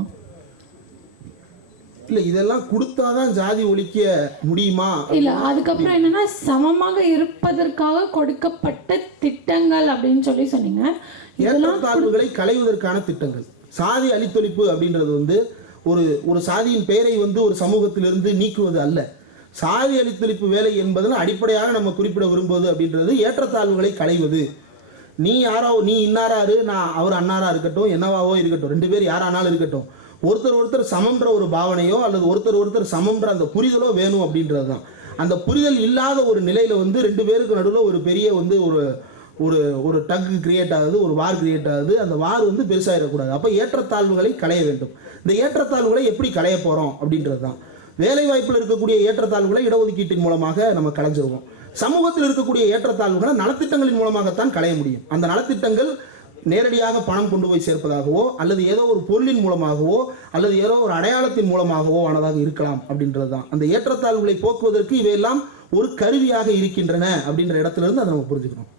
இல்லை, இதெல்லாம் கொடுத்தாதான் ஜாதி ஒழிக்க முடியுமா? இல்லை, அதுக்கப்புறம் என்னன்னா சமமாக இருப்பதற்காக கொடுக்கப்பட்ட திட்டங்கள் அப்படின்னு சொன்னீங்க. ஏற்றத்தாழ்வுகளை களைவதற்கான திட்டங்கள். சாதி அழித்தொழிப்பு அப்படின்றது வந்து ஒரு சாதியின் பெயரை வந்து ஒரு சமூகத்திலிருந்து நீக்குவது அல்ல. சாதி அழித்தொழிப்பு வேலை என்பதில் அடிப்படையாக நம்ம குறிப்பிட விரும்புவது அப்படின்றது ஏற்றத்தாழ்வுகளை களைவது. நீ யாரோ, நீ இன்னாராரு, நான் அவர் அன்னாரா இருக்கட்டும், என்னவாவோ இருக்கட்டும், 2 பேர் யாரானாலும் இருக்கட்டும், ஒருத்தர் சமன்ற ஒரு பாவனையோ அல்லது ஒருத்தர் சமன்ற அந்த புரிதலோ வேணும் அப்படின்றது தான். அந்த புரிதல் இல்லாத ஒரு நிலையில் வந்து 2 பேருக்கு நடுவில் ஒரு பெரிய வந்து ஒரு டக் கிரியேட் ஆகுது, ஒரு வார் கிரியேட் ஆகுது. அந்த வார் வந்து பெருசாகிடக்கூடாது. அப்போ ஏற்றத்தாழ்வுகளை களைய வேண்டும். இந்த ஏற்றத்தாழ்வுகளை எப்படி களைய போகிறோம் அப்படின்றது தான். வேலை வாய்ப்பில் இருக்கக்கூடிய ஏற்றத்தாழ்வுகளை இடஒதுக்கீட்டின் மூலமாக நம்ம களைஞ்சிருவோம். சமூகத்தில் இருக்கக்கூடிய ஏற்றத்தாழ்வுகளை நலத்திட்டங்களின் மூலமாகத்தான் களைய முடியும். அந்த நலத்திட்டங்கள் நேரடியாக பணம் கொண்டு போய் சேர்ப்பதாகவோ அல்லது ஏதோ ஒரு பொருளின் மூலமாகவோ அல்லது ஏதோ ஒரு அடையாளத்தின் மூலமாகவோ ஆனதாக இருக்கலாம் அப்படின்றது தான். அந்த ஏற்றத்தாழ்வுகளை போக்குவதற்கு இவையெல்லாம் ஒரு கருவியாக இருக்கின்றன அப்படின்ற இடத்துல இருந்து அதை நம்ம புரிஞ்சுக்கணும்.